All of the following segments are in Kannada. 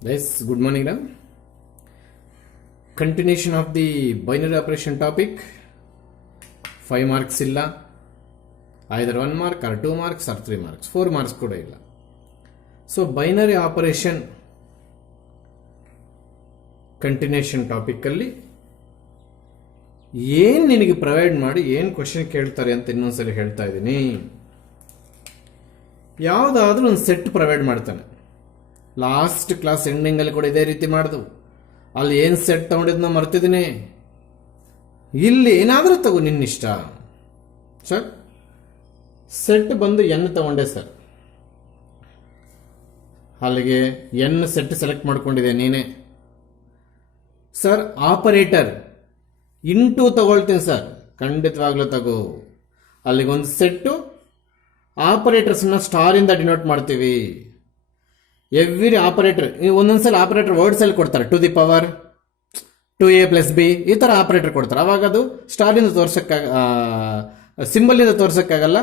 Yes, good morning, Ram. Continuation of the binary operation topic. 5 marks illa. Either 1 mark or 2 marks or 3 marks. 4 marks kuda illa. So binary operation continuation topic ಅಲ್ಲಿ ಏನು ನಿನಗೆ ಪ್ರೊವೈಡ್ ಮಾಡಿ ಏನು ಕ್ವೆಶ್ಚನ್ ಕೇಳ್ತಾರೆ ಅಂತ ಇನ್ನೊಂದ್ಸಲಿ ಹೇಳ್ತಾ ಇದ್ದೀನಿ. ಯಾವುದಾದ್ರೂ ಒಂದು ಸೆಟ್ ಪ್ರೊವೈಡ್ ಮಾಡ್ತಾನೆ. ಲಾಸ್ಟ್ ಕ್ಲಾಸ್ ಎಂಡಿಂಗಲ್ಲಿ ಕೂಡ ಇದೇ ರೀತಿ ಮಾಡಿದವು. ಅಲ್ಲಿ ಏನು ಸೆಟ್ ತಗೊಂಡಿದ್ನ ಮರ್ತಿದ್ದೀನಿ. ಇಲ್ಲಿ ಏನಾದರೂ ತಗೋ ನಿನ್ನಿಷ್ಟ ಸರ್. ಸೆಟ್ ಬಂದು ಎನ್ ತಗೊಂಡೆ ಸರ್. ಅಲ್ಲಿಗೆ ಎನ್ ಸೆಟ್ ಸೆಲೆಕ್ಟ್ ಮಾಡ್ಕೊಂಡಿದೆ ನೀನೇ ಸರ್. ಆಪರೇಟರ್ ಇಂಟು ತಗೊಳ್ತೀನಿ ಸರ್. ಖಂಡಿತವಾಗ್ಲೂ ತಗೋ. ಅಲ್ಲಿಗೊಂದು ಸೆಟ್ಟು ಆಪರೇಟರ್ಸ್ನ ಸ್ಟಾರಿಂದ ಡಿನೋಟ್ ಮಾಡ್ತೀವಿ. ಎವ್ರಿ ಆಪರೇಟರ್ ಒಂದೊಂದ್ಸಲ ಆಪರೇಟರ್ ವರ್ಡ್ಸಲ್ಲಿ ಕೊಡ್ತಾರೆ. ಟು ದಿ ಪವರ್ 2a+b ಈ ಥರ ಆಪರೇಟರ್ ಕೊಡ್ತಾರೆ. ಅವಾಗ ಅದು ಸ್ಟಾರಿಂದ ಸಿಂಬಲಿಂದ ತೋರ್ಸೋಕ್ಕಾಗಲ್ಲ.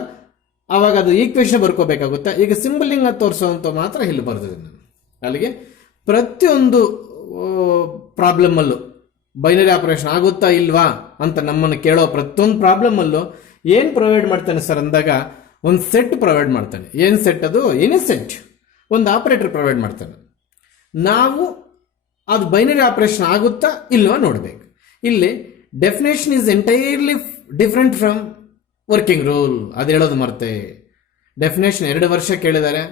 ಅವಾಗ ಅದು ಈಕ್ವೇಷನ್ ಬರ್ಕೋಬೇಕಾಗುತ್ತೆ. ಈಗ ಸಿಂಬಲಿಂಗ್ ತೋರಿಸೋವಂಥ ಮಾತ್ರ ಇಲ್ಲಿ ಬರ್ತಿದ್ದೀನಿ ನಾನು. ಅಲ್ಲಿಗೆ ಪ್ರತಿಯೊಂದು ಪ್ರಾಬ್ಲಮ್ಮಲ್ಲೂ ಬೈನರಿ ಆಪರೇಷನ್ ಆಗುತ್ತಾ ಇಲ್ವಾ ಅಂತ ನಮ್ಮನ್ನು ಕೇಳೋ ಪ್ರತಿಯೊಂದು ಪ್ರಾಬ್ಲಮಲ್ಲೂ ಏನು ಪ್ರೊವೈಡ್ ಮಾಡ್ತಾನೆ ಸರ್ ಅಂದಾಗ ಒಂದು ಸೆಟ್ ಪ್ರೊವೈಡ್ ಮಾಡ್ತಾನೆ. ಏನು ಸೆಟ್ ಅದು? ಎನಿ ಸೆಟ್ ಒಂದು ಆಪರೇಟರ್ ಪ್ರೊವೈಡ್ ಮಾಡ್ತಾನೆ. ನಾವು ಅದು ಬೈನರಿ ಆಪರೇಷನ್ ಆಗುತ್ತಾ ಇಲ್ವಾ ನೋಡಬೇಕು. ಇಲ್ಲಿ definition is entirely different from working rule. ಅದು ಹೇಳೋದು ಮರ್ತೆ. ಡೆಫಿನೇಷನ್ 2 ವರ್ಷ ಕೇಳಿದ್ದಾರೆ.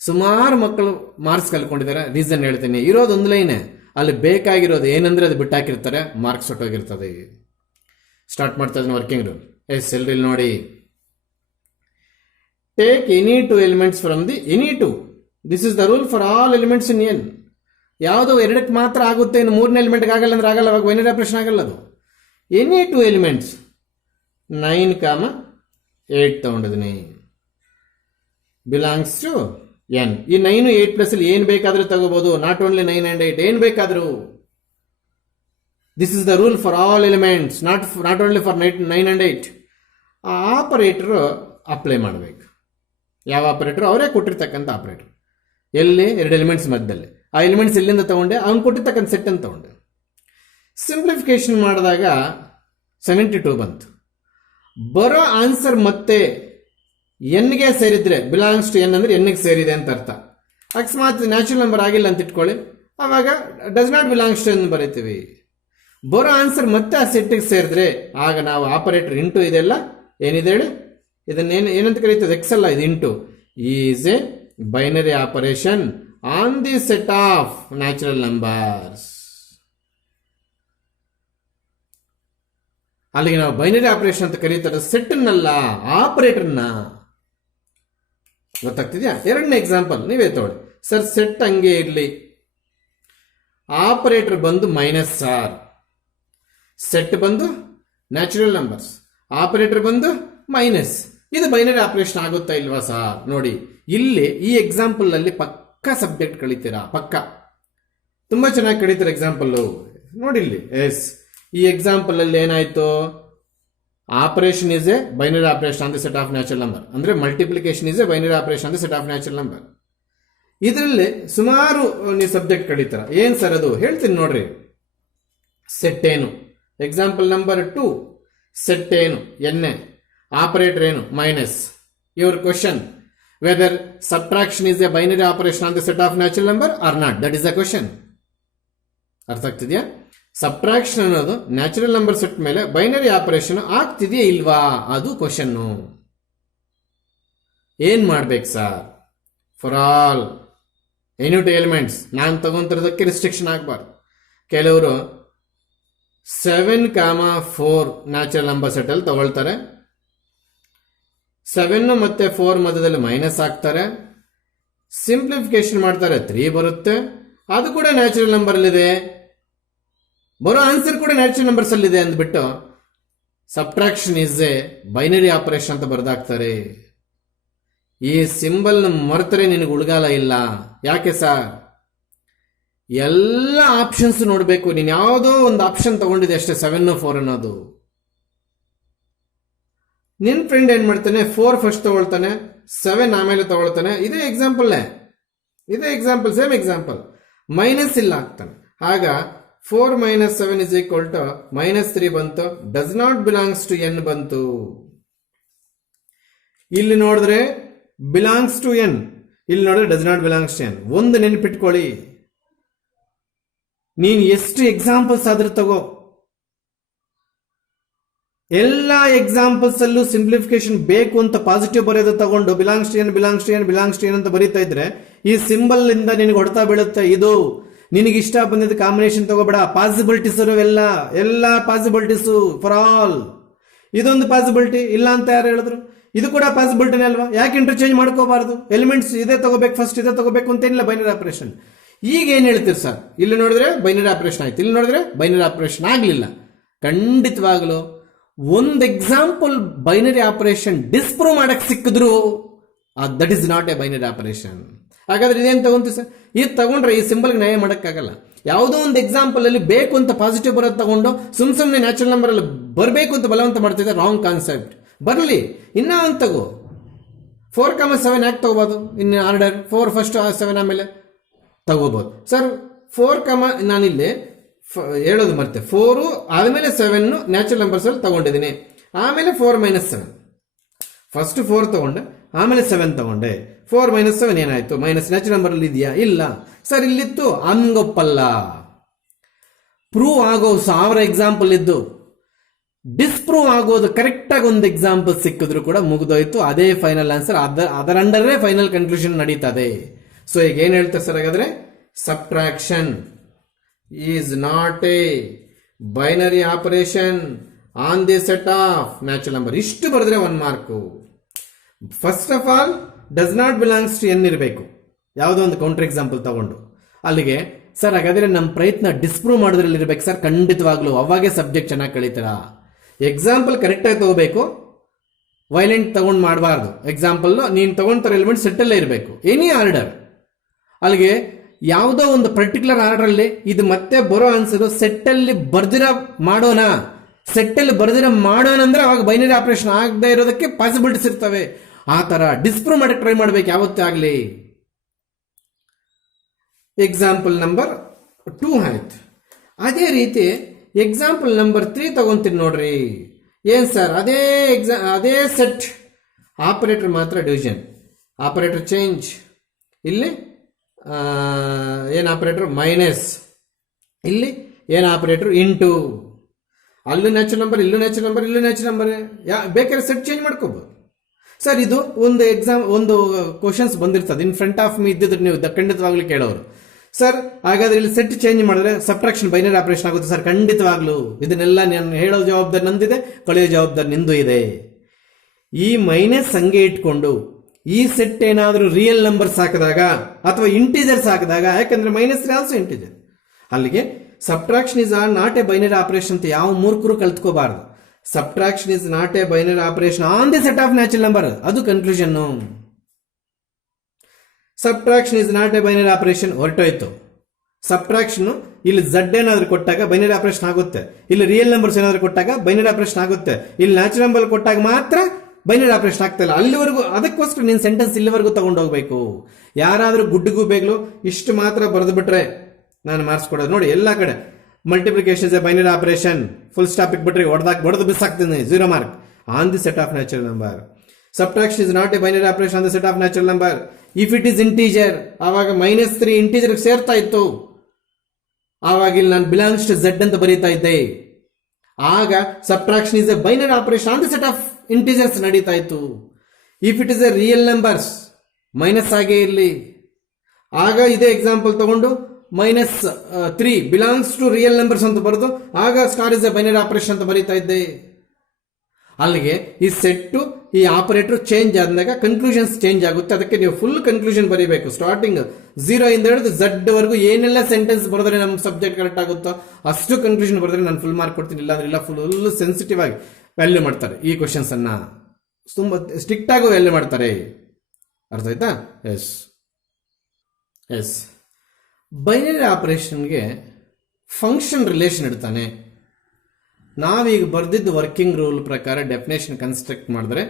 ಸುಮಾರು ಮಕ್ಕಳು ಮಾರ್ಕ್ಸ್ ಕಲ್ಕೊಂಡಿದ್ದಾರೆ. ರೀಸನ್ ಹೇಳ್ತೀನಿ. ಇರೋದು ಒಂದು ಲೈನೇ. ಅಲ್ಲಿ ಬೇಕಾಗಿರೋದು ಏನಂದ್ರೆ ಅದು ಬಿಟ್ಟಾಕಿರ್ತಾರೆ. ಮಾರ್ಕ್ಸ್ ಹೊಟ್ಟೋಗಿರ್ತದೆ. ಸ್ಟಾರ್ಟ್ ಮಾಡ್ತಾ ಇದ್ದೀನಿ ವರ್ಕಿಂಗ್ ರೂಲ್. ಎಲ್ರಿ ನೋಡಿ. Take any 2 elements from the any 2. This is the rule for all elements in N. ಯಾವುದೋ 2ಕ್ಕೆ ಮಾತ್ರ ಆಗುತ್ತೆ, ಇನ್ನು 3ನೇ ಎಲಿಮೆಂಟ್ಗೆ ಆಗಲ್ಲ ಅಂದ್ರೆ ಆಗಲ್ಲ. ಅವಾಗ ಬೈನರಿ ಆಪರೇಷನ್ ಆಗಲ್ಲ. ಅದು ಎನಿ 2 ಎಲಿಮೆಂಟ್ಸ್ 9, 8 ತಗೊಂಡಿದ್ದೀನಿ. Belongs to N. ಈ 9, 8 ಪ್ಲಸ್ ಅಲ್ಲಿ ಏನು ಬೇಕಾದ್ರೂ ತಗೋಬಹುದು. ನಾಟ್ ಓನ್ಲಿ 9 and 8, ಏನು ಬೇಕಾದರೂ. This is the rule for all elements, not only for 9 and 8. ಆ ಆಪರೇಟರ್ ಅಪ್ಲೈ ಮಾಡಬೇಕು. ಯಾವ ಆಪರೇಟರ್? ಅವರೇ ಕೊಟ್ಟಿರ್ತಕ್ಕಂಥ ಆಪರೇಟರ್. ಎಲ್ಲಿ? 2 ಎಲಿಮೆಂಟ್ಸ್ ಮಧ್ಯದಲ್ಲಿ. ಆ ಎಲಿಮೆಂಟ್ಸ್ ಎಲ್ಲಿಂದ ತಗೊಂಡೆ? ಅವ್ನು ಕೊಟ್ಟಿರ್ತಕ್ಕಂಥ ಸೆಟ್ ಅಂತ ತಗೊಂಡೆ. ಸಿಂಪ್ಲಿಫಿಕೇಶನ್ ಮಾಡಿದಾಗ 72 ಬಂತು. ಬರೋ ಆನ್ಸರ್ ಮತ್ತೆ ಎನ್ಗೆ ಸೇರಿದ್ರೆ ಬಿಲಾಂಗ್ಸ್ ಟು ಎನ್ ಅಂದ್ರೆ ಎನ್ಗೆ ಸೇರಿದೆ ಅಂತ ಅರ್ಥ. ಅಕಸ್ಮಾತ್ ನ್ಯಾಚುರಲ್ ನಂಬರ್ ಆಗಿಲ್ಲ ಅಂತ ಇಟ್ಕೊಳ್ಳಿ, ಅವಾಗ does not belongs to N ಬರೀತೀವಿ. ಬರೋ ಆನ್ಸರ್ ಮತ್ತೆ ಆ ಸೆಟ್ಟಿಗೆ ಸೇರಿದ್ರೆ ಆಗ ನಾವು ಆಪರೇಟರ್ ಇಂಟು ಇದೆಲ್ಲ ಏನಿದೆ ಹೇಳಿ, ಇದನ್ನೇನು ಏನಂತ ಕರೀತದೆ? ಎಕ್ಸ್ ಅಲ್ಲ, ಇದು into. Is a binary operation on the set of natural numbers. ಅಲ್ಲಿಗೆ ನಾವು ಬೈನರಿ ಆಪರೇಷನ್ ಅಂತ ಕರೀತಾರೆ ಸೆಟ್ನಲ್ಲ, ಆಪರೇಟರ್ನ. ಗೊತ್ತಾಗ್ತಿದ್ಯಾ? 2ನೇ ಎಕ್ಸಾಂಪಲ್ ನೀವೇ ತಗೊಳ್ಳಿ ಸರ್. ಸೆಟ್ ಹಂಗೆ ಇರಲಿ. ಆಪರೇಟರ್ ಬಂದು ಮೈನಸ್ ಆರ್. ಸೆಟ್ ಬಂದು ನ್ಯಾಚುರಲ್ ನಂಬರ್ಸ್. ಆಪರೇಟರ್ ಬಂದು ಮೈನಸ್. ಇದು ಬೈನರಿ ಆಪರೇಷನ್ ಆಗುತ್ತಾ ಇಲ್ವಾ ಸರ್? ನೋಡಿ ಇಲ್ಲಿ ಈ ಎಕ್ಸಾಂಪಲ್ ಅಲ್ಲಿ ಪಕ್ಕಾ ಸಬ್ಜೆಕ್ಟ್ ಕಳಿತೀರಾ. ಪಕ್ಕಾ ತುಂಬಾ ಚೆನ್ನಾಗಿ ಕಳೀತೀರಾ ಎಕ್ಸಾಂಪಲ್. ನೋಡಿ ಇಲ್ಲಿ. ಎಸ್, ಈ ಎಕ್ಸಾಂಪಲ್ ಅಲ್ಲಿ ಏನಾಯ್ತು? Operation is a binary operation on the set of natural number. ಅಂದ್ರೆ multiplication is a binary operation on the set of natural number. ಇದರಲ್ಲಿ ಸುಮಾರು ನೀವು ಸಬ್ಜೆಕ್ಟ್ ಕಳೀತಾರ. ಏನ್ ಸರ್ ಅದು? ಹೇಳ್ತೀನಿ ನೋಡ್ರಿ. ಸೆಟ್ ಏನು? Example number 2. ಸೆಟ್ ಏನು? ಎನ್ಎ. ಆಪರೇಟರ್ ಏನು? Minus. Your question whether subtraction is a binary operation on the set of natural number or not. That is the question. ಅರ್ಥ ಆಗ್ತಿದ್ಯಾ? ಸಬ್ಟ್ರಾಕ್ಷನ್ ಅನ್ನೋದು ನ್ಯಾಚುರಲ್ ನಂಬರ್ ಸೆಟ್ ಮೇಲೆ ಬೈನರಿ ಆಪರೇಷನ್ ಆಗ್ತಿದೆಯಾ ಇಲ್ವಾ? ಅದು ಕ್ವಶನ್. ಏನ್ ಮಾಡ್ಬೇಕು sir? For all any 2 elements. ನಾನು ತಗೊಂತಿರೋದಕ್ಕೆ ರಿಸ್ಟ್ರಿಕ್ಷನ್ ಆಗಬಾರ್ದು. ಕೆಲವರು 7, 4 ನ್ಯಾಚುರಲ್ ನಂಬರ್ ಸೆಟ್ ಅಲ್ಲಿ ತಗೊಳ್ತಾರೆ. 7 ಮತ್ತೆ 4 ಮಧ್ಯದಲ್ಲಿ ಮೈನಸ್ ಹಾಕ್ತಾರೆ. ಸಿಂಪ್ಲಿಫಿಕೇಶನ್ ಮಾಡ್ತಾರೆ. 3 ಬರುತ್ತೆ. ಅದು ಕೂಡ ನ್ಯಾಚುರಲ್ ನಂಬರ್ ಅಲ್ಲಿದೆ. ಬರೋ ಆನ್ಸರ್ ಕೂಡ ನ್ಯಾಚುರಲ್ ನಂಬರ್ಸ್ ಅಲ್ಲಿದೆ ಅಂದ್ಬಿಟ್ಟು subtraction is a binary operation ಅಂತ ಬರ್ದಾಕ್ತಾರೆ. ಈ ಸಿಂಬಲ್ ಮರ್ತರೆ ನಿನಗೆ ಉಳ್ಗಾಲ ಇಲ್ಲ. ಯಾಕೆ ಸರ್? ಎಲ್ಲ ಆಪ್ಷನ್ಸ್ ನೋಡಬೇಕು. ನೀನು ಯಾವುದೋ ಒಂದು ಆಪ್ಷನ್ ತಗೊಂಡಿದೆ ಅಷ್ಟೇ, 7, 4 ಅನ್ನೋದು. ನಿನ್ನ ಫ್ರೆಂಡ್ ಏನು ಮಾಡ್ತಾನೆ? 4 ಫಸ್ಟ್ ತಗೊಳ್ತಾನೆ, 7 ಆಮೇಲೆ ತಗೊಳ್ತಾನೆ. ಇದೇ ಎಕ್ಸಾಂಪಲ್, ಸೇಮ್ ಎಕ್ಸಾಂಪಲ್. ಮೈನಸ್ ಇಲ್ಲ ಆಗ್ತಾನೆ. ಆಗ 4 - 7 = -3 ಬಂತು. Does not belongs to N ಬಂತು. ಇಲ್ಲಿ ನೋಡಿದ್ರೆ ಬಿಲಾಂಗ್ಸ್ ಟು ಎನ್, ಇಲ್ಲಿ ನೋಡಿದ್ರೆ does not belongs to N. ಒಂದು ನೆನಪಿಟ್ಕೊಳ್ಳಿ, ನೀನು ಎಷ್ಟು ಎಕ್ಸಾಂಪಲ್ಸ್ ಆದ್ರೂ ತಗೋ, ಎಲ್ಲ ಎಕ್ಸಾಂಪಲ್ಸ್ ಅಲ್ಲೂ ಸಿಂಪ್ಲಿಫಿಕೇಶನ್ ಬೇಕು ಅಂತ ಪಾಸಿಟಿವ್ ಬರೆಯೋದು ತಗೊಂಡು belongs to N belongs to N belongs to N ಅಂತ ಬರೀತಾ ಇದ್ರೆ ಈ ಸಿಂಬಲ್ ಇಂದ ನಿನಗೆ ಹೊಡ್ತಾ ಬೀಳುತ್ತೆ. ಇದು ನಿನಗೆ ಇಷ್ಟ ಬಂದಿದ್ದ ಕಾಂಬಿನೇಷನ್ ತಗೋಬೇಡ. ಪಾಸಿಬಿಲಿಟೀಸ್ ಎಲ್ಲ ಪಾಸಿಬಿಲಿಟೀಸು ಫಾರ್ ಆಲ್. ಇದೊಂದು ಪಾಸಿಬಿಲಿಟಿ ಇಲ್ಲ ಅಂತ ಯಾರು ಹೇಳಿದ್ರು? ಇದು ಕೂಡ ಪಾಸಿಬಿಲಿಟಿನೇ ಅಲ್ವಾ? ಯಾಕೆ ಇಂಟರ್ಚೇಂಜ್ ಮಾಡ್ಕೋಬಾರ್ದು? ಎಲಿಮೆಂಟ್ಸ್ ಇದೇ ತಗೋಬೇಕು, ಫಸ್ಟ್ ಇದೇ ತಗೋಬೇಕು ಅಂತೇನಿಲ್ಲ ಬೈನರಿ ಆಪರೇಷನ್. ಈಗ ಏನ್ ಹೇಳ್ತೀರಿ ಸರ್? ಇಲ್ಲಿ ನೋಡಿದ್ರೆ ಬೈನರಿ ಆಪರೇಷನ್ ಆಯ್ತು, ಇಲ್ಲಿ ನೋಡಿದ್ರೆ ಬೈನರಿ ಆಪರೇಷನ್ ಆಗ್ಲಿಲ್ಲ. ಖಂಡಿತವಾಗ್ಲು ಒಂದು ಎಕ್ಸಾಂಪಲ್ ಬೈನರಿ ಆಪರೇಷನ್ ಡಿಸ್ಪ್ರೂವ್ ಮಾಡಕ್ ಸಿಕ್ಕಿದ್ರು that is not a binary operation. ಹಾಗಾದ್ರೆ ಇದೇನು ತಗೊಂತೀವಿ ಸರ್? ಇದು ತಗೊಂಡ್ರೆ ಈ ಸಿಂಬಲ್ಗೆ ನ್ಯಾಯ ಮಾಡೋಕ್ಕಾಗಲ್ಲ. ಯಾವುದೋ ಒಂದು ಎಕ್ಸಾಂಪಲ್ ಅಲ್ಲಿ ಬೇಕು ಅಂತ ಪಾಸಿಟಿವ್ ಬರೋದು ತಗೊಂಡು ಸುಮ್ಮನೆ ನ್ಯಾಚುರಲ್ ನಂಬರ್ ಅಲ್ಲಿ ಬರಬೇಕು ಅಂತ ಬಲವಂತ ಮಾಡ್ತಿದ್ದೆ. Wrong concept. ಬರಲಿ, ಇನ್ನ ಒಂದು ತಗೋ. 4, 7 ಯಾಕೆ ತಗೋಬಹುದು? ಇನ್ನು ಆರ್ಡರ್ 4 ಫಸ್ಟ್ 7 ಆಮೇಲೆ ತಗೋಬಹುದು ಸರ್. 4, ನಾನಿಲ್ಲಿ ಹೇಳೋದು ಮತ್ತೆ 4 ಆದ್ಮೇಲೆ 7 ನ್ಯಾಚುರಲ್ ನಂಬರ್ಸ್ ಅಲ್ಲಿ ತಗೊಂಡಿದ್ದೀನಿ. ಆಮೇಲೆ 4 - 7, ಫಸ್ಟ್ 4 ತಗೊಂಡೆ, ಆಮೇಲೆ 7 ತಗೊಂಡೆ. 4 - 7 ಏನಾಯ್ತು? ಮೈನಸ್ ನ್ಯಾಚುರಲ್ ನಂಬರ್ ಅಲ್ಲಿ ಇದೆಯಾ? ಇಲ್ಲ ಸರ್, ಇಲ್ಲಿತ್ತು. ಹಂಗೊಪ್ಪಲ್ಲ. ಪ್ರೂವ್ ಆಗೋ 1000 ಎಕ್ಸಾಂಪಲ್ ಇದ್ದು ಡಿಸ್ಪ್ರೂವ್ ಆಗೋದು ಕರೆಕ್ಟ್ ಆಗಿ ಒಂದು ಎಕ್ಸಾಂಪಲ್ ಸಿಕ್ಕಿದ್ರು ಕೂಡ ಮುಗಿದೋಯ್ತು. ಅದೇ ಫೈನಲ್ ಆನ್ಸರ್, ಅದರ ಅಂಡರೇ ಫೈನಲ್ ಕನ್ಕ್ಲೂಷನ್ ನಡೀತದೆ. ಸೊ ಈಗ ಏನ್ ಹೇಳ್ತಾರೆ ಸರ್? ಹಾಗಾದ್ರೆ subtraction is not a binary operation on the set of natural number. ಇಷ್ಟು ಬರೆದ್ರೆ 1 mark. First of all does not belongs to N ಇರಬೇಕು, ಯಾವುದೋ ಒಂದು ಕೌಂಟರ್ ಎಕ್ಸಾಂಪಲ್ ತಗೊಂಡು. ಅಲ್ಲಿಗೆ ಸರ್ ಹಾಗಾದ್ರೆ ನಮ್ಮ ಪ್ರಯತ್ನ ಡಿಸ್ಪ್ರೂವ್ ಮಾಡೋದ್ರಲ್ಲಿ ಇರ್ಬೇಕು ಸರ್. ಖಂಡಿತವಾಗ್ಲು ಅವಾಗೆ ಸಬ್ಜೆಕ್ಟ್ ಚೆನ್ನಾಗಿ ಕಳೀತೀರಾ. ಎಕ್ಸಾಂಪಲ್ ಕರೆಕ್ಟಾಗಿ ತಗೋಬೇಕು, ವೈಲೆಂಟ್ ತಗೊಂಡು ಮಾಡಬಾರ್ದು. ಎಕ್ಸಾಂಪಲ್ ನೀನು ತಗೊಂಡ್ತಾರ ಎಲಿಮೆಂಟ್ ಸೆಟ್ಟಲ್ಲೇ ಇರಬೇಕು, ಎನಿ ಆರ್ಡರ್. ಅಲ್ಲಿಗೆ ಯಾವುದೋ ಒಂದು ಪರ್ಟಿಕ್ಯುಲರ್ ಆರ್ಡರ್ ಅಲ್ಲಿ ಇದು ಮತ್ತೆ ಬರೋ ಆನ್ಸರ್ ಸೆಟ್ಟಲ್ಲಿ ಬರ್ದಿರ ಮಾಡೋಣ, ಸೆಟ್ಟಲ್ಲಿ ಬರ್ದಿರ ಮಾಡೋಣ ಅಂದ್ರೆ ಅವಾಗ ಬೈನರಿ ಆಪರೇಷನ್ ಆಗದೆ ಇರೋದಕ್ಕೆ ಪಾಸಿಬಿಲಿಟೀಸ್ ಇರ್ತವೆ. ಆ ತರ ಡಿಸ್ಪ್ರೂವ್ ಮಾಡಕ್ಕೆ ಟ್ರೈ ಮಾಡ್ಬೇಕು ಯಾವತ್ತೇ ಆಗಲಿ. ಎಕ್ಸಾಂಪಲ್ ನಂಬರ್ 2 ಆಯ್ತು. ಅದೇ ರೀತಿ ಎಕ್ಸಾಂಪಲ್ ನಂಬರ್ 3 ತಗೊಂತೀನಿ ನೋಡ್ರಿ. ಏನ್ ಸರ್? ಅದೇ ಸೆಟ್, ಆಪರೇಟರ್ ಮಾತ್ರ ಡಿವಿಷನ್, ಆಪರೇಟರ್ ಚೇಂಜ್. ಇಲ್ಲಿ ಏನ್ ಆಪರೇಟರ್? ಮೈನಸ್. ಇಲ್ಲಿ ಏನ್ ಆಪರೇಟರ್? ಇಂಟು. ಅಲ್ಲೂ ನ್ಯಾಚುರಲ್ ನಂಬರ್, ಇಲ್ಲೂ ನ್ಯಾಚುರಲ್ ನಂಬರ್, ಇಲ್ಲೂ ನ್ಯಾಚುರಲ್ ನಂಬರ್. ಬೇಕಾದ್ರೆ ಸೆಟ್ ಚೇಂಜ್ ಮಾಡ್ಕೋಬಹುದು ಸರ್. ಇದು ಒಂದು ಕ್ವಶನ್ಸ್ ಬಂದಿರ್ತದೆ ಇನ್ ಫ್ರಂಟ್ ಆಫ್ ಮೀ ಇದ್ದಿದ್ರೆ ನೀವು ಖಂಡಿತವಾಗ್ಲೂ ಕೇಳೋರು. ಸರ್ ಹಾಗಾದ್ರೆ ಇಲ್ಲಿ ಸೆಟ್ ಚೇಂಜ್ ಮಾಡಿದ್ರೆ ಸಬ್ಟ್ರಾಕ್ಷನ್ ಬೈನರಿ ಆಪರೇಷನ್ ಆಗುತ್ತೆ ಸರ್. ಖಂಡಿತವಾಗ್ಲು ಇದನ್ನೆಲ್ಲ ನಾನು ಹೇಳೋ ಜವಾಬ್ದಾರಿ ನಂದಿದೆ, ಕಳೆಯೋ ಜವಾಬ್ದಾರಿ ನಿಂದು ಇದೆ. ಈ ಮೈನಸ್ ಹಂಗೆ ಇಟ್ಕೊಂಡು ಈ ಸೆಟ್ ಏನಾದರೂ ರಿಯಲ್ ನಂಬರ್ಸ್ ಹಾಕಿದಾಗ ಅಥವಾ ಇಂಟೀಜರ್ಸ್ ಹಾಕಿದಾಗ, ಯಾಕಂದ್ರೆ ಮೈನಸ್ ಆಲ್ಸೋ ಇಂಟೀಜರ್, ಅಲ್ಲಿಗೆ subtraction is not a binary operation ಅಂತ ಯಾವ ಮೂರ್ಖರು ಕಲ್ತ್ಕೋಬಾರ್ದು. Subtraction is not a binary operation on the set of natural number, ಅದು conclusion. Subtraction is not a binary operation ಹೊರಟೋಯ್ತು. ಸಬ್ಟ್ರಾಕ್ಷನ್ ಇಲ್ಲಿ ಝಡ್ ಏನಾದ್ರು ಕೊಟ್ಟಾಗ ಬೈನರಿ ಆಪರೇಷನ್ ಆಗುತ್ತೆ, ಇಲ್ಲಿ ರಿಯಲ್ ನಂಬರ್ಸ್ ಏನಾದ್ರು ಕೊಟ್ಟಾಗ ಬೈನರಿ ಆಪರೇಷನ್ ಆಗುತ್ತೆ, ಇಲ್ಲಿ ನ್ಯಾಚುರಲ್ ನಂಬರ್ ಕೊಟ್ಟಾಗ ಮಾತ್ರ ಬೈನರಿ ಆಪರೇಷನ್ ಆಗ್ತಾ ಇಲ್ಲ. ಅಲ್ಲಿವರೆಗೂ ಅದಕ್ಕೋಸ್ಕರ ನೀನು ಸೆಂಟೆನ್ಸ್ ಇಲ್ಲಿವರೆಗೂ ತಗೊಂಡೋಗ್ಬೇಕು. ಯಾರಾದ್ರೂ ಗುಡ್ಡಿಗೂ ಬೇಗ್ಲು ಇಷ್ಟು ಮಾತ್ರ ಬರೆದು ಬಿಟ್ರೆ ನಾನು ಮಾಡಿಸ್ಕೊಡೋದು ನೋಡಿ. ಎಲ್ಲ ಕಡೆ multiplication is a binary operation, full stop ಇಟ್ಬಿಟ್ರೆ ಹೊಡೆದು ಬಿಸಾಕ್ತೀನಿ, 0 mark on the set of natural number. Subtraction is not a binary operation on the set of natural number if it is integer. ಆವಾಗ -3 ಇಂಟೀಜರ್ ಸೇರ್ತಾ ಇತ್ತು, ಆವಾಗ ಇಲ್ಲಿ ನಾನು ಬಿಲಾಂಗ್ಸ್ ಟು ಝೆಡ್ ಅಂತ ಬರೀತಾ ಇದ್ದೆ. ಆಗ subtraction is a binary operation on the set of integers ನಡೀತಾ ಇತ್ತು. If it is A real numbers minus ಆಗೇ ಇರಲಿ. ಆಗ ಇದೇ ಎಕ್ಸಾಂಪಲ್ ತಗೊಂಡು -3 ಬಿಲಾಂಗ್ಸ್ ಟು ರಿಯಲ್ ನಂಬರ್ಸ್ ಅಂತ ಬರೆದು ಆಗ star is a binary operation ಅಂತ ಬರೀತಾ ಇದ್ದೆ. ಅಲ್ಲಿಗೆ ಈ ಸೆಟ್ಟು ಈ ಆಪರೇಟರ್ ಚೇಂಜ್ ಆದಾಗ ಕನ್ಕ್ಲೂಷನ್ಸ್ ಚೇಂಜ್ ಆಗುತ್ತೆ. ಅದಕ್ಕೆ ನೀವು ಫುಲ್ ಕನ್ಕ್ಲೂಷನ್ ಬರೀಬೇಕು. ಸ್ಟಾರ್ಟಿಂಗ್ 0 ಇಂದ ಹಿಡಿದು ಝಡ್ ವರೆಗೂ ಏನೆಲ್ಲ ಸೆಂಟೆನ್ಸ್ ಬರೆದ್ರೆ ನಮ್ಮ ಸಬ್ಜೆಕ್ಟ್ ಕರೆಕ್ಟ್ ಆಗುತ್ತೋ ಅಷ್ಟು ಕನ್ಕ್ಲೂಷನ್ ಬರೆದ್ರೆ ನಾನು ಫುಲ್ ಮಾರ್ಕ್ ಕೊಡ್ತೀನಿ. ಇಲ್ಲ ಫುಲ್ ಸೆನ್ಸಿಟಿವ್ ಆಗಿ ವ್ಯಾಲ್ಯೂ ಮಾಡ್ತಾರೆ ಈ ಕ್ವಶನ್ಸ್ ಅನ್ನ, ತುಂಬಾ ಸ್ಟ್ರಿಕ್ಟ್ ಆಗಿ ವ್ಯಾಲ್ಯೂ ಮಾಡ್ತಾರೆ. ಅರ್ಥ ಆಯ್ತಾ? ಎಸ್ ಬೈನರಿ ಆಪರೇಷನ್ಗೆ ಫಂಕ್ಷನ್ ರಿಲೇಷನ್ ಇಡ್ತಾನೆ. ನಾವೀಗ ಬರೆದಿದ್ದು ವರ್ಕಿಂಗ್ ರೂಲ್ ಪ್ರಕಾರ ಡೆಫಿನೇಷನ್ ಕನ್ಸ್ಟ್ರಕ್ಟ್ ಮಾಡಿದ್ರೆ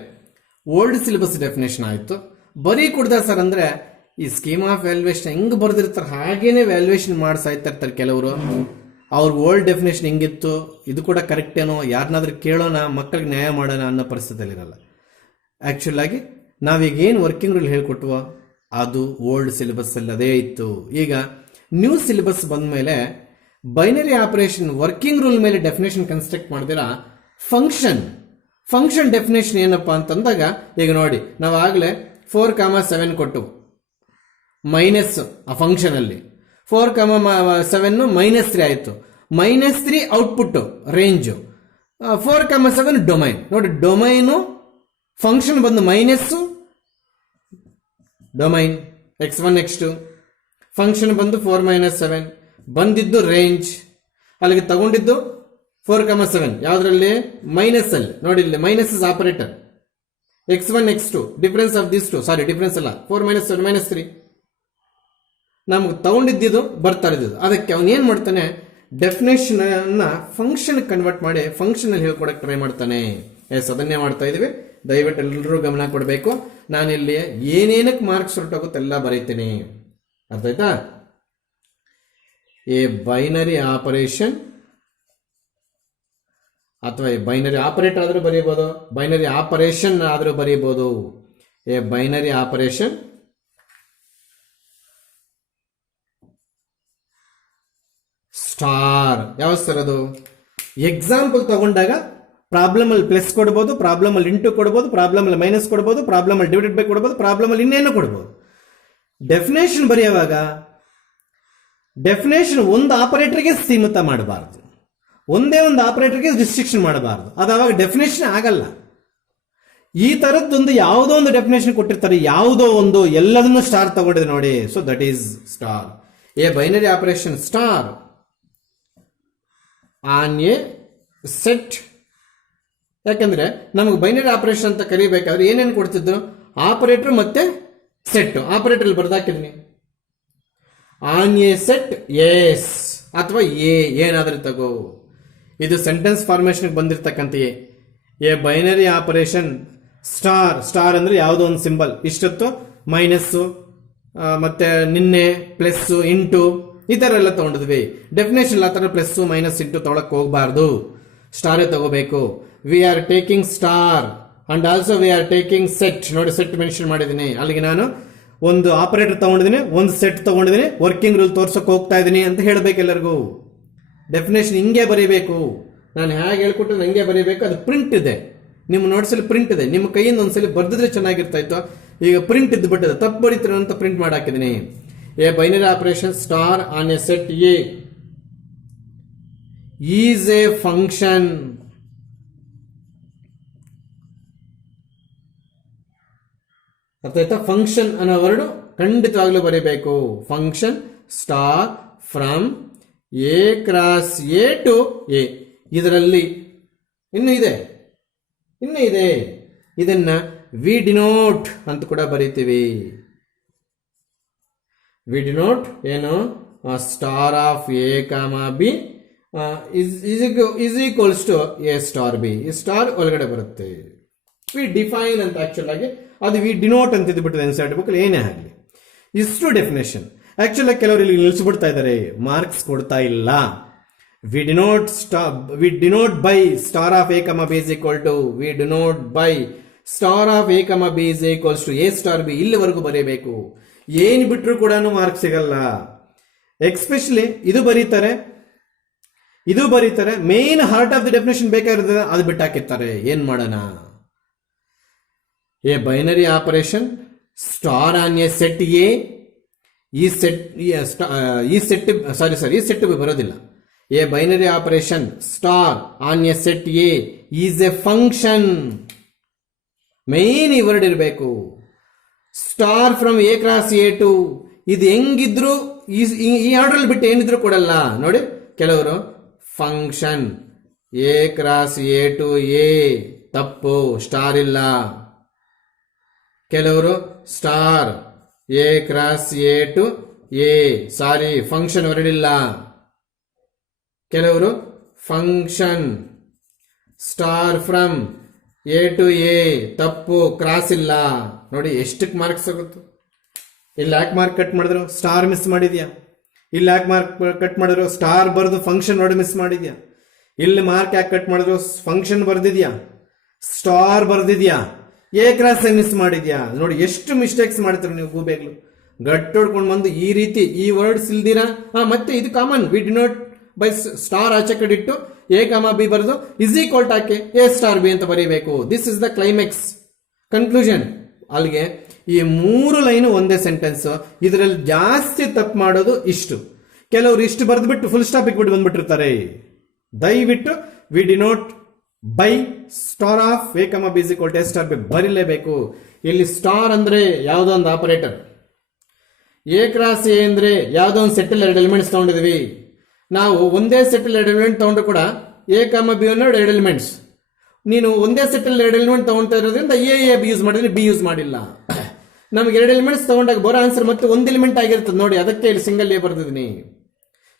ಓಲ್ಡ್ ಸಿಲೆಬಸ್ ಡೆಫಿನೇಷನ್ ಆಯಿತು. ಬರೀ ಕೊಡ್ದ ಸರ್ ಅಂದರೆ ಈ ಸ್ಕೀಮ್ ಆಫ್ ವ್ಯಾಲ್ಯೂಯೇಷನ್ ಹೆಂಗ್ ಬರ್ದಿರ್ತಾರೆ ಹಾಗೇನೆ ವ್ಯಾಲ್ಯೂಯೇಷನ್ ಮಾಡ್ತಾ ಇರ್ತಾರೆ ಕೆಲವರು. ಅವ್ರ ಓಲ್ಡ್ ಡೆಫಿನೇಷನ್ ಹೆಂಗಿತ್ತು ಇದು ಕೂಡ ಕರೆಕ್ಟ್ ಏನೋ, ಯಾರನ್ನಾದ್ರೂ ಕೇಳೋಣ, ಮಕ್ಕಳಿಗೆ ನ್ಯಾಯ ಮಾಡೋಣ ಅನ್ನೋ ಪರಿಸ್ಥಿತಿಯಲ್ಲಿ ಇರಲ್ಲ. ಆಕ್ಚುಲ್ ಆಗಿ ನಾವೀಗ ಏನು ವರ್ಕಿಂಗ್ ರೂಲ್ ಹೇಳ್ಕೊಟ್ವೋ ಅದು ಓಲ್ಡ್ ಸಿಲೆಬಸ್ ಅಲ್ಲಿ ಅದೇ ಇತ್ತು. ಈಗ ನ್ಯೂ ಸಿಲೆಬಸ್ ಬಂದ ಮೇಲೆ ಬೈನರಿ ಆಪರೇಷನ್ ವರ್ಕಿಂಗ್ ರೂಲ್ ಮೇಲೆ ಡೆಫಿನೇಷನ್ ಕನ್ಸ್ಟ್ರಕ್ಟ್ ಮಾಡಿದಿರ ಫಂಕ್ಷನ್ ಡೆಫಿನೇಷನ್ ಏನಪ್ಪಾ ಅಂತಂದಾಗ, ಈಗ ನೋಡಿ ನಾವು ಆಗಲೇ 4,7 ಕೊಟ್ಟು ಮೈನಸ್ ಆ ಫಂಕ್ಷನ್ ಅಲ್ಲಿ 4,7 -3 ಆಯಿತು. -3 ಔಟ್ಪುಟ್ ರೇಂಜು, 4,7 ಡೊಮೈನ್. ನೋಡಿ ಡೊಮೈನು ಫಂಕ್ಷನ್ ಬಂದು minus domain x1 x2, function ಬಂದು 4 - 7, ಬಂದಿದ್ದು ರೇಂಜ್, ಅಲ್ಲಿಗೆ ತಗೊಂಡಿದ್ದು 4,7 ಯಾವ್ದ್ರಲ್ಲಿ ಮೈನಸ್ ಅಲ್ಲಿ. ನೋಡಿ ಇಲ್ಲಿ minus is operator, x1 x2 difference of this two, sorry difference ಅಲ್ಲ, 4 - 7 -3 ನಮ್ಗೆ ತಗೊಂಡಿದ್ದು ಬರ್ತಾ ಇದ್ದು. ಅದಕ್ಕೆ ಅವನು ಏನ್ ಮಾಡ್ತಾನೆ, ಡೆಫಿನೇಷನ್ ಅನ್ನ ಫಂಕ್ಷನ್ ಕನ್ವರ್ಟ್ ಮಾಡಿ ಫಂಕ್ಷನ್ ಅಲ್ಲಿ ಹೇಳ್ಕೊಡಕ್ ಟ್ರೈ ಮಾಡ್ತಾನೆ. ಎಸ್, ಅದನ್ನೇ ಮಾಡ್ತಾ ಇದೀವಿ. ದಯವಿಟ್ಟು ಎಲ್ಲರೂ ಗಮನ ಕೊಡಬೇಕು. ನಾನಿಲ್ಲಿ ಏನೇನಕ್ಕೆ ಮಾರ್ಕ್ಸ್ ಹೊರಟೋಗುತ್ತೆ ಎಲ್ಲ ಬರೀತೀನಿ, ಅರ್ಥ ಆಯ್ತಾ? ಎ ಬೈನರಿ ಆಪರೇಷನ್ ಅಥವಾ ಬೈನರಿ ಆಪರೇಟರ್ ಆದ್ರೂ ಬರೀಬಹುದು, ಬೈನರಿ ಆಪರೇಷನ್ ಆದ್ರೂ ಬರೀಬಹುದು. ಎ ಬೈನರಿ ಆಪರೇಷನ್ ಸ್ಟಾರ್ ಯಾವ ಸರ್ ಅದು? ಎಕ್ಸಾಂಪಲ್ ತಗೊಂಡಾಗ ಪ್ರಾಬ್ಲಮ್ ಅಲ್ಲಿ ಪ್ಲಸ್ ಕೊಡಬಹುದು, ಪ್ರಾಬ್ಲಮ್ ಅಲ್ಲಿ ಇಂಟು ಕೊಡಬಹುದು, ಪ್ರಾಬ್ಲಮ್ ಅಲ್ಲಿ ಮೈನಸ್ ಕೊಡಬಹುದು, ಪ್ರಾಬ್ಲಮ್ ಅಲ್ಲಿ ಡಿವೈಡೆಡ್ ಬೈ ಕೊಡಬಹುದು, ಪ್ರಾಬ್ಲಮ್ ಅಲ್ಲಿ ಇನ್ನೇನು ಕೊಡಬಹುದು. ಡೆಫಿನೇಷನ್ ಬರೆಯುವಾಗ ಡೆಫಿನೇಷನ್ ಒಂದು ಆಪರೇಟರ್ಗೆ ಸೀಮಿತ ಮಾಡಬಾರ್ದು, ಒಂದೇ ಒಂದು ಆಪರೇಟರ್ಗೆ ರಿಸ್ಟ್ರಿಕ್ಷನ್ ಮಾಡಬಾರ್ದು. ಅದಾವಾಗ ಡೆಫಿನೇಷನ್ ಆಗಲ್ಲ. ಈ ತರದ್ದೊಂದು ಯಾವುದೋ ಒಂದು ಡೆಫಿನೇಷನ್ ಕೊಟ್ಟಿರ್ತಾರೆ, ಯಾವುದೋ ಒಂದು ಎಲ್ಲದನ್ನು ಸ್ಟಾರ್ ತಗೊಂಡಿದೆ ನೋಡಿ, so that is star. A binary operation star on a set. ಯಾಕಂದ್ರೆ ನಮಗೆ ಬೈನರಿ ಆಪರೇಷನ್ ಅಂತ ಕರಿಬೇಕಾದ್ರೆ ಏನೇನು ಕೊಡ್ತಿದ್ರು? ಆಪರೇಟರ್ ಮತ್ತೆ ಸೆಟ್. ಆಪರೇಟರ್ ಬರ್ದಾಕಿದ್ನಿ ಆನ್ ಎ ಸೆಟ್ ಎಸ್ ಅಥವಾ ಎ ಏನಾದ್ರೂ ತಗೋ. ಇದು ಸೆಂಟೆನ್ಸ್ ಫಾರ್ಮೇಶನ್ ಬಂದಿರತಕ್ಕಂತ ಎ ಬೈನರಿ ಆಪರೇಷನ್ ಸ್ಟಾರ್ ಅಂದ್ರೆ ಯಾವುದೋ ಒಂದು ಸಿಂಬಲ್, ಇಷ್ಟೊತ್ತು ಮೈನಸ್ಸು ಮತ್ತೆ ನಿನ್ನೆ ಪ್ಲಸ್ ಇಂಟು ಈ ತರ ಎಲ್ಲ ತಗೊಂಡಿದ್ವಿ. ಡೆಫಿನೇಷನ್ ಆ ತರ ಪ್ಲಸ್ ಮೈನಸ್ ಇಂಟು ತಗೊಳಕ್ ಹೋಗ್ಬಾರ್ದು, ಸ್ಟಾರೇ ತಗೋಬೇಕು. We are taking star and also we are taking set. ನೋಡಿ ಸೆಟ್ ಮೆನ್ಷನ್ ಮಾಡಿದೀನಿ, ಅಲ್ಲಿಗೆ ನಾನು ಒಂದು ಆಪರೇಟರ್ ತಗೊಂಡಿದ್ದೀನಿ, ಒಂದು ಸೆಟ್ ತಗೊಂಡಿದ್ದೀನಿ, ವರ್ಕಿಂಗ್ ರೂಲ್ ತೋರ್ಸಕ್ ಹೋಗ್ತಾ ಇದೀನಿ ಅಂತ ಹೇಳ್ಬೇಕು ಎಲ್ಲರಿಗೂ. ಡೆಫಿನೇಷನ್ ಹಿಂಗೆ ಬರೀಬೇಕು, ನಾನು ಹೇಗೆ ಹೇಳ್ಕೊಟ್ಟು ಹಂಗೆ ಬರೀಬೇಕು. ಅದು ಪ್ರಿಂಟ್ ಇದೆ, ನಿಮ್ಮ ನೋಟ್ಸಲ್ಲಿ ಪ್ರಿಂಟ್ ಇದೆ, ನಿಮ್ಮ ಕೈಯಿಂದ ಒಂದ್ಸಲಿ ಬರ್ದಿದ್ರೆ ಚೆನ್ನಾಗಿರ್ತಾ ಇತ್ತು. ಈಗ ಪ್ರಿಂಟ್ ಇದ್ದು ಬಿಟ್ಟಿದೆ, ತಪ್ಪು ಬರೀತೀರ ಅಂತ ಪ್ರಿಂಟ್ ಮಾಡಾಕಿದ್ದೀನಿ. A binary operation star on a set A is a function. ಅರ್ಥ ಆಯ್ತಾ? ಫಂಕ್ಷನ್ ಅನ್ನೋ ವರ್ಡ್ ಖಂಡಿತವಾಗ್ಲೂ ಬರೀಬೇಕು. Function star from A cross A to A. ಇದರಲ್ಲಿ ಇನ್ನೂ ಇದೆ, ಇದನ್ನ ವಿ ಡಿನೋಟ್ ಅಂತ ಕೂಡ ಬರೀತೀವಿ. ವಿ ಡಿನೋಟ್ ಏನು? Star of a comma b is equals to A star b. ಈ ಸ್ಟಾರ್ ಒಳಗಡೆ ಬರುತ್ತೆ. ವಿ ಡಿಫೈನ್ ಅಂತ ಆಕ್ಚುಲ್ ಆಗಿ ಅದು ವಿ ಡಿನೋಟ್ ಅಂತ ಇದ್ಬಿಟ್ಟಿದೆ ಇನ್ಸೈಡ್ ಬುಕ್. ಏನೇ ಆಗಲಿ ಇಷ್ಟು ಡೆಫಿನೇಷನ್. ಆಕ್ಚುಲ್ ಆಗಿ ಕೆಲವರು ಇಲ್ಲಿ ನಿಲ್ಲಿಸ್ಬಿಡ್ತಾ ಇದ್ದಾರೆ, ಮಾರ್ಕ್ಸ್ ಕೊಡ್ತಾ ಇಲ್ಲ. We denote by star of a comma b is equal to we denote by star of a comma b is equals to A star b. ಇಲ್ಲಿವರೆಗೂ ಬರೀಬೇಕು. ಏನು ಬಿಟ್ಟರು ಕೂಡ ಮಾರ್ಕ್ಸ್ ಸಿಗಲ್ಲ. ಎಕ್ಸ್ಪೆಷಲಿ ಇದು ಬರೀತಾರೆ, main heart of the definition ಬೇಕಾಗಿರ್ತದೆ, ಅದು ಬಿಟ್ಟಾಕಿರ್ತಾರೆ. ಏನ್ ಮಾಡೋಣ? A binary operation star on a set A. ಈ ಸೆಟ್ ಬರೋದಿಲ್ಲ. A binary operation star on a set A is a function. Main ಈ ವರ್ಡ್ ಇರಬೇಕು. Star from A cross A to. ಇದು ಹೆಂಗಿದ್ರು ಈ ಆರ್ಡರ್ ಬಿಟ್ಟು ಏನಿದ್ರು ಕೊಡಲ್ಲ. ನೋಡಿ ಕೆಲವರು function A cross A to A ತಪ್ಪು, ಸ್ಟಾರ್ ಇಲ್ಲ. ಕೆಲವರು star A cross A to A, sorry function ಹೊರಡಿಲ್ಲ. ಕೆಲವರು function star from A to A ತಪ್ಪು, ಕ್ರಾಸ್ ಇಲ್ಲ. ನೋಡಿ ಎಷ್ಟಕ್ಕೆ ಮಾರ್ಕ್ಸ್ ಆಗುತ್ತೆ. ಇಲ್ಲಿ ಯಾಕೆ ಮಾರ್ಕ್ ಕಟ್ ಮಾಡಿದ್ರು, ಸ್ಟಾರ್ ಮಿಸ್ ಮಾಡಿದ್ಯಾ. ಇಲ್ಲಿ ಯಾಕೆ ಮಾರ್ಕ್ ಕಟ್ ಮಾಡಿದ್ರು, ಸ್ಟಾರ್ ಬರೆದು ಫಂಕ್ಷನ್ ವರ್ಡ್ ಮಿಸ್ ಮಾಡಿದ್ಯಾ. ಇಲ್ಲಿ ಮಾರ್ಕ್ ಯಾಕೆ ಕಟ್ ಮಾಡಿದ್ರು, ಫಂಕ್ಷನ್ ಬರ್ದಿದ್ಯಾ, ಸ್ಟಾರ್ ಬರ್ದಿದ್ಯಾ, ಎ ಕ್ರಾಸ್ ಮಿಸ್ ಮಾಡಿದ್ಯಾ. ನೋಡಿ ಎಷ್ಟು ಮಿಸ್ಟೇಕ್ಸ್ ಮಾಡ್ತೀರ ನೀವು ಗೂಬೆಗಳು. ಗಟ್ಟೊಡ್ಕೊಂಡು ಬಂದು ಈ ರೀತಿ ಈ ವರ್ಡ್ಸ್ ಇಲ್ದಿರಾ. ಮತ್ತೆ ಇದು common, we denote by star ಆಚೆ ಕಡೆ ಇಟ್ಟು ಎ ಕಾಮ ಬಿ ಬರೆದು ಇಸ್ ಈಕ್ವಲ್ ಟು ಹಾಕಿ ಎ ಸ್ಟಾರ್ ಬಿ ಅಂತ ಬರೀಬೇಕು. This is the climax conclusion. ಅಲ್ಲಿಗೆ ಈ 3 ಲೈನು ಒಂದೇ ಸೆಂಟೆನ್ಸ್. ಇದರಲ್ಲಿ ಜಾಸ್ತಿ ತಪ್ಪು ಮಾಡೋದು ಇಷ್ಟು. ಕೆಲವರು ಇಷ್ಟು ಬರೆದ್ಬಿಟ್ಟು ಫುಲ್ ಸ್ಟಾಪ್ ಇಟ್ಬಿಟ್ಟು ಬಂದ್ಬಿಟ್ಟಿರ್ತಾರೆ. ದಯವಿಟ್ಟು we denote by star of a comma b is equal to A star b ಬರೀಲೇಬೇಕು. ಇಲ್ಲಿ ಸ್ಟಾರ್ ಅಂದ್ರೆ ಯಾವುದೋ ಒಂದು ಆಪರೇಟರ್, ಎ ಕ್ರಾಸ್ ಎ ಅಂದ್ರೆ ಯಾವುದೋ ಒಂದು ಸೆಟ್ಟಲ್ಲಿ 2 ಎಲಿಮೆಂಟ್ಸ್ ತಗೊಂಡಿದ್ವಿ. ನಾವು ಒಂದೇ ಸೆಟ್ಟಲ್ಲಿ 2 ಎಲಿಮೆಂಟ್ ತಗೊಂಡ್ರು ಕೂಡ ಎ ಕಾಮ ಬಿ ಅನ್ನೋ 2 ಎಲಿಮೆಂಟ್ಸ್. ನೀನು ಒಂದೇ ಸೆಟ್ಟಲ್ಲಿ 2 ಎಲಿಮೆಂಟ್ ತಗೊಳ್ತಾ ಇರೋದ್ರಿಂದ ಎ ಬಿ ಯೂಸ್ ಮಾಡಿದ್ರೆ ಬಿ ಯೂಸ್ ಮಾಡಿಲ್ಲ. ನಮ್ಗೆ 2 ಎಲಿಮೆಂಟ್ಸ್ ತಗೊಂಡಾಗ ಬರೋ ಆನ್ಸರ್ ಮತ್ತೆ 1 ಎಲಿಮೆಂಟ್ ಆಗಿರ್ತದೆ ನೋಡಿ, ಅದಕ್ಕೆ ಇಲ್ಲಿ ಸಿಂಗಲ್ ಎ ಬರ್ದಿದ್ದೀನಿ.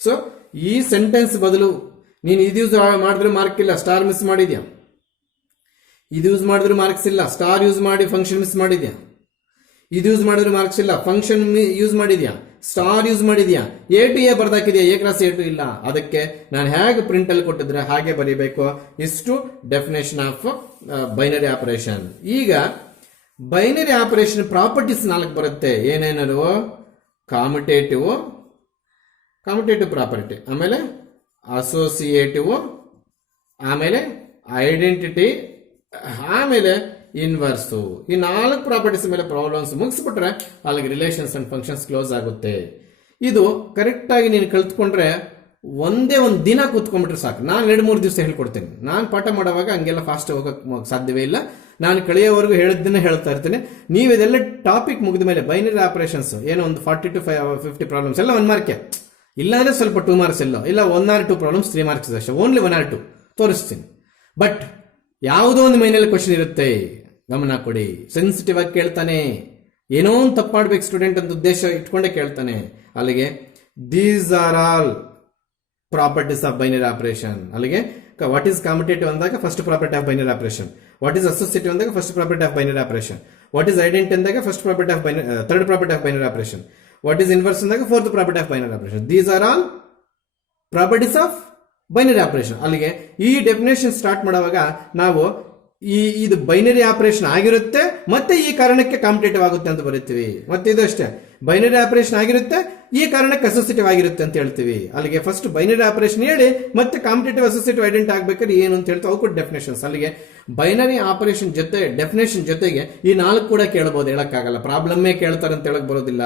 ಸೊ ಈ ಸೆಂಟೆನ್ಸ್ ಬದಲು ನೀನು ಇದು ಯೂಸ್ ಮಾಡಿದ್ರೆ ಮಾರ್ಕ್ ಇಲ್ಲ, ಸ್ಟಾರ್ ಮಿಸ್ ಮಾಡಿದ್ಯಾ. ಇದು ಯೂಸ್ ಮಾಡಿದ್ರೆ ಮಾರ್ಕ್ಸ್ ಇಲ್ಲ, ಸ್ಟಾರ್ ಯೂಸ್ ಮಾಡಿ ಫಂಕ್ಷನ್ ಮಿಸ್ ಮಾಡಿದ್ಯಾ. ಇದು ಯೂಸ್ ಮಾಡಿದ್ರೆ ಮಾರ್ಕ್ಸ್ ಇಲ್ಲ, ಫಂಕ್ಷನ್ ಯೂಸ್ ಮಾಡಿದ್ಯಾ, ಸ್ಟಾರ್ ಯೂಸ್ ಮಾಡಿದ್ಯಾ, ಎ ಟು ಎ ಬರ್ದಾಕಿದ್ಯಾ, ಎ ಕ್ರಾಸ್ ಎ ಟು ಇಲ್ಲ. ಅದಕ್ಕೆ ನಾನು ಹೇಗೆ ಪ್ರಿಂಟ್ ಅಲ್ಲಿ ಕೊಟ್ಟಿದ್ರೆ ಹಾಗೆ ಬರೀಬೇಕು. ಇಷ್ಟು ಡೆಫಿನೇಷನ್ ಆಫ್ ಬೈನರಿ ಆಪರೇಷನ್. ಈಗ ಬೈನರಿ ಆಪರೇಷನ್ ಪ್ರಾಪರ್ಟೀಸ್ 4 ಬರುತ್ತೆ. ಏನೇನರು, ಕಾಮ್ಯುಟೇಟಿವ್ ಪ್ರಾಪರ್ಟಿ, ಆಮೇಲೆ ಅಸೋಸಿಯೇಟಿವ್, ಆಮೇಲೆ ಐಡೆಂಟಿಟಿ, ಆಮೇಲೆ ಇನ್ವರ್ಸು. ಈ 4 ಪ್ರಾಪರ್ಟೀಸ್ ಮೇಲೆ ಪ್ರಾಬ್ಲಮ್ಸ್ ಮುಗಿಸ್ಬಿಟ್ರೆ ಅಲ್ಲಿಗೆ ರಿಲೇಷನ್ಸ್ ಅಂಡ್ ಫಂಕ್ಷನ್ಸ್ ಕ್ಲೋಸ್ ಆಗುತ್ತೆ. ಇದು ಕರೆಕ್ಟ್ ಆಗಿ ನೀನು ಕಲ್ತ್ಕೊಂಡ್ರೆ ಒಂದೇ ಒಂದು ದಿನ ಕೂತ್ಕೊಂಡ್ಬಿಟ್ರೆ ಸಾಕು. ನಾನು 2-3 ದಿವಸ ಹೇಳ್ಕೊಡ್ತೇನೆ. ನಾನು ಪಾಠ ಮಾಡೋವಾಗ ಹಂಗೆಲ್ಲ ಫಾಸ್ಟ್ ಹೋಗಕ್ಕೆ ಸಾಧ್ಯವೇ ಇಲ್ಲ. ನಾನು ಕಳೆಯೋವರೆಗೂ ಹೇಳಿದ್ದನ್ನೇ ಹೇಳ್ತಾ ಇರ್ತೇನೆ. ನೀವು ಇದೆಲ್ಲ ಟಾಪಿಕ್ ಮುಗಿದ ಮೇಲೆ ಬೈನರಿ ಆಪರೇಷನ್ಸ್ ಏನೋ ಒಂದು 40 to 50 ಪ್ರಾಬ್ಲಮ್ಸ್ ಎಲ್ಲ 1 ಮಾರ್ಕೆ, ಇಲ್ಲಾಂದ್ರೆ ಸ್ವಲ್ಪ 2 ಮಾರ್ಕ್ಸ್ ಎಲ್ಲ, ಇಲ್ಲ 1 or 2 ಪ್ರಾಬ್ಲಮ್ಸ್ 3 ಮಾರ್ಕ್ಸ್ ಅಷ್ಟೇ. ಓನ್ಲಿ 1 or 2 ತೋರಿಸ್ತೀನಿ. ಬಟ್ ಯಾವುದೋ ಒಂದು ಮೈನಲ್ಲಿ ಕ್ವಶನ್ ಇರುತ್ತೆ, ಗಮನ ಕೊಡಿ. ಸೆನ್ಸಿಟಿವ್ ಆಗಿ ಕೇಳ್ತಾನೆ, ಏನೋ ಒಂದು ತಪ್ಪು ಮಾಡ್ಬೇಕು ಸ್ಟೂಡೆಂಟ್ ಅಂತ ಉದ್ದೇಶ ಇಟ್ಕೊಂಡೇ ಕೇಳ್ತಾನೆ. ಅಲ್ಲಿಗೆ these are all properties of binary operation. ಅಲ್ಲಿಗೆ ವಾಟ್ ಈಸ್ ಕಾಮ್ಯುಟೇಟಿವ್ ಅಂದಾಗ first property of binary operation, what is associative ಅಂದಾಗ first property of binary operation, what is identity ಅಂದಾಗ first property of third property of binary operation, what is inverse ಅಂದಾಗ 4th property of binary operation. These are all properties of binary operation. ಅಲ್ಲಿಗೆ ಈ ಡೆಫಿನೇಷನ್ ಸ್ಟಾರ್ಟ್ ಮಾಡುವಾಗ ನಾವು ಇದು ಬೈನರಿ ಆಪರೇಷನ್ ಆಗಿರುತ್ತೆ, ಮತ್ತೆ ಈ ಕಾರಣಕ್ಕೆ ಕಾಂಪಿಟೇಟಿವ್ ಆಗುತ್ತೆ ಅಂತ ಬರೀತೀವಿ. ಮತ್ತೆ ಇದು ಅಷ್ಟೇ, ಬೈನರಿ ಆಪರೇಷನ್ ಆಗಿರುತ್ತೆ, ಈ ಕಾರಣಕ್ಕೆ ಅಸೋಸಿಯೇಟಿವ್ ಆಗಿರುತ್ತೆ ಅಂತ ಹೇಳ್ತೀವಿ. ಅಲ್ಲಿಗೆ ಫಸ್ಟ್ ಬೈನರಿ ಆಪರೇಷನ್ ಹೇಳಿ ಮತ್ತೆ ಕಾಂಪಿಟೇಟಿವ್ ಅಸೋಸಿಯೇಟಿವ್ ಐಡೆಂಟಿ ಆಗ್ಬೇಕಾದ್ರೆ ಏನು ಅಂತ ಹೇಳ್ತೀವಿ. ಅವು ಕೂಡ ಡೆಫಿನೇಷನ್ಸ್. ಅಲ್ಲಿಗೆ ಬೈನರಿ ಆಪರೇಷನ್ ಜೊತೆ ಡೆಫಿನೇಷನ್ ಜೊತೆಗೆ ಈ 4 ಕೂಡ ಕೇಳಬಹುದು, ಹೇಳಕ್ಕಾಗಲ್ಲ. ಪ್ರಾಬ್ಲಮ್ಮೇ ಕೇಳ್ತಾರೆ ಅಂತ ಹೇಳಕ್ ಬರೋದಿಲ್ಲ.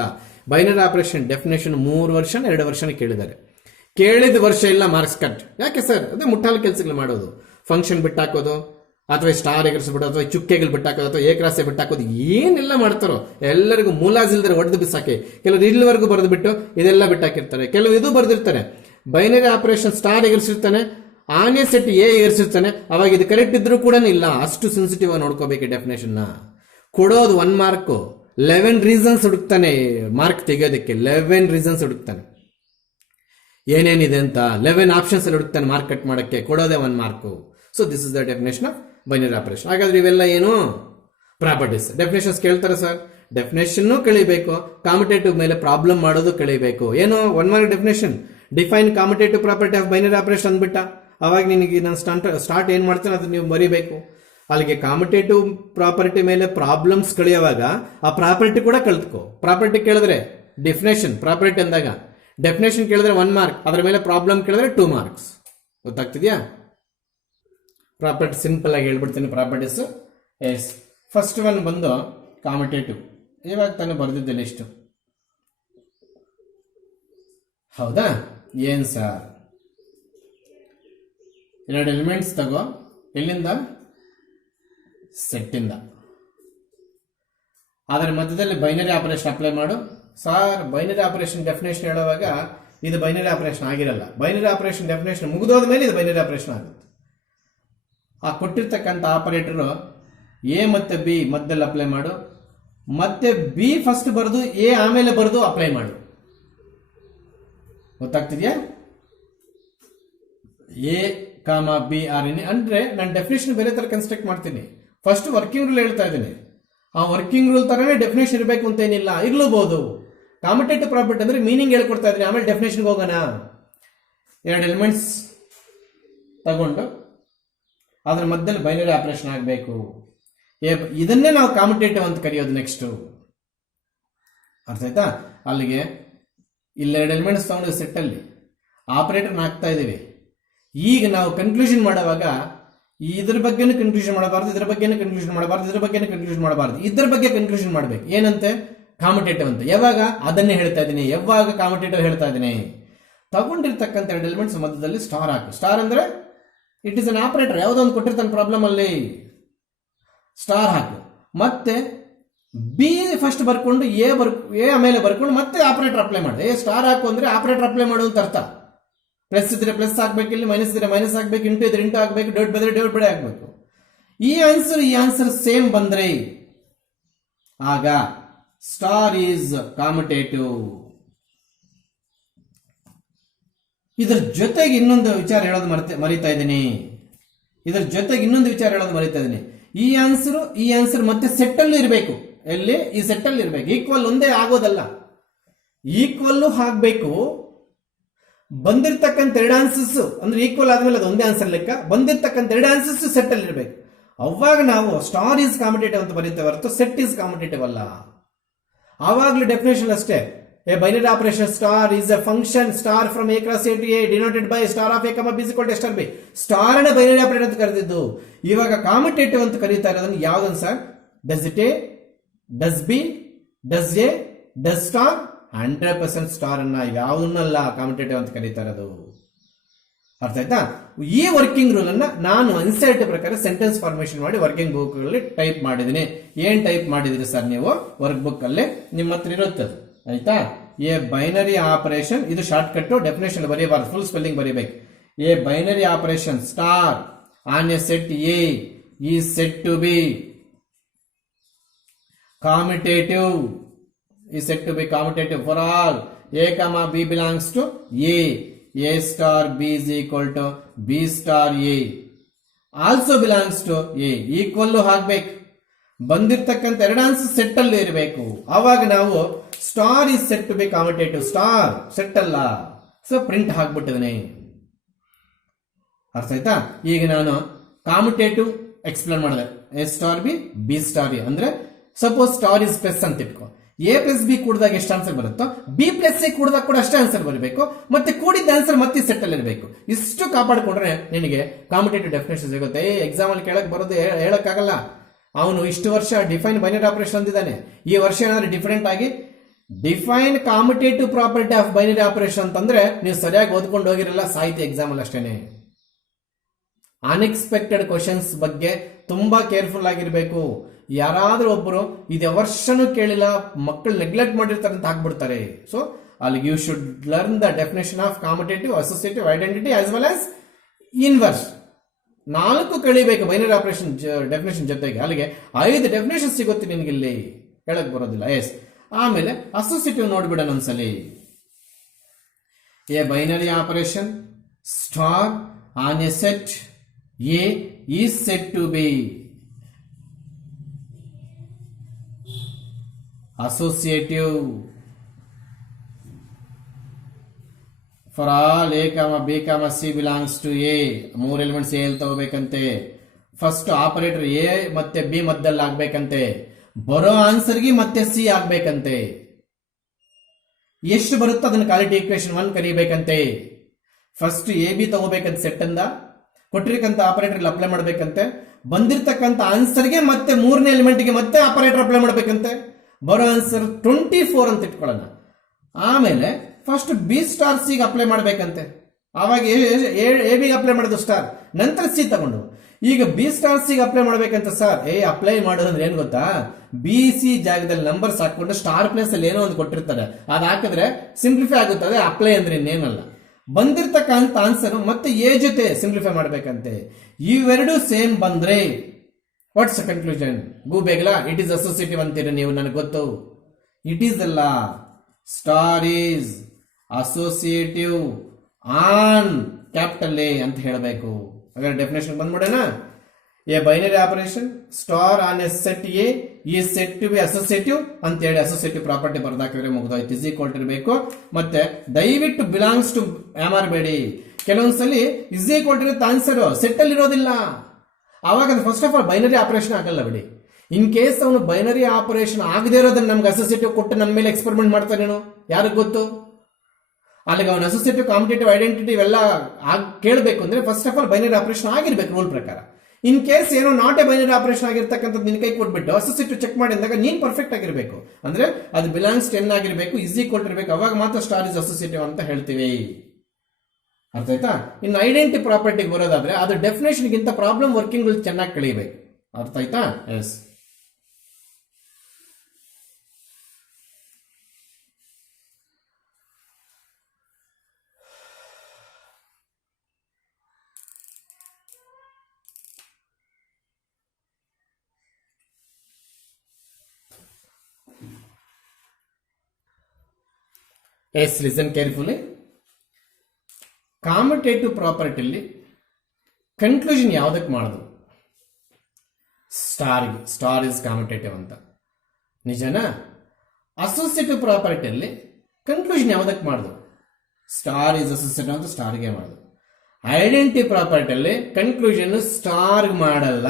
ಬೈನರಿ ಆಪರೇಷನ್ ಡೆಫಿನೇಷನ್ 3 ವರ್ಷ 2 ವರ್ಷ ಕೇಳಿದ್ದಾರೆ. ಕೇಳಿದ ವರ್ಷ ಇಲ್ಲ ಮಾರ್ಕ್ಸ್ ಕಟ್. ಯಾಕೆ ಸರ್? ಅದೇ ಮುಟ್ಟಾಳ ಕೆಲಸಗಳು ಮಾಡೋದು, ಫಂಕ್ಷನ್ ಬಿಟ್ಟಾಕೋದು, ಅಥವಾ ಸ್ಟಾರ್ ಎಗರಿಸ್ಬಿಡೋದು, ಅಥವಾ ಚುಕ್ಕೆಗಳು ಬಿಟ್ಟಾಕೋದು, ಅಥವಾ ಏಕ್ರಾಸೆ ಬಿಟ್ಟಾಕೋದು, ಏನೆಲ್ಲ ಮಾಡ್ತಾರೋ ಎಲ್ಲರಿಗೂ ಮೂಲಾಜಿಲ್ದರೆ ಹೊಡೆದು ಬಿಸಾಕಿ. ಕೆಲವರು ಇಲ್ಲಿವರೆಗೂ ಬರೆದು ಬಿಟ್ಟು ಇದೆಲ್ಲ ಬಿಟ್ಟಾಕಿರ್ತಾರೆ. ಕೆಲವು ಇದು ಬರೆದಿರ್ತಾರೆ, ಬೈನರಿ ಆಪರೇಷನ್ ಸ್ಟಾರ್ ಎಗರಿಸಿರ್ತಾನೆ, ಆನೆ ಸೆಟ್ ಎ ಎಗರಿಸಿರ್ತಾನೆ. ಅವಾಗ ಇದು ಕರೆಕ್ಟ್ ಇದ್ರೂ ಕೂಡ ಇಲ್ಲ. ಅಷ್ಟು ಸೆನ್ಸಿಟಿವ್ ಆಗಿ ನೋಡ್ಕೋಬೇಕು ಡೆಫಿನೇಷನ್. ಕೊಡೋದು 1 ಮಾರ್ಕ್, 11 ರೀಸನ್ಸ್ ಹುಡುಕ್ತಾನೆ ಮಾರ್ಕ್ ತೆಗೆಯೋದಕ್ಕೆ. 11 ರೀಸನ್ಸ್ ಹುಡುಕ್ತಾನೆ, ಏನೇನಿದೆ ಅಂತ 11 ಆಪ್ಷನ್ಸ್ ಅಲ್ಲಿ ಹುಡುಕ್ತಾನೆ ಮಾರ್ಕ್ ಕಟ್ ಮಾಡೋಕ್ಕೆ. ಕೊಡೋದೇ 1 mark. So this is the definition of binary operation. ಹಾಗಾದ್ರೆ ಇವೆಲ್ಲ ಏನು ಪ್ರಾಪರ್ಟೀಸ್. ಡೆಫಿನೇಷನ್ಸ್ ಕೇಳ್ತಾರೆ ಸರ್, ಡೆಫಿನೇಷನ್ ಕಳಿಬೇಕು, ಕಾಮ್ಯುಟೇಟಿವ್ ಮೇಲೆ ಪ್ರಾಬ್ಲಮ್ ಮಾಡೋದು ಕಳಿಬೇಕು. ಏನು 1 mark definition, define commutative property of binary operation ಅಂದ್ಬಿಟ್ಟ. ಅವಾಗ ನಿನಗೆ ನಾನು ಸ್ಟಾರ್ಟ್ ಏನು ಮಾಡ್ತೇನೆ ಅದು ನೀವು ಬರೀಬೇಕು. ಅಲ್ಲಿಗೆ ಕಾಮ್ಯುಟೇಟಿವ್ ಪ್ರಾಪರ್ಟಿ ಮೇಲೆ ಪ್ರಾಬ್ಲಮ್ಸ್ ಕಳಿಯುವಾಗ ಆ ಪ್ರಾಪರ್ಟಿ ಕೂಡ ಕಲ್ತ್ಕೋ. ಪ್ರಾಪರ್ಟಿ ಕೇಳಿದ್ರೆ ಡೆಫಿನೇಷನ್, ಪ್ರಾಪರ್ಟಿ ಅಂದಾಗ ಡೆಫಿನೇಷನ್ ಕೇಳಿದ್ರೆ 1 ಮಾರ್ಕ್, ಅದರ ಮೇಲೆ ಪ್ರಾಬ್ಲಮ್ ಕೇಳಿದ್ರೆ 2 ಮಾರ್ಕ್ಸ್. ಗೊತ್ತಾಗ್ತಿದ್ಯಾ? ಪ್ರಾಪರ್ಟಿ ಸಿಂಪಲ್ ಆಗಿ ಹೇಳ್ಬಿಡ್ತೀನಿ. ಪ್ರಾಪರ್ಟೀಸ್ ಎಸ್, ಫಸ್ಟ್ ಒನ್ ಬಂದು ಕಾಮ್ಯುಟೇಟಿವ್. ಇವಾಗ ತಾನೇ ಬರೆದಿದ್ದೇನೆ ಇಷ್ಟು, ಹೌದಾ? ಏನ್ ಸರ್, 2 ಎಲಿಮೆಂಟ್ಸ್ ತಗೋ, ಎಲ್ಲಿಂದ? ಸೆಟ್ಟಿಂದ. ಅದರ ಮಧ್ಯದಲ್ಲಿ ಬೈನರಿ ಆಪರೇಷನ್ ಅಪ್ಲೈ ಮಾಡು. ಸರ್, ಬೈನರಿ ಆಪರೇಷನ್ ಡೆಫಿನೇಷನ್ ಹೇಳುವಾಗ ಇದು ಬೈನರಿ ಆಪರೇಷನ್ ಆಗಿರಲ್ಲ. ಬೈನರಿ ಆಪರೇಷನ್ ಡೆಫಿನೇಷನ್ ಮುಗಿದೋದ ಮೇಲೆ ಇದು ಬೈನರಿ ಆಪರೇಷನ್ ಆಗುತ್ತೆ. ಆ ಕೊಟ್ಟಿರ್ತಕ್ಕಂಥ ಆಪರೇಟರ್ ಎ ಮತ್ತೆ ಬಿ ಮಧ್ಯದಲ್ಲಿ ಅಪ್ಲೈ ಮಾಡು, ಮತ್ತೆ ಬಿ ಫಸ್ಟ್ ಬರೆದು ಎ ಆಮೇಲೆ ಬರೆದು ಅಪ್ಲೈ ಮಾಡು. ಗೊತ್ತಾಗ್ತಿದ್ಯಾ? A comma B R N ಅಂದ್ರೆ ನಾನು ಡೆಫಿನೇಷನ್ ಬೇರೆ ತರ ಕನ್ಸ್ಟ್ರಕ್ಟ್ ಮಾಡ್ತೀನಿ. ಫಸ್ಟ್ ವರ್ಕಿಂಗ್ ರೂಲ್ ಹೇಳ್ತಾ ಇದ್ದೀನಿ, ಆ ವರ್ಕಿಂಗ್ ರೂಲ್ ತರನೇ ಡೆಫಿನೇಷನ್ ಇರಬೇಕು ಅಂತ ಏನಿಲ್ಲ, ಇರ್ಲೂಬಹುದು. ಕಾಮಿಟೇಟಿವ್ ಪ್ರಾಪರ್ಟಿ ಅಂದ್ರೆ ಮೀನಿಂಗ್ ಹೇಳ್ಕೊಡ್ತಾ ಇದ್ದೀನಿ, ಆಮೇಲೆ ಡೆಫಿನೇಷನ್ಗೆ ಹೋಗೋಣ. 2 ಎಲಿಮೆಂಟ್ಸ್ ತಗೊಂಡು ಅದ್ರ ಮಧ್ಯದಲ್ಲಿ ಬೈನರಿ ಆಪರೇಷನ್ ಆಗಬೇಕು. ಇದನ್ನೇ ನಾವು ಕಾಮಿಟೇಟಿವ್ ಅಂತ ಕರೆಯೋದು. ನೆಕ್ಸ್ಟ್ ಅರ್ಥ ಆಯ್ತಾ? ಅಲ್ಲಿಗೆ ಇಲ್ಲಿ 2 ಎಲಿಮೆಂಟ್ಸ್ ತಗೊಂಡು ಸೆಟ್ ಅಲ್ಲಿ ಆಪರೇಟರ್ ಹಾಕ್ತಾ ಇದೀವಿ. ಈಗ ನಾವು ಕನ್ಕ್ಲೂಷನ್ ಮಾಡುವಾಗ ಇದ್ರ ಬಗ್ಗೆನೂ ಕನ್ಕ್ಲೂಷನ್ ಮಾಡಬಾರ್ದು, ಇದ್ರ ಬಗ್ಗೆನೂ ಕನ್ಕ್ಲೂಷನ್ ಮಾಡಬಾರ್ದು, ಇದ್ರ ಬಗ್ಗೆನೂ ಕನ್ಕ್ಲೂಷನ್ ಮಾಡಬಾರ್ದು, ಇದ್ರ ಬಗ್ಗೆ ಕನ್ಕ್ಲೂಷನ್ ಮಾಡ್ಬೇಕು. ಏನಂತೆ? ಕಾಮಿಟೇಟಿವ್ ಅಂತ. ಯಾವಾಗ? ಅದನ್ನೇ ಹೇಳ್ತಾ ಇದ್ದೀನಿ. ಯಾವಾಗ ಕಾಮಿಟೇಟಿವ್ ಹೇಳ್ತಾ ಇದ್ದೀನಿ? ತಗೊಂಡಿರ್ತಕ್ಕಂಥ 2 ಎಲಿಮೆಂಟ್ಸ್ ಮಧ್ಯದಲ್ಲಿ ಸ್ಟಾರ್ ಹಾಕು. ಸ್ಟಾರ್ ಅಂದ್ರೆ ಇಟ್ ಇಸ್ ಅನ್ ಆಪರೇಟರ್. ಯಾವುದೋ ಒಂದು ಕೊಟ್ಟಿರ್ತಾನೆ ಪ್ರಾಬ್ಲಮ್ ಅಲ್ಲಿ, ಸ್ಟಾರ್ ಹಾಕು. ಮತ್ತೆ ಬಿ ಫಸ್ಟ್ ಬರ್ಕೊಂಡು ಎ ಆಮೇಲೆ ಬರ್ಕೊಂಡು ಮತ್ತೆ ಆಪರೇಟರ್ ಅಪ್ಲೈ ಮಾಡಿ. ಸ್ಟಾರ್ ಹಾಕು ಅಂದ್ರೆ ಆಪರೇಟರ್ ಅಪ್ಲೈ ಮಾಡು ಅಂತ ಅರ್ಥ. ಪ್ಲಸ್ ಇದ್ರೆ ಪ್ಲಸ್ ಹಾಕ್ಬೇಕು, ಇಲ್ಲಿ ಮೈನಸ್ ಇದ್ರೆ ಮೈನಸ್ ಹಾಕ್ಬೇಕು, ಇಂಟು ಇದ್ರೆ ಇಂಟು ಹಾಕ್ಬೇಕು, ಡಿವೈಡ್ ಬದ್ರೆ ಡಿವೈಡ್ ಬಡೆ ಹಾಕ್ಬೇಕು. ಈ ಆನ್ಸರ್ ಸೇಮ್ ಬಂದ್ರೆ ಆಗ ಸ್ಟಾರ್ ಈಸ್ ಕಾಮಿಟೇಟಿವ್. ಇದ್ರ ಜೊತೆಗೆ ಇನ್ನೊಂದು ವಿಚಾರ ಹೇಳೋದು ಮರಿತಾ ಇದ್ದೀನಿ. ಈ ಆನ್ಸರ್ ಮತ್ತೆ ಸೆಟ್ ಅಲ್ಲಿ ಇರಬೇಕು. ಎಲ್ಲಿ? ಈ ಸೆಟ್ ಅಲ್ಲಿ ಇರಬೇಕು. ಈಕ್ವಲ್ ಒಂದೇ ಆಗೋದಲ್ಲ, ಈಕ್ವಲ್ ಹಾಕ್ಬೇಕು. ಬಂದಿರ್ತಕ್ಕಂಥ 2 ಆನ್ಸರ್ಸ್ ಅಂದ್ರೆ ಈಕ್ವಲ್ ಆದ್ಮೇಲೆ ಅದು ಒಂದೇ ಆನ್ಸರ್ ಲೆಕ್ಕ. ಬಂದಿರ್ತಕ್ಕಂಥ 2 ಆನ್ಸರ್ಸ್ ಸೆಟ್ ಅಲ್ಲಿ ಇರಬೇಕು. ಅವಾಗ ನಾವು ಸ್ಟಾರ್ ಈಸ್ ಕಾಮಿಟೇಟಿವ್ ಅಂತ ಬರೀತೇವೆ ಹೊರತು ಸೆಟ್ ಈಸ್ ಕಾಮಿಟೇಟಿವ್ ಅಲ್ಲ. ಆವಾಗಲೂ ಡೆಫಿನೇಷನ್ ಅಷ್ಟೇ. A binary operation star is a function star from a cross a to a denoted by star of a comma b is equal to star b. Star ಅನ್ನ ಬೈನರಿ ಆಪರೇಟರ್ ಅಂತ ಕರೆದಿದ್ದು. ಇವಾಗ ಕಾಮಿಟೇಟಿವ್ ಅಂತ ಕರೀತಾ ಇರೋದನ್ನ ಯಾವ್ದನ್ sir? Does it a, does b, does a, does star, 100% star ಅನ್ನ ಯಾವ್ದನ್ನಲ್ಲ ಕಾಮಿಟೇಟಿವ್ ಅಂತ ಕರೀತಾ ಇರೋದು. ಅರ್ಥ ಆಯ್ತಾ? ಈ ವರ್ಕಿಂಗ್ ರೂಲ್ ಅನ್ನ ನಾನು ಅನ್ಸರ್ಟ್ ಪ್ರಕಾರ ಸೆಂಟೆನ್ಸ್ ಫಾರ್ಮೇಶನ್ ಮಾಡಿ ವರ್ಕಿಂಗ್ ಬುಕ್ ಅಲ್ಲಿ ಟೈಪ್ ಮಾಡಿದ್ದೀನಿ. ಏನ್ ಟೈಪ್ ಮಾಡಿದಿರಿ ಸರ್ ನೀವು? ವರ್ಕ್ ಬುಕ್ ಅಲ್ಲಿ ನಿಮ್ಮ ಹತ್ರ ಇರುತ್ತೆ. ಆಯ್ತಾ? ಎ ಬೈನರಿ ಆಪರೇಷನ್, ಇದು ಶಾರ್ಟ್ ಕಟ್, ಡೆಫಿನೇಷನ್ ಬರೀಬಾರ್ದು, ಫುಲ್ ಸ್ಪೆಲ್ಲಿಂಗ್ ಬರೀಬೇಕು. A binary operation star on a set A is set to be commutative, is said to be commutative for all a comma b belongs to a star b is equal to b star a also belongs to a equal ಹಾಕ್ಬೇಕು. ಬಂದಿರ್ತಕ್ಕಂಥ 2 ಆನ್ಸರ್ ಸೆಟ್ ಅಲ್ಲಿ ಇರಬೇಕು. ಆವಾಗ ನಾವು star is set to be commutative. Star set ಅಲ್ಲ, ಸೊ ಪ್ರಿಂಟ್ ಹಾಕ್ಬಿಟ್ಟಿದ್ದೀನಿ. ಅರ್ಥ ಆಯ್ತಾ? ಈಗ ನಾನು ಕಾಮಿಟೇಟಿವ್ ಎಕ್ಸ್ಪ್ಲೇನ್ ಮಾಡಿದೆ. A star b, b star a ಅಂದ್ರೆ ಸಪೋಸ್ ಸ್ಟಾರ್ ಇಸ್ ಪ್ಲಸ್ ಅಂತ ಇಟ್ಕೋ. ಎ ಪ್ಲಸ್ ಬಿ ಕೂಡಿದಾಗ ಎಷ್ಟು ಆನ್ಸರ್ ಬರುತ್ತೋ ಬಿ ಪ್ಲಸ್ ಎ ಕೂಡಿದಾಗ ಕೂಡ ಅಷ್ಟೇ ಆನ್ಸರ್ ಬರಬೇಕು. ಮತ್ತೆ ಕೂಡಿದ್ದ ಆನ್ಸರ್ ಮತ್ತೆ ಸೆಟ್ ಅಲ್ಲಿ ಇರಬೇಕು. ಇಷ್ಟು ಕಾಪಾಡಿಕೊಂಡ್ರೆ ನಿನಗೆ ಕಾಮಿಟೇಟಿವ್ ಡೆಫಿನೇಷನ್ ಸಿಗುತ್ತೆ. ಎಕ್ಸಾಮ್ ಅಲ್ಲಿ ಕೇಳಕ್ ಬರೋದು ಹೇಳಕ್ಕಾಗಲ್ಲ. ಅವನು ಇಷ್ಟು ವರ್ಷ ಡಿಫೈನ್ ಬೈನರಿ ಆಪರೇಷನ್ ಅಂದಿದ್ದಾನೆ, ಈ ವರ್ಷ ಏನಾದ್ರು ಡಿಫರೆಂಟ್ ಆಗಿ define commutative property of binary operation ಅಂತಂದ್ರೆ ನೀವು ಸರಿಯಾಗಿ ಓದ್ಕೊಂಡು ಹೋಗಿರಲ್ಲ, ಸಾಹಿತ್ಯ ಎಕ್ಸಾಮ್ ಅಲ್ಲಿ ಅಷ್ಟೇನೆ. ಅನ್ಎಕ್ಸ್ಪೆಕ್ಟೆಡ್ ಕ್ವಶನ್ಸ್ ಬಗ್ಗೆ ತುಂಬಾ ಕೇರ್ಫುಲ್ ಆಗಿರ್ಬೇಕು. ಯಾರಾದ್ರೂ ಒಬ್ಬರು ಇದು ವರ್ಷನೂ ಕೇಳಿಲ್ಲ, ಮಕ್ಕಳು ನೆಗ್ಲೆಕ್ಟ್ ಮಾಡಿರ್ತಾರೆ ಅಂತ ಹಾಕ್ಬಿಡ್ತಾರೆ. ಸೊ ಅಲ್ಲಿ you should learn the definition of commutative, associative, identity as well as inverse. 4 ಕಳಿಬೇಕು ಬೈನರಿ ಆಪರೇಷನ್ ಡೆಫಿನೇಷನ್ ಜೊತೆಗೆ. ಅಲ್ಲಿಗೆ 5 ಡೆಫಿನೇಷನ್ ಸಿಗುತ್ತೆ ನಿನ್ಗೆ, ಇಲ್ಲಿ ಹೇಳಕ್ ಬರೋದಿಲ್ಲ. ಎಸ್, ಆಮೇಲೆ ಅಸೋಸಿಯೇಟಿವ್ ನೋಡ್ಬಿಡೋಣ ಒಂದ್ಸಲಿ. A binary operation star on a set A is set to be associative for all a comma b comma c belongs to a. 3 elements A ಅಲ್ಲಿ ತಗೋಬೇಕಂತೆ. ಫಸ್ಟ್ ಆಪರೇಟರ್ ಎ ಮತ್ತೆ ಬಿ ಮಧ್ಯದಲ್ಲಿ ಆಗ್ಬೇಕಂತೆ. ಬರೋ ಆನ್ಸರ್ಗೆ ಮತ್ತೆ ಸಿ ಆಗ್ಬೇಕಂತೆ. ಎಷ್ಟು ಬರುತ್ತೋ ಅದನ್ನ ಕ್ವಾಲಿಟಿ ಈಕ್ವೇಶನ್ 1 ಕರೀಬೇಕಂತೆ. ಫಸ್ಟ್ ಎ ಬಿ ತಗೋಬೇಕಂತ ಸೆಟ್ ಅಂದ, ಕೊಟ್ಟಿರ್ತಕ್ಕಂಥ ಆಪರೇಟರ್ ಅಪ್ಲೈ ಮಾಡ್ಬೇಕಂತೆ. ಬಂದಿರತಕ್ಕಂಥ ಆನ್ಸರ್ಗೆ ಮತ್ತೆ 3ನೇ ಎಲಿಮೆಂಟ್ಗೆ ಮತ್ತೆ ಆಪರೇಟರ್ ಅಪ್ಲೈ ಮಾಡ್ಬೇಕಂತೆ. ಬರೋ ಆನ್ಸರ್ 24 ಅಂತ ಇಟ್ಕೊಳ್ಳೋಣ. ಆಮೇಲೆ first b star c apply ಮಾಡ್ಬೇಕಂತೆ. ಆವಾಗ ಎ ಬಿ ಅಪ್ಲೈ ಮಾಡೋದು ಸ್ಟಾರ್, ನಂತರ ಸಿ ತಗೊಂಡು ಈಗ ಬಿ ಸ್ಟಾರ್ ಸಿ ಅಪ್ಲೈ ಮಾಡ್ಬೇಕಂತ. ಸರ್ ಅಪ್ಲೈ ಮಾಡೋದಂದ್ರೆ ಏನ್ ಗೊತ್ತಾ? ಬಿ ಸಿ ಜಾಗದಲ್ಲಿ ನಂಬರ್ಸ್ ಹಾಕೊಂಡು ಸ್ಟಾರ್ ಪ್ಲೇಸ್ ಅಲ್ಲಿ ಏನೋ ಒಂದು ಕೊಟ್ಟಿರ್ತಾರೆ, ಅದ್ ಹಾಕಿದ್ರೆ ಸಿಂಪ್ಲಿಫೈ ಆಗುತ್ತದೆ. ಅಪ್ಲೈ ಅಂದ್ರೆ ಇನ್ನೇನಲ್ಲ, ಬಂದಿರ್ತಕ್ಕಂಥ ಆನ್ಸರ್ ಮತ್ತೆ ಎ ಜೊತೆ ಸಿಂಪ್ಲಿಫೈ ಮಾಡ್ಬೇಕಂತೆ. ಇವೆರಡು ಸೇಮ್ ಬಂದ್ರೆ ವಾಟ್ಸ್ ಕನ್ಕ್ಲೂಷನ್? ಗೂಬೇಗಲ ಇಟ್ ಈಸ್ ಅಸೋಸಿಯೇಟಿವ್ ಅಂತೀರಿ ನೀವು, ನನಗೆ ಗೊತ್ತು. ಇಟ್ ಈಸ್ ಅಲ್ಲ, star is associative on capital A ಅಂತ ಹೇಳಬೇಕು. ಹಾಗಾದ್ರೆ ಡೆಫಿನೇಷನ್ ಬಂದ್ಬಿಡೋಣ. A binary operation star on a set A ಈ ಸೆಟ್ ಟು ಬಿ ಅಸೋಸಿಯೇಟಿವ್ ಅಂತ ಹೇಳಿ ಅಸೋಸಿಯೇಟಿವ್ ಪ್ರಾಪರ್ಟಿ ಬರ್ದಾಕಿದ್ರೆ ಮುಗ್ದೋಯ್ತು. ಇಸ್ ಈಕ್ವಲ್ ಟು ಇರಬೇಕು. ಮತ್ತೆ ದಯವಿಟ್ಟು ಬಿಲಾಂಗ್ಸ್ ಟು ಯಾಮಾರಬೇಡಿ. ಕೆಲವೊಂದ್ಸಲಿ ಇಸ್ ಈಕ್ವಲ್ ಟು ಇರುತ್ತೆ ಆನ್ಸರ್, ಸೆಟ್ ಅಲ್ಲಿ ಇರೋದಿಲ್ಲ. ಅವಾಗ ಅದು first of all binary operation ಆಗಲ್ಲ ಬಿಡಿ. ಇನ್ ಕೇಸ್ ಅವನು ಬೈನರಿ ಆಪರೇಷನ್ ಆಗದೇ ಇರೋದನ್ನ ನಮ್ಗೆ ಅಸೋಸಿಯೇಟಿವ್ ಕೊಟ್ಟು ನಮ್ಮ ಮೇಲೆ ಎಕ್ಸ್ಪೆರಿಮೆಂಟ್ ಮಾಡ್ತಾನೇನೋ ಯಾರಿಗೆ ಗೊತ್ತು. ಅಲ್ಲಿಗೆ ಅವನ ಅಸೋಸಿಯೇಟಿವ್ ಕಾಂಪಿಟೇಟಿವ್ ಐಡೆಂಟಿಟಿ ಇವೆಲ್ಲ ಕೇಳಬೇಕು ಅಂದ್ರೆ first of all binary operation ಆಗಿರ್ಬೇಕು ರೂಲ್ ಪ್ರಕಾರ. ಇನ್ ಕೇಸ್ ಏನೋ ನಾಟ್ ಎ ಬೈನರಿ ಆಪರೇಷನ್ ಆಗಿರ್ತಕ್ಕಂಥದ್ದು ನಿನ್ ಕೈ ಕೊಟ್ಬಿಟ್ಟು ಅಸೋಸಿಯೇಟಿವ್ ಚೆಕ್ ಮಾಡಿದಾಗ ನೀನ್ ಪರ್ಫೆಕ್ಟ್ ಆಗಿರ್ಬೇಕು. ಅಂದ್ರೆ ಅದು ಬಿಲಾಂಗ್ಸ್ 10 ಆಗಿರ್ಬೇಕು, ಇಸ್ ಈಕ್ವಲ್ ಇರಬೇಕು. ಅವಾಗ ಮಾತ್ರ ಸ್ಟಾರ್ ಇಸ್ ಅಸೋಸಿಯೇಟಿವ್ ಅಂತ ಹೇಳ್ತೀವಿ. ಅರ್ಥ ಆಯ್ತಾ? ಇನ್ನು ಐಡೆಂಟಿ ಪ್ರಾಪರ್ಟಿಗೆ ಬರೋದಾದ್ರೆ ಅದು ಡೆಫಿನೇಷನ್ ಗಿಂತ ಪ್ರಾಬ್ಲಮ್ ವರ್ಕಿಂಗ್ ಚೆನ್ನಾಗಿ ಕಳಿಬೇಕು. ಅರ್ಥ ಆಯ್ತಾ? Yes. Yes, listen carefully. Commutative ಪ್ರಾಪರ್ಟಿಲಿ ಕನ್ಕ್ಲೂಷನ್ ಯಾವುದಕ್ಕೆ ಮಾಡೋದು? ಸ್ಟಾರ್ಗೆ. ಸ್ಟಾರ್ ಇಸ್ ಕಾಮಿಟೇಟಿವ್ ಅಂತ ನಿಜನಾ? ಅಸೋಸಿಯೇಟಿವ್ ಪ್ರಾಪರ್ಟಿಯಲ್ಲಿ ಕನ್ಕ್ಲೂಷನ್ ಯಾವುದಕ್ಕೆ ಮಾಡೋದು? ಸ್ಟಾರ್ ಇಸ್ ಅಸೋಸಿಯೇಟಿವ್ ಅಂತ ಸ್ಟಾರ್ಗೆ ಮಾಡೋದು. ಐಡೆಂಟಿ ಪ್ರಾಪರ್ಟಿಯಲ್ಲಿ ಕನ್ಕ್ಲೂಷನ್ ಸ್ಟಾರ್ಗೆ ಮಾಡಲ್ಲ.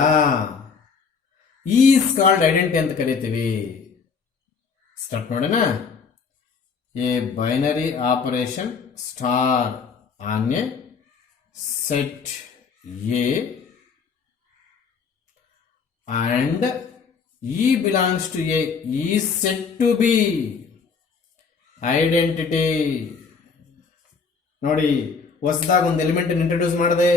ಈಸ್ ಕಾಲ್ಡ್ ಐಡೆಂಟಿ ಅಂತ ಕರಿತೀವಿ. ಸ್ಟಾರ್ಟ್ ಮಾಡೋಣ. A binary operation star on a set A and E belongs to A is said to be identity. ನೋಡಿ, ಹೊಸದಾಗ ಒಂದು ಎಲಿಮೆಂಟ್ ಇಂಟ್ರೊಡ್ಯೂಸ್ ಮಾಡಿದೆ.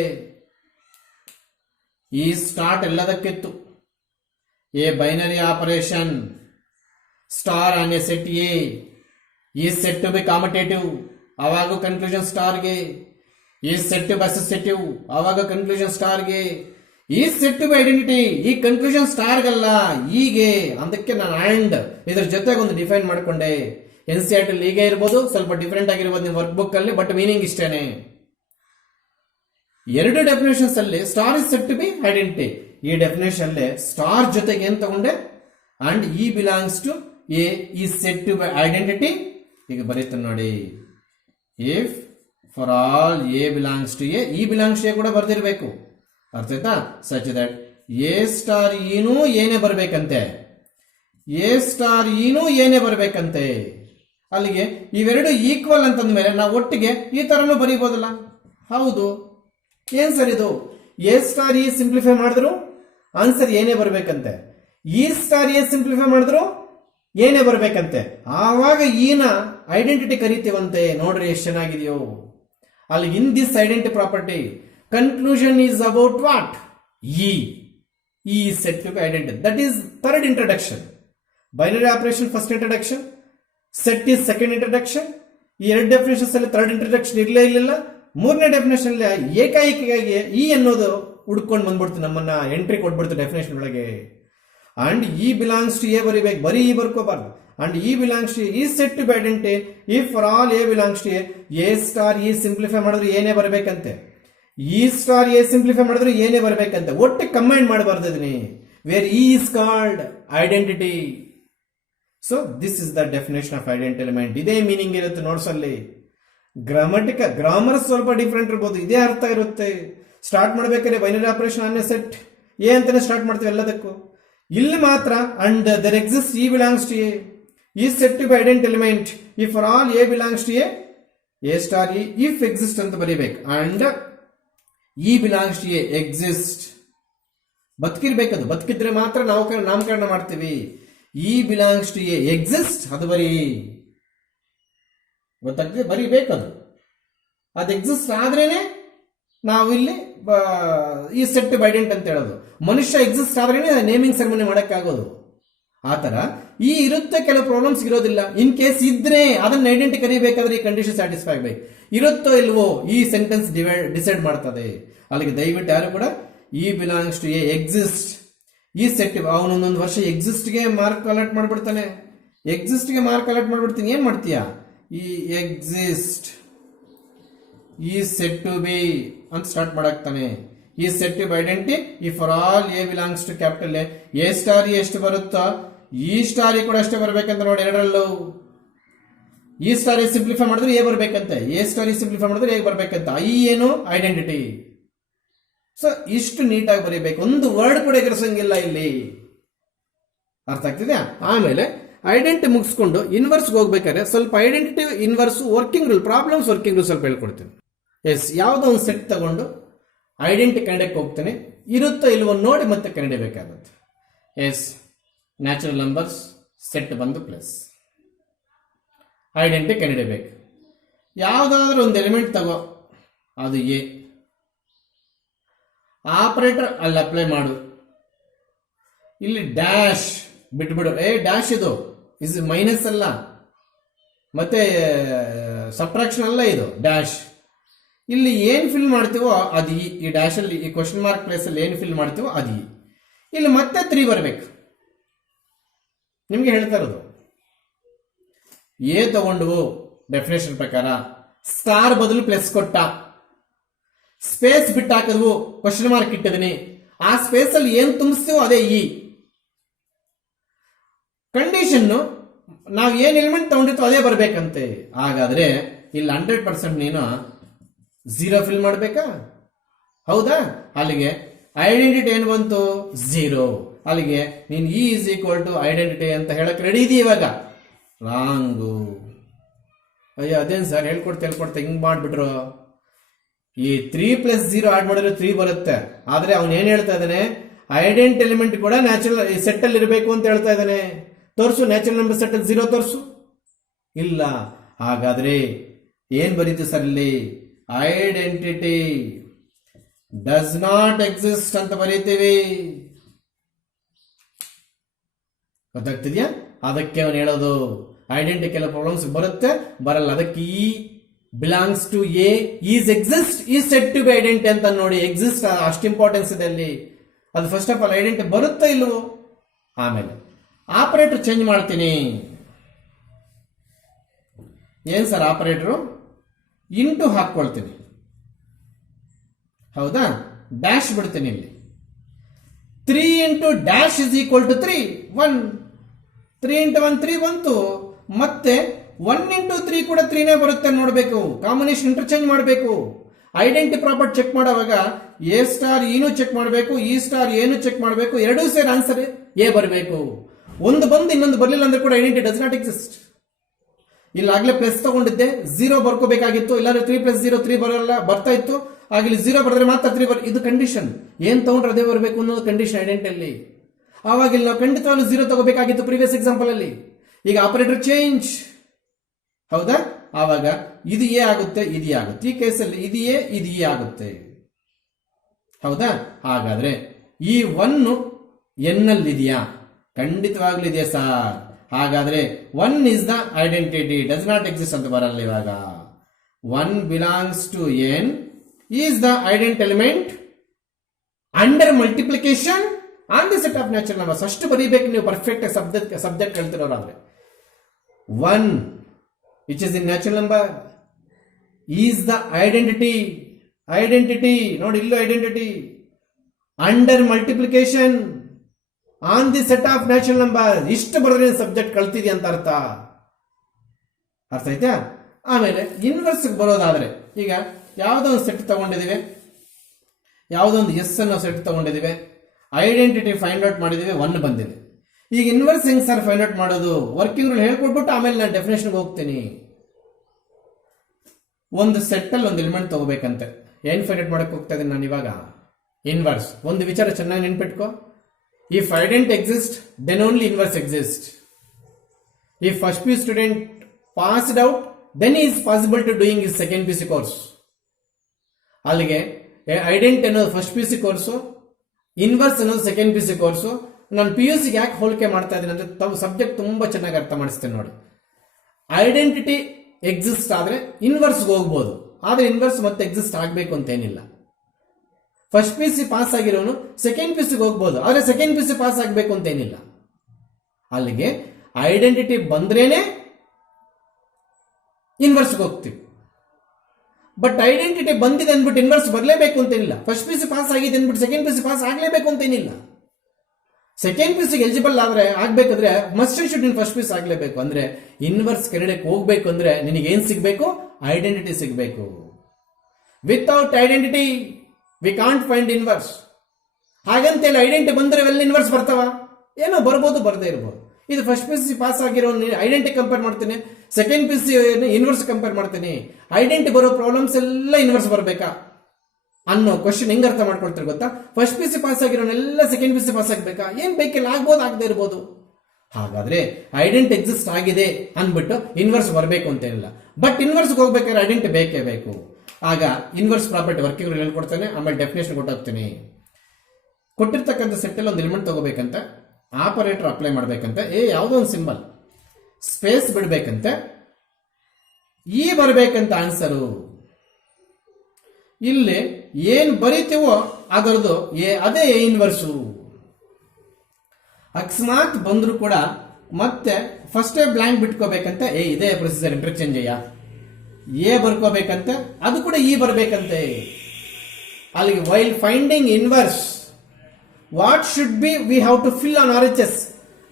ಈ ಸ್ಟಾರ್ಟ್ ಎಲ್ಲದಕ್ಕಿತ್ತು. A binary operation star on a set A is said to be commutative. ಅವಾಗ ಕನ್ಕ್ಲೂಷನ್ ಸ್ಟಾರ್ಗೆ. is said to be associative. ಅವಾಗ ಕನ್ಕ್ಲೂಷನ್ ಸ್ಟಾರ್ಗೆ. is said to be identity. ಈ ಕನ್ಕ್ಲೂಷನ್ ಸ್ಟಾರ್ಗಲ್ಲ, ಹೀಗೆ. ಅದಕ್ಕೆ ನಾನು ಅಂಡ್ ಇದ್ರ ಜೊತೆಗೆ ಒಂದು ಡಿಫೈನ್ ಮಾಡ್ಕೊಂಡೆ. NCERT ಹೀಗೆ ಇರ್ಬೋದು, ಸ್ವಲ್ಪ ಡಿಫರೆಂಟ್ ಆಗಿರ್ಬೋದು ನಿಮ್ಮ ವರ್ಕ್ ಬುಕ್ ಅಲ್ಲಿ, ಬಟ್ ಮೀನಿಂಗ್ ಇಷ್ಟೇನೆ. ಎರಡು ಡೆಫಿನೇಷನ್ಸ್ ಅಲ್ಲಿ star is set to be identity. ಈ ಡೆಫಿನೇಷನ್ ಅಲ್ಲಿ ಸ್ಟಾರ್ ಜೊತೆಗೆ ಏನ್ ತಗೊಂಡೆ? And e belongs to A is set to be identity. ಈಗ ಬರೀತಾನೆ ನೋಡಿ. If for all a belongs to a, e belongs to a ಕೂಡ ಬರ್ದಿರ್ಬೇಕು. ಅರ್ಥ ಆಯ್ತಾ? ಸಚ್ ದಟ್ ಎ ಸ್ಟಾರ್ ಇನೂ ಏನೇ ಬರ್ಬೇಕಂತೆ. ಎ ಸ್ಟಾರ್ ಇನೂ ಏನೇ ಬರ್ಬೇಕಂತೆ. ಅಲ್ಲಿಗೆ ಇವೆರಡು ಈಕ್ವಲ್ ಅಂತಂದ್ಮೇಲೆ ನಾವು ಒಟ್ಟಿಗೆ ಈ ತರನು ಬರೀಬೋದಲ್ಲ? ಹೌದು. ಏನ್ ಸರ್ ಇದು? ಎ ಸ್ಟಾರ್ ಇ ಸಿಂಪ್ಲಿಫೈ ಮಾಡಿದ್ರು ಆನ್ಸರ್ ಏನೇ ಬರ್ಬೇಕಂತೆ. ಇ ಸ್ಟಾರ್ ಎ ಸಿಂಪ್ಲಿಫೈ ಮಾಡಿದ್ರು ಏನೇ ಬರ್ಬೇಕಂತೆ. ಆವಾಗ ಈನ ಐಡೆಂಟಿಟಿ ಕರಿತೀವಂತೆ. ನೋಡ್ರಿ ಎಷ್ಟು ಚೆನ್ನಾಗಿದೆಯೋ. ಅಲ್ಲಿ in this identity property conclusion is about what? E set to be identity. That is third introduction. Binary operation first introduction, set is second introduction. ಈ ಎರಡು ಡೆಫಿನೇಷನ್ಸ್ ಅಲ್ಲಿ ಥರ್ಡ್ ಇಂಟ್ರಡಕ್ಷನ್ ಇರಲಿಲ್ಲ. ಮೂರನೇ ಡೆಫಿನೇಷನ್ ಅಲ್ಲಿ ಏಕಾಏಕಿಯಾಗಿ ಇ ಅನ್ನೋದು ಹುಡ್ಕೊಂಡು ಬಂದ್ಬಿಡ್ತು, ನಮ್ಮನ್ನ ಎಂಟ್ರಿ ಕೊಟ್ಬಿಡ್ತು ಡೆಫಿನೇಷನ್ ಒಳಗೆ. And e belongs to A ಬರಿಬೇಕು, ಬರೀ ಇ ಬರ್ಕೋಬಾರ್ದು. And e belongs to is set to be identity if for all a belongs to A star e simplify ಮಾಡಿದ್ರೆ ಏನೇ ಬರಬೇಕಂತೆ. ಇ ಸ್ಟಾರ್ ಎ ಸಿಂಪ್ಲಿಫೈ ಮಾಡಿದ್ರೆ ಏನೇ ಬರಬೇಕಂತೆ. ಒಟ್ಟು ಕಂಬೈನ್ ಮಾಡಬಾರ್ದು ಇದನ್ನೇ. Where e is called identity. So this is the definition of identity element. ಇದೇ ಮೀನಿಂಗ್ ಇರುತ್ತೆ ನೋಟ್ಸ್ ಅಲ್ಲಿ. ಗ್ರಾಮರ್ ಸ್ವಲ್ಪ ಡಿಫ್ರೆಂಟ್ ಇರ್ಬೋದು, ಇದೇ ಅರ್ಥ ಇರುತ್ತೆ. ಸ್ಟಾರ್ಟ್ ಮಾಡ್ಬೇಕಾದ್ರೆ binary operation on a set A ಅಂತಾನೆ ಸ್ಟಾರ್ಟ್ ಮಾಡ್ತೀವಿ ಎಲ್ಲದಕ್ಕೂ. ಇಲ್ಲಿ ಮಾತ್ರ and there exist e belongs to A is set to be identity element if for all a belongs to A star e if exist ಅಂತ ಬರೀಬೇಕು. And e belongs to A exist. ಬದುಕಿರ್ಬೇಕದು, ಬದುಕಿದ್ರೆ ಮಾತ್ರ ನಾವು ನಾಮಕರಣ ಮಾಡ್ತೀವಿ. E belongs to A exist ಅದು ಬರೀ ಗೊತ್ತಾಗ್ತದೆ, ಬರೀಬೇಕದು. ಅದು ಎಕ್ಸಿಸ್ಟ್ ಆದ್ರೇನೆ ನಾವು ಇಲ್ಲಿ ಈ ಸೆಟ್ ಐಡೆಂಟ್ ಅಂತ ಹೇಳೋದು. ಮನುಷ್ಯ ಎಕ್ಸಿಸ್ಟ್ ಆದ್ರೇನೆ ನೇಮಿಂಗ್ ಸೆರೆಮನಿ ಮಾಡಕ್ಕಾಗೋದು. ಆತರ ಈ ಇರುತ್ತೆ, ಕೆಲವು ಪ್ರಾಬ್ಲಮ್ಸ್ ಇರೋದಿಲ್ಲ. ಇನ್ ಕೇಸ್ ಇದ್ರೆ ಅದನ್ನ ಐಡೆಂಟಿ ಕರಿಬೇಕಾದ್ರೆ ಈ ಕಂಡೀಷನ್ ಸ್ಯಾಟಿಸ್ಫೈ ಆಗ್ಬೇಕು. ಇರುತ್ತೋ ಇಲ್ವೋ ಈ ಸೆಂಟೆನ್ಸ್ ಡಿಸೈಡ್ ಮಾಡ್ತದೆ. ಅಲ್ಲಿಗೆ ದಯವಿಟ್ಟು ಯಾರು ಕೂಡ e belongs to A exist e set. ಅವನೊಂದೊಂದು ವರ್ಷ ಎಕ್ಸಿಸ್ಟ್ಗೆ ಮಾರ್ಕ್ ಅಲರ್ಟ್ ಮಾಡ್ಬಿಡ್ತಾನೆ. ಎಕ್ಸಿಸ್ಟ್ಗೆ ಮಾರ್ಕ್ ಅಲರ್ಟ್ ಮಾಡ್ಬಿಡ್ತೀನಿ. ಏನ್ ಮಾಡ್ತೀಯಾ? E exist e set to be ಅಂತ ಸ್ಟಾರ್ಟ್ ಮಾಡಾಕ್ತಾನೆ. E set identity e for all a belongs to capital a star ಎಷ್ಟು ಬರುತ್ತೋ ಈ ಸ್ಟಾರ್ ಕೂಡ ಅಷ್ಟೇ ಬರ್ಬೇಕಂತ ನೋಡಿ ಎರಡರಲ್ಲೂ. ಈ ಸ್ಟಾರ್ ಸಿಂಪ್ಲಿಫೈ ಮಾಡಿದ್ರೆ ಎ ಬರ್ಬೇಕಂತೆ, ಎ ಸ್ಟಾರ್ ಸಿಂಪ್ಲಿಫೈ ಮಾಡಿದ್ರೆ ಎ ಬರ್ಬೇಕಂತ. ಐ ಏನು ಐಡೆಂಟಿಟಿ. ಸೊ ಇಷ್ಟು ನೀಟಾಗಿ ಬರೀಬೇಕು, ಒಂದು ವರ್ಡ್ ಕೂಡ ಎಗರಿಸಂಗಿಲ್ಲ ಇಲ್ಲಿ. ಅರ್ಥ ಆಗ್ತಿದ್ಯಾ? ಆಮೇಲೆ ಐಡೆಂಟಿ ಮುಗಿಸ್ಕೊಂಡು ಇನ್ವರ್ಸ್ಗೆ ಹೋಗ್ಬೇಕಾದ್ರೆ ಸ್ವಲ್ಪ identity inverse working rule, problems working rule ಸ್ವಲ್ಪ ಹೇಳ್ಕೊಡ್ತೀನಿ. ಎಸ್, ಯಾವುದೋ ಒಂದು ಸೆಟ್ ತಗೊಂಡು ಐಡೆಂಟಿ ಕಂಡಕ್ಕೆ ಹೋಗ್ತೇನೆ, ಇರುತ್ತೋ ಇಲ್ವೋ ನೋಡಿ ಮತ್ತೆ ಕಂಡಿಬೇಕಾಗುತ್ತೆ. ಎಸ್, ನ್ಯಾಚುರಲ್ ನಂಬರ್ಸ್ ಸೆಟ್ ಬಂದು ಪ್ಲಸ್ ಐಡೆಂಟಿ ಕಂಡಿಡಬೇಕು. ಯಾವುದಾದ್ರೂ ಒಂದು ಎಲಿಮೆಂಟ್ ತಗೋ, ಅದು ಎ. ಆಪರೇಟರ್ ಅಲ್ಲಿ ಅಪ್ಲೈ ಮಾಡು. ಇಲ್ಲಿ ಡ್ಯಾಶ್ ಬಿಟ್ಬಿಡು. ಡ್ಯಾಶ್ ಇದು ಮೈನಸ್ ಅಲ್ಲ, ಮತ್ತೆ ಸಬ್ಟ್ರಾಕ್ಷನ್ ಅಲ್ಲ, ಇದು ಡ್ಯಾಶ್. ಇಲ್ಲಿ ಏನ್ ಫಿಲ್ ಮಾಡ್ತೀವೋ ಅದು ಈ ಡ್ಯಾಶ್ ಅಲ್ಲಿ, ಈ ಕ್ವಶನ್ ಮಾರ್ಕ್ ಪ್ಲೇಸ್ ಅಲ್ಲಿ ಏನ್ ಫಿಲ್ ಮಾಡ್ತೀವೋ ಅದು ಇಲ್ಲಿ ಮತ್ತೆ 3 ಬರಬೇಕು. ನಿಮ್ಗೆ ಹೇಳ್ತಾ ಇರೋದು ಎ ತಗೊಂಡು ಡೆಫಿನೇಷನ್ ಪ್ರಕಾರ ಸ್ಟಾರ್ ಬದಲು ಪ್ಲಸ್ ಕೊಟ್ಟ, ಸ್ಪೇಸ್ ಬಿಟ್ಟು ಹಾಕಿದ್ವು, ಕ್ವಶನ್ ಮಾರ್ಕ್ ಇಟ್ಟಿದೀನಿ, ಆ ಸ್ಪೇಸ್ ಅಲ್ಲಿ ಏನ್ ತುಂಬಿಸ್ತೀವೋ ಅದೇ ಈ ಕಂಡೀಷನ್. ನಾವು ಏನ್ ಎಲಿಮೆಂಟ್ ತಗೊಂಡಿರ್ತೀವೋ ಅದೇ ಬರ್ಬೇಕಂತೆ. ಹಾಗಾದ್ರೆ ಇಲ್ಲಿ 100% ನೀನು 0 ಫಿಲ್ ಮಾಡ್ಬೇಕಾ? ಹೌದಾ? ಅಲ್ಲಿಗೆ ಐಡೆಂಟಿಟಿ ಏನು ಬಂತು? 0. ಅಲ್ಲಿಗೆ ನೀನ್ e is equal to identity ಅಂತ ಹೇಳಕ್ ರೆಡಿ ಇದೀಯ ಇವಾಗ? ರಾಂಗು. ಅಯ್ಯೋ ಅದೇನ್ ಸರ್ ಹೇಳ್ಕೊಡ್ತಾ ಹಿಂಗ್ ಮಾಡ್ಬಿಟ್ರು. ಈ 3 + 0 ಆಡ್ ಮಾಡಿದ್ರೆ 3 ಬರುತ್ತೆ. ಆದ್ರೆ ಅವನ್ ಏನ್ ಹೇಳ್ತಾ ಇದ್ದಾನೆ, ಐಡೆಂಟ್ ಎಲಿಮೆಂಟ್ ಕೂಡ ನ್ಯಾಚುರಲ್ ಸೆಟ್ ಅಲ್ಲಿ ಇರಬೇಕು ಅಂತ ಹೇಳ್ತಾ ಇದ್ದಾನೆ. ತೋರ್ಸು, ನ್ಯಾಚುರಲ್ ನಂಬರ್ ಸೆಟ್ ಅಲ್ಲಿ 0 ತೋರ್ಸು. ಇಲ್ಲ. ಹಾಗಾದ್ರೆ ಏನ್ ಬರೀತು ಸರ್ ಇಲ್ಲಿ? ಐಡೆಂಟಿಟಿ ಡಸ್ ನಾಟ್ ಎಕ್ಸಿಸ್ಟ್ ಅಂತ ಬರೀತೀವಿ. ಗೊತ್ತಾಗ್ತಿದ್ಯಾ? ಅದಕ್ಕೆ ಅವನು ಹೇಳೋದು ಐಡೆಂಟಿಟಿ ಕೆಲವು ಪ್ರಾಬ್ಲಮ್ಸ್ ಬರುತ್ತೆ, ಬರಲ್ಲ. ಅದಕ್ಕೆ e belongs to A is exist is set to be identity ಅಂತ ನೋಡಿ. ಎಕ್ಸಿಸ್ಟ್ ಅಷ್ಟು ಇಂಪಾರ್ಟೆನ್ಸ್ ಇದೆ ಅಲ್ಲಿ. ಅದು ಫಸ್ಟ್ ಆಫ್ ಆಲ್ ಐಡೆಂಟಿ ಬರುತ್ತಾ ಇಲ್ವೋ. ಆಮೇಲೆ ಆಪರೇಟರ್ ಚೇಂಜ್ ಮಾಡ್ತೀನಿ. ಏನ್ ಸರ್ ಆಪರೇಟರು? ಇಂಟು ಹಾಕೊಳ್ತೀನಿ. ಹೌದಾ? ಡ್ಯಾಶ್ ಬಿಡ್ತೀನಿ ಇಲ್ಲಿ. 3 into dash is equal to 3. 1. 3 into 1 3 ಬಂತು. ಮತ್ತೆ 1 ಇಂಟು 3 ಕೂಡ 3ನೇ ಬರುತ್ತೆ ನೋಡ್ಬೇಕು. ಕಾಂಬಿನೇಷನ್ ಇಂಟರ್ಚೇಂಜ್ ಮಾಡಬೇಕು. ಐಡೆಂಟಿ ಪ್ರಾಪರ್ಟಿ ಚೆಕ್ ಮಾಡುವಾಗ ಎ ಸ್ಟಾರ್ ಏನು ಚೆಕ್ ಮಾಡಬೇಕು, ಇ ಸ್ಟಾರ್ ಏನು ಚೆಕ್ ಮಾಡಬೇಕು, ಎರಡೂ ಸೇರಿ ಆನ್ಸರ್ ಎ ಬರಬೇಕು. ಒಂದು ಬಂದು ಇನ್ನೊಂದು ಬರಲಿಲ್ಲ ಅಂದ್ರೆ ಕೂಡ ಐಡೆಂಟಿ ಡಸ್ ನಾಟ್ ಎಕ್ಸಿಸ್ಟ್. ಇಲ್ಲ ಆಗ್ಲೇ ಪ್ಲಸ್ ತಗೊಂಡಿದ್ದೆ, 0 ಬರ್ಕೋಬೇಕಾಗಿತ್ತು. ಇಲ್ಲಾಂದ್ರೆ 3 + 0 3 ಬರಲ್ಲ, ಬರ್ತಾ ಇತ್ತು. ಆಗ ಇಲ್ಲಿ 0 ಬರೆದ್ರೆ ಮಾತ್ರ 3 ಇದು ಕಂಡೀಷನ್. ಏನ್ ತಗೊಂಡ್ರೆ ಅದೇ ಬರಬೇಕು ಅನ್ನೋದು ಕಂಡೀಷನ್ ಐಡೆಂಟಿಯಲ್ಲಿ. ಆವಾಗ ಇಲ್ಲಿ ನಾವು ಖಂಡಿತವಾಗ್ಲೂ 0 ತಗೋಬೇಕಾಗಿತ್ತು ಪ್ರೀವಿಯಸ್ ಎಕ್ಸಾಂಪಲ್ ಅಲ್ಲಿ. ಈಗ ಆಪರೇಟರ್ ಚೇಂಜ್. ಹೌದಾ? ಆವಾಗ ಇದು ಎ ಆಗುತ್ತೆ, ಇದು ಎ ಆಗುತ್ತೆ. ಈ ಕೇಸಲ್ಲಿ ಇದು ಎ, ಇದು ಎ ಆಗುತ್ತೆ. ಹೌದಾ? ಹಾಗಾದ್ರೆ ಈ 1 ಎನ್ ಅಲ್ಲಿ ಇದೆಯಾ? ಖಂಡಿತವಾಗ್ಲೂ ಇದೆಯಾ ಸರ್. ಹಾಗಾದ್ರೆ 1 is the identity does not exist ಅಂತ ಬರಲ್ಲ ಇವಾಗ. 1 belongs to N is the identity element under multiplication on the set of natural numbers. ಅಷ್ಟು ಬರೀಬೇಕು ನೀವು ಪರ್ಫೆಕ್ಟ್ ಸಬ್ಜೆಕ್ಟ್ ಹೇಳ್ತಿರೋರಾದ್ರೆ. 1 which is in natural number is the identity ನೋಡಿ ಇಲ್ಲೂ identity under multiplication on the set of natural number. ಇಷ್ಟು ಬರೆದ್ರೆ ಸಬ್ಜೆಕ್ಟ್ ಕಳ್ತಿದ್ಯಾ ಅಂತ ಅರ್ಥ ಆಯ್ತಾ? ಆಮೇಲೆ ಇನ್ವರ್ಸ್ ಬರೋದಾದ್ರೆ ಈಗ ಯಾವುದೋ ಒಂದು ಸೆಟ್ ತಗೊಂಡಿದ್ದೀವಿ, ಯಾವುದೋ ಒಂದು ಎಸ್ ಅನ್ನೋ ಸೆಟ್ ತಗೊಂಡಿದ್ದೀವಿ, ಐಡೆಂಟಿಟಿ ಫೈಂಡ್ ಔಟ್ ಮಾಡಿದೀವಿ, 1 ಬಂದಿದೆ. ಈಗ ಇನ್ವರ್ಸ್ ಹೆಂಗ್ ಸರ್ ಫೈಂಡ್ ಔಟ್ ಮಾಡೋದು? ವರ್ಕಿಂಗ್ ರೂಲ್ ಹೇಳ್ಕೊಟ್ಬಿಟ್ಟು ಆಮೇಲೆ ನಾನು ಡೆಫಿನೇಷನ್ಗೆ ಹೋಗ್ತೀನಿ. ಒಂದು ಸೆಟ್ ಅಲ್ಲಿ ಒಂದು ಎಲಿಮೆಂಟ್ ತಗೋಬೇಕಂತೆ. ಏನ್ ಫೈಂಡ್ ಔಟ್ ಮಾಡಕ್ ಹೋಗ್ತಾ ಇದ್ದೀನಿ ನಾನು ಇವಾಗ? ಇನ್ವರ್ಸ್. ಒಂದು ವಿಚಾರ ಚೆನ್ನಾಗಿ ನೆನ್ಪಿಟ್ಕೋ, if identity exist then only inverse exist. If first P student passed out then is possible to doing is second P C course. ಅಲ್ಲಿಗೆ ಐಡೆಂಟ್ ಅನ್ನೋದು first P C course, inverse ಅನ್ನೋದು ಸೆಕೆಂಡ್ ಪಿ ಸಿ ಕೋರ್ಸು. ನಾನು ಪಿ ಯು ಸಿಗೆ ಯಾಕೆ ಹೋಲಿಕೆ ಮಾಡ್ತಾ ಇದ್ದೀನಿ ಅಂದ್ರೆ ತಾವು ಸಬ್ಜೆಕ್ಟ್ ತುಂಬಾ ಚೆನ್ನಾಗಿ ಅರ್ಥ ಮಾಡಿಸ್ತೇನೆ ನೋಡಿ. ಐಡೆಂಟಿಟಿ ಎಕ್ಸಿಸ್ಟ್ ಆದ್ರೆ ಇನ್ವರ್ಸ್ಗೆ ಹೋಗ್ಬೋದು, ಆದ್ರೆ ಇನ್ವರ್ಸ್ ಮತ್ತೆ ಎಕ್ಸಿಸ್ಟ್ ಆಗ್ಬೇಕು ಅಂತ ಏನಿಲ್ಲ. ಫಸ್ಟ್ ಪಿ ಸಿ ಪಾಸ್ ಆಗಿರೋನು ಸೆಕೆಂಡ್ ಪಿ ಸಿಗೆ ಹೋಗ್ಬೋದು, ಆದ್ರೆ ಸೆಕೆಂಡ್ ಪಿ ಸಿ ಪಾಸ್ ಆಗ್ಬೇಕು ಅಂತ ಏನಿಲ್ಲ. ಅಲ್ಲಿಗೆ ಐಡೆಂಟಿಟಿ ಬಂದ್ರೇನೆ ಇನ್ವರ್ಸ್ಗೆ ಹೋಗ್ತೀವಿ. ಬಟ್ ಐಡೆಂಟಿಟಿ ಬಂದಿದೆ ಅಂದ್ಬಿಟ್ಟು ಇನ್ವರ್ಸ್ ಬರಲೇಬೇಕು ಅಂತೇನಿಲ್ಲ. ಫಸ್ಟ್ ಪಿ ಸಿ ಪಾಸ್ ಆಗಿದೆ ಅಂದ್ಬಿಟ್ಟು ಸೆಕೆಂಡ್ ಪಿ ಸಿ ಪಾಸ್ ಆಗಲೇಬೇಕು ಅಂತೇನಿಲ್ಲ. ಸೆಕೆಂಡ್ ಪಿ ಸಿಗೆ ಎಲಿಜಿಬಲ್ ಆದ್ರೆ ಆಗ್ಬೇಕಾದ್ರೆ ಮಸ್ಟ್ ಶುಡ್ ನೀನು ಫಸ್ಟ್ ಪಿ ಸಿ ಆಗಲೇಬೇಕು. ಅಂದ್ರೆ ಇನ್ವರ್ಸ್ ಕೆರಡಕ್ಕೆ ಹೋಗ್ಬೇಕು ಅಂದ್ರೆ ನಿನಗೆ ಏನ್ ಸಿಗ್ಬೇಕು? ಐಡೆಂಟಿಟಿ ಸಿಗ್ಬೇಕು. Without identity we can't find inverse. ಹಾಗಂತೇಳಿ ಐಡೆಂಟಿ ಬಂದ್ರೆ ಎಲ್ಲಿ ಇನ್ವರ್ಸ್ ಬರ್ತಾವ? ಏನೋ ಬರ್ಬೋದು, ಬರದೇ ಇರ್ಬೋದು. ಇದು ಫಸ್ಟ್ ಪಿ ಸಿ ಪಾಸ್ ಆಗಿರೋ ಐಡೆಂಟಿ ಕಂಪೇರ್ ಮಾಡ್ತೀನಿ, second P C inverse compare ಮಾಡ್ತೀನಿ. ಐಡೆಂಟಿ ಬರೋ ಪ್ರಾಬ್ಲಮ್ಸ್ ಎಲ್ಲ ಇನ್ವರ್ಸ್ ಬರಬೇಕಾ ಅನ್ನೋ ಕ್ವಶನ್ ಹೆಂಗ್ ಅರ್ಥ ಮಾಡ್ಕೊಳ್ತಾರೆ ಗೊತ್ತಾ? ಫಸ್ಟ್ ಪಿ ಸಿ ಪಾಸ್ ಆಗಿರೋನೆಲ್ಲ ಸೆಕೆಂಡ್ ಪಿ ಸಿ ಪಾಸ್ ಆಗ್ಬೇಕಾ? ಏನ್ ಬೇಕಿಲ್ಲ, ಆಗ್ಬೋದು, ಆಗದೆ ಇರ್ಬೋದು. ಹಾಗಾದ್ರೆ ಐಡೆಂಟಿ ಎಕ್ಸಿಸ್ಟ್ ಆಗಿದೆ ಅಂದ್ಬಿಟ್ಟು ಇನ್ವರ್ಸ್ ಬರಬೇಕು ಅಂತೇನಿಲ್ಲ. ಬಟ್ ಇನ್ವರ್ಸ್ ಹೋಗ್ಬೇಕಾದ್ರೆ ಐಡೆಂಟಿ ಬೇಕೇ ಬೇಕು. ಆಗ ಇನ್ವರ್ಸ್ ಪ್ರಾಪರ್ಟಿ ವರ್ಕಿಂಗ್ ರೂಲ್ ಹೇಳ್ಕೊಡ್ತಾನೆ, ಆಮೇಲೆ ಡೆಫಿನೇಷನ್ ಕೊಟ್ಟಾಗ್ತೀನಿ. ಕೊಟ್ಟಿರ್ತಕ್ಕಂಥ ಸೆಟ್ಟಲ್ಲಿ ಒಂದು ಎಲಿಮೆಂಟ್ ತಗೋಬೇಕಂತ, ಆಪರೇಟರ್ ಅಪ್ಲೈ ಮಾಡ್ಬೇಕಂತ, ಯಾವುದೋ ಒಂದು ಸಿಂಬಲ್ ಸ್ಪೇಸ್ ಬಿಡ್ಬೇಕಂತೆ, ಈ ಬರ್ಬೇಕಂತ ಆನ್ಸರು. ಇಲ್ಲಿ ಏನ್ ಬರೀತೀವೋ ಅದರದು ಅದೇ ಇನ್ವರ್ಸು. ಅಕಸ್ಮಾತ್ ಬಂದ್ರು ಕೂಡ ಮತ್ತೆ ಫಸ್ಟ್ ಬ್ಲಾಂಕ್ ಬಿಟ್ಕೋಬೇಕಂತ, ಇದೇ ಪ್ರೊಸೀಜರ್ ಇಂಟರ್ಚೇಂಜ್ ಬರ್ಕೋಬೇಕಂತೆ, ಅದು ಕೂಡ ಬರ್ಬೇಕಂತೆ. ಅಲ್ಲಿಗೆ while finding inverse what should be we have to fill on RHS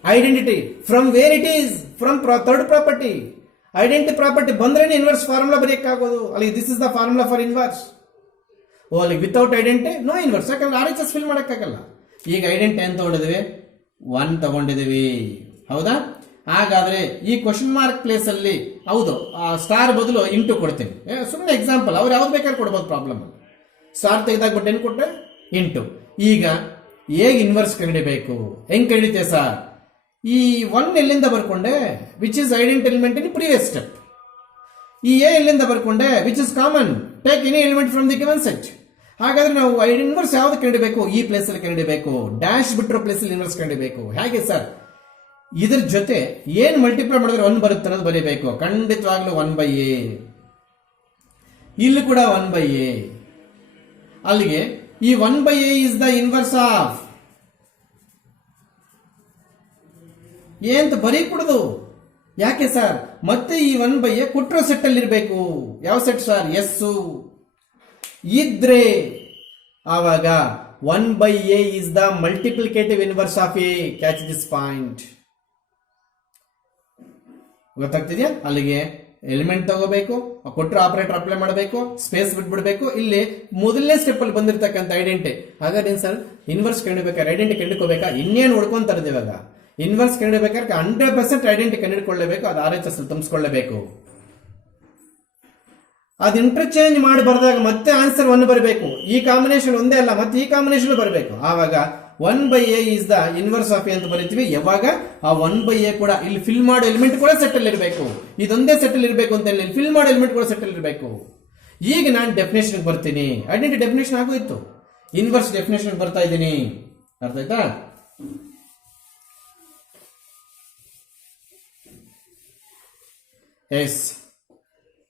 identity from where it is from third property. Identity property ಬಂದ್ರೇನೆ ಇನ್ವರ್ಸ್ ಫಾರ್ಮುಲಾ ಬರೆಯಕ್ಕಾಗೋದು. ಅಲ್ಲಿ this is the formula for inverse. ಅಲ್ಲಿ ವಿತೌಟ್ ಐಡೆಂಟಿ ನೋ ಇನ್ವರ್ಸ್. ಯಾಕಂದ್ರೆ RHS ಫಿಲ್ ಮಾಡಕ್ಕಾಗಲ್ಲ. ಈಗ ಐಡೆಂಟಿ ಏನ್ ತಗೊಂಡಿದ್ವಿ? 1 ತಗೊಂಡಿದೀವಿ, ಹೌದಾ? ಹಾಗಾದ್ರೆ ಈ ಕ್ವಶನ್ ಮಾರ್ಕ್ ಪ್ಲೇಸ್ ಅಲ್ಲಿ ಹೌದು ಸ್ಟಾರ್ ಬದಲು ಇಂಟು ಕೊಡ್ತೀನಿ. ಸುಮ್ಮನೆ ಎಕ್ಸಾಂಪಲ್, ಅವ್ರು ಯಾವ್ದು ಬೇಕಾದ್ರೆ ಕೊಡ್ಬೋದು. ಪ್ರಾಬ್ಲಮ್ ಸ್ಟಾರ್ ತೆಗೆದಾಗ್ಬಿಟ್ಟು ಏನ್ ಕೊಟ್ಟೆ? ಇಂಟು. ಈಗ ಹೇಗೆ ಇನ್ವರ್ಸ್ ಕಂಡಿಬೇಕು? ಹೆಂಗ್ ಕಂಡಿತೆ ಸರ್? ಈ 1 ಎಲ್ಲಿಂದ ಬರ್ಕೊಂಡೆ? Which is identity element in previous step. ಈ ಎಲ್ಲಿಂದ ಬರ್ಕೊಂಡೆ? Which is common, take any element from the given set. ಹಾಗಾದ್ರೆ ನಾವು ಇನ್ವರ್ಸ್ ಯಾವ್ದು ಕಂಡಿಬೇಕು? ಈ ಪ್ಲೇಸ್ ಅಲ್ಲಿ ಕಂಡಿಬೇಕು. ಡ್ಯಾಶ್ ಬಿಟ್ಟಿರೋ ಪ್ಲೇಸ್ ಅಲ್ಲಿ ಇನ್ವರ್ಸ್ ಕಂಡಿಬೇಕು. ಹೇಗೆ ಸರ್? ಇದ್ರ ಜೊತೆ ಏನ್ ಮಲ್ಟಿಪ್ಲೈ ಮಾಡಿದ್ರೆ 1 ಬರುತ್ತೆ ಅನ್ನೋದು ಬರೀಬೇಕು. ಖಂಡಿತವಾಗ್ಲೂ 1/a. ಇಲ್ಲಿ ಕೂಡ 1/a. ಅಲ್ಲಿಗೆ ಈ 1/a is the inverse of ಅಂತ ಬರೀ ಕೊಡುದು. ಯಾಕೆ ಸರ್? ಮತ್ತೆ ಈ 1/a ಕೊಟ್ಟಿರೋ ಸೆಟ್ ಅಲ್ಲಿ ಇರಬೇಕು. ಯಾವ ಸೆಟ್ ಸರ್? ಎಸ್ ಇದ್ರೆ ಆವಾಗ 1/a is the multiplicative inverse of a. Catch this point. ಗೊತ್ತಾಗ್ತಿದ್ಯಾ? ಅಲ್ಲಿಗೆ ಎಲಿಮೆಂಟ್ ತಗೋಬೇಕು, ಕೊಟ್ಟರೆ ಆಪರೇಟರ್ ಅಪ್ಲೈ ಮಾಡಬೇಕು, ಸ್ಪೇಸ್ ಬಿಟ್ಬಿಡ್ಬೇಕು. ಇಲ್ಲಿ ಮೊದಲನೇ ಸ್ಟೆಪ್ ಅಲ್ಲಿ ಬಂದಿರತಕ್ಕಂಥ ಐಡೆಂಟಿ. ಹಾಗಾದ್ರೆ ಸರ್ ಇನ್ವರ್ಸ್ ಕಂಡಿಡ್ಬೇಕಾದ್ರೆ ಐಡೆಂಟಿ ಕಂಡುಕೋಬೇಕಾ? ಇನ್ನೇನು ಹುಡ್ಕೊಂತ ಇವಾಗ ಇನ್ವರ್ಸ್ ಕಂಡಿಡ್ಬೇಕಾದ್ರೆ 100% ಐಡೆಂಟಿ ಕಂಡುಕೊಳ್ಳಬೇಕು. ಅದು RHS ತುಂಬಿಸ್ಕೊಳ್ಳಬೇಕು. ಅದು ಇಂಟರ್ಚೇಂಜ್ ಮಾಡಿ ಬರೆದಾಗ ಮತ್ತೆ ಆನ್ಸರ್ 1 ಬರಬೇಕು. ಈ ಕಾಂಬಿನೇಷನ್ ಒಂದೇ ಅಲ್ಲ, ಮತ್ತೆ ಈ ಕಾಂಬಿನೇಷನ್ ಬರಬೇಕು. ಆವಾಗ 1/a is the inverse of a ಅಂತ ಬರೀತೀವಿ. ಯಾವಾಗ ಆ 1/a ಕೂಡ ಇಲ್ಲಿ ಫಿಲ್ ಮಾಡೋ ಎಲಿಮೆಂಟ್ ಕೂಡ ಸೆಟ್ ಅಲ್ಲಿ ಇರಬೇಕು. ಇದೊಂದೇ ಸೆಟ್ ಅಲ್ಲಿ ಇರಬೇಕು ಅಂತ ಹೇಳಿ ಫಿಲ್ ಮಾಡೋ ಎಲಿಮೆಂಟ್ ಕೂಡ ಸೆಟ್ ಅಲ್ಲಿ ಇರಬೇಕು. ಈಗ ನಾನು ಡೆಫಿನೇಷನ್ ಬರ್ತೀನಿ. ಐಡೆಂಟಿ ಡೆಫಿನೇಷನ್ ಆಗೋಯ್ತು, ಇನ್ವರ್ಸ್ ಡೆಫಿನೇಷನ್ ಬರ್ತಾ ಇದ್ದೀನಿ. ಅರ್ಥ ಆಯ್ತಾ? ಎಸ್,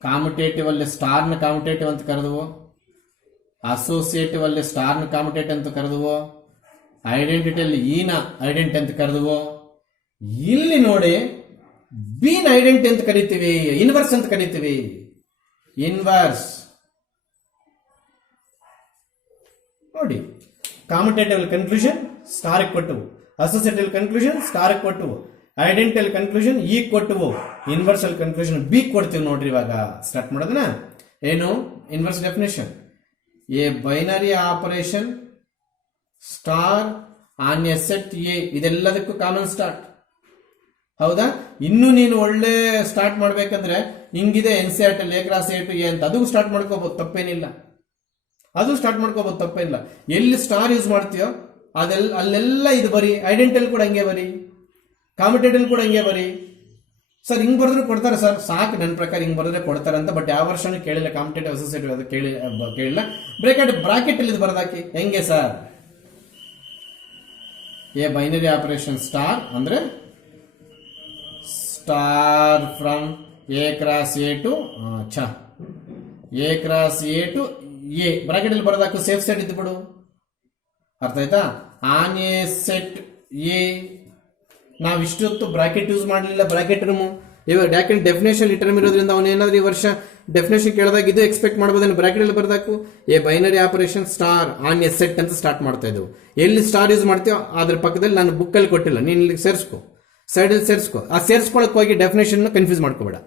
ಕಾಮ್ಯುಟೇಟಿವ್ ಅಲ್ಲಿ ಸ್ಟಾರ್ನ ಕಾಮ್ಯುಟೇಟಿವ್ ಅಂತ ಕರೆದುವು, ಅಸೋಸಿಯೇಟಿವ್ ಅಲ್ಲಿ ಸ್ಟಾರ್ನ ಕಾಮ್ಯುಟೇಟಿವ್ ಅಂತ ಕರೆದುವು, ಐಡೆಂಟಿಟಿಯಲ್ಲಿ ಈನ ಐಡೆಂಟಿ ಅಂತ ಕರೆದುವು. ಇಲ್ಲಿ ನೋಡಿ ಬಿನ ಐಡೆಂಟಿ ಅಂತ ಕರಿತೀವಿ, ಇನ್ವರ್ಸ್ ಅಂತ ಕರಿತೀವಿ. ಇನ್ವರ್ಸ್ ನೋಡಿ, ಕಾಮ್ಯುಟೇಟಿವ್ ಕನ್ಕ್ಲೂಷನ್ ಸ್ಟಾರ್ ಕೊಟ್ಟವು, ಅಸೋಸಿಯೇಟಿವ್ ಕನ್ಕ್ಲೂಷನ್ ಸ್ಟಾರ್ ಕೊಟ್ಟವು, ಐಡೆಂಟಿಟಲ್ ಕನ್ಕ್ಲೂಷನ್ ಈ ಕೊಟ್ಟವು, ಇನ್ವರ್ಸಲ್ ಕನ್ಕ್ಲೂಷನ್ ಬಿ ಕೊಡ್ತೀವಿ. ನೋಡ್ರಿ ಇವಾಗ ಸ್ಟಾರ್ಟ್ ಮಾಡೋದನ್ನ. ಏನು? Inverse definition: a binary operation star on a set A. ಇದೆಲ್ಲದಕ್ಕೂ ಕಾಮನ್ ಸ್ಟಾರ್ಟ್, ಹೌದಾ? ಇನ್ನು ನೀನು ಒಳ್ಳೆ ಸ್ಟಾರ್ಟ್ ಮಾಡ್ಬೇಕಂದ್ರೆ ಹಿಂಗಿದೆ NCERT ಅಲ್ಲಿ A × A ಅಂತ, ಅದು ಸ್ಟಾರ್ಟ್ ಮಾಡ್ಕೋಬಹುದು, ತಪ್ಪೇನಿಲ್ಲ. ಅದು ಸ್ಟಾರ್ಟ್ ಮಾಡ್ಕೋಬಹುದು, ತಪ್ಪೇನಿಲ್ಲ. ಎಲ್ಲಿ ಸ್ಟಾರ್ ಯೂಸ್ ಮಾಡ್ತೀಯೋ ಅಲ್ಲೆಲ್ಲ ಇದು ಬರಿ. ಐಡೆಂಟಿಟಲ್ ಕೂಡ ಹಂಗೆ ಬರಿ, ಕಾಮ್ಯುಟೇಟಿವ್ ಕೂಡ ಹಂಗೆ ಬರಿ. ಸರ್ ಹಿಂಗ್ ಬರೆದ್ರು ಕೊಡ್ತಾರೆ ಸರ್, ಸಾಕು ನನ್ನ ಪ್ರಕಾರ ಹಿಂಗ್ ಬರೆದ್ರೆ ಕೊಡ್ತಾರೆ ಅಂತ. ಬಟ್ ಯಾವ ವರ್ಷನೂ ಕೇಳಿಲ್ಲ, ಕಾಂಪಿಟೇಟಿವ್ ಅಸೋಸಿಯೇಟಿವ್ ಅದು ಕೇಳಿಲ್ಲ. ಬ್ರಾಕೆಟ್ ಅಲ್ಲಿ ಇದು ಬರದಾಕಿ ಹೆಂಗೆ sir? A binary operation star ಅಂದ್ರೆ star from A × A to A × A to A. Bracket ಅಲ್ಲಿ ಬರೋದಾಕು, ಸೇಫ್ ಸೆಟ್ ಇದ್ದು ಬಿಡು. ಅರ್ಥ ಆಯ್ತಾ? On a set A. ನಾವು ಇಷ್ಟೊತ್ತು ಬ್ರಾಕೆಟ್ ಯೂಸ್ ಮಾಡಲಿಲ್ಲ, ಬ್ರಾಕೆಟ್ ರೂಮು. ಇವಾಗ ಯಾಕೆಂದ್ರೆ ಡೆಫಿನೇಷನ್ ಟರ್ಮ್ ಇರೋದ್ರಿಂದ ಅವನೇನಾದ್ರೂ ಈ ವರ್ಷ ಡೆಫಿನೇಷನ್ ಕೇಳಿದಾಗ ಇದು ಎಕ್ಸ್ಪೆಕ್ಟ್ ಮಾಡ್ಬೋದೇನು, ಬ್ರಾಕೆಟ್ ಅಲ್ಲಿ ಬರ್ದಾಕು a binary operation star on a set ಅಂತ ಸ್ಟಾರ್ಟ್ ಮಾಡ್ತಾ ಇದ್ದೆವು. ಎಲ್ಲಿ ಸ್ಟಾರ್ ಯೂಸ್ ಮಾಡ್ತೀವೋ ಅದ್ರ ಪಕ್ಕದಲ್ಲಿ ನಾನು ಬುಕ್ಕಲ್ಲಿ ಕೊಟ್ಟಿಲ್ಲ, ನೀನು ಇಲ್ಲಿ ಸೇರಿಸ್ಕೊ, ಸೈಡಲ್ಲಿ ಸೇರಿಸ್ಕೊ. ಆ ಸೇರಿಸ್ಕೊಳಕ್ ಹೋಗಿ ಡೆಫಿನೇಷನ್ ಕನ್ಫ್ಯೂಸ್ ಮಾಡ್ಕೋಬೇಡ.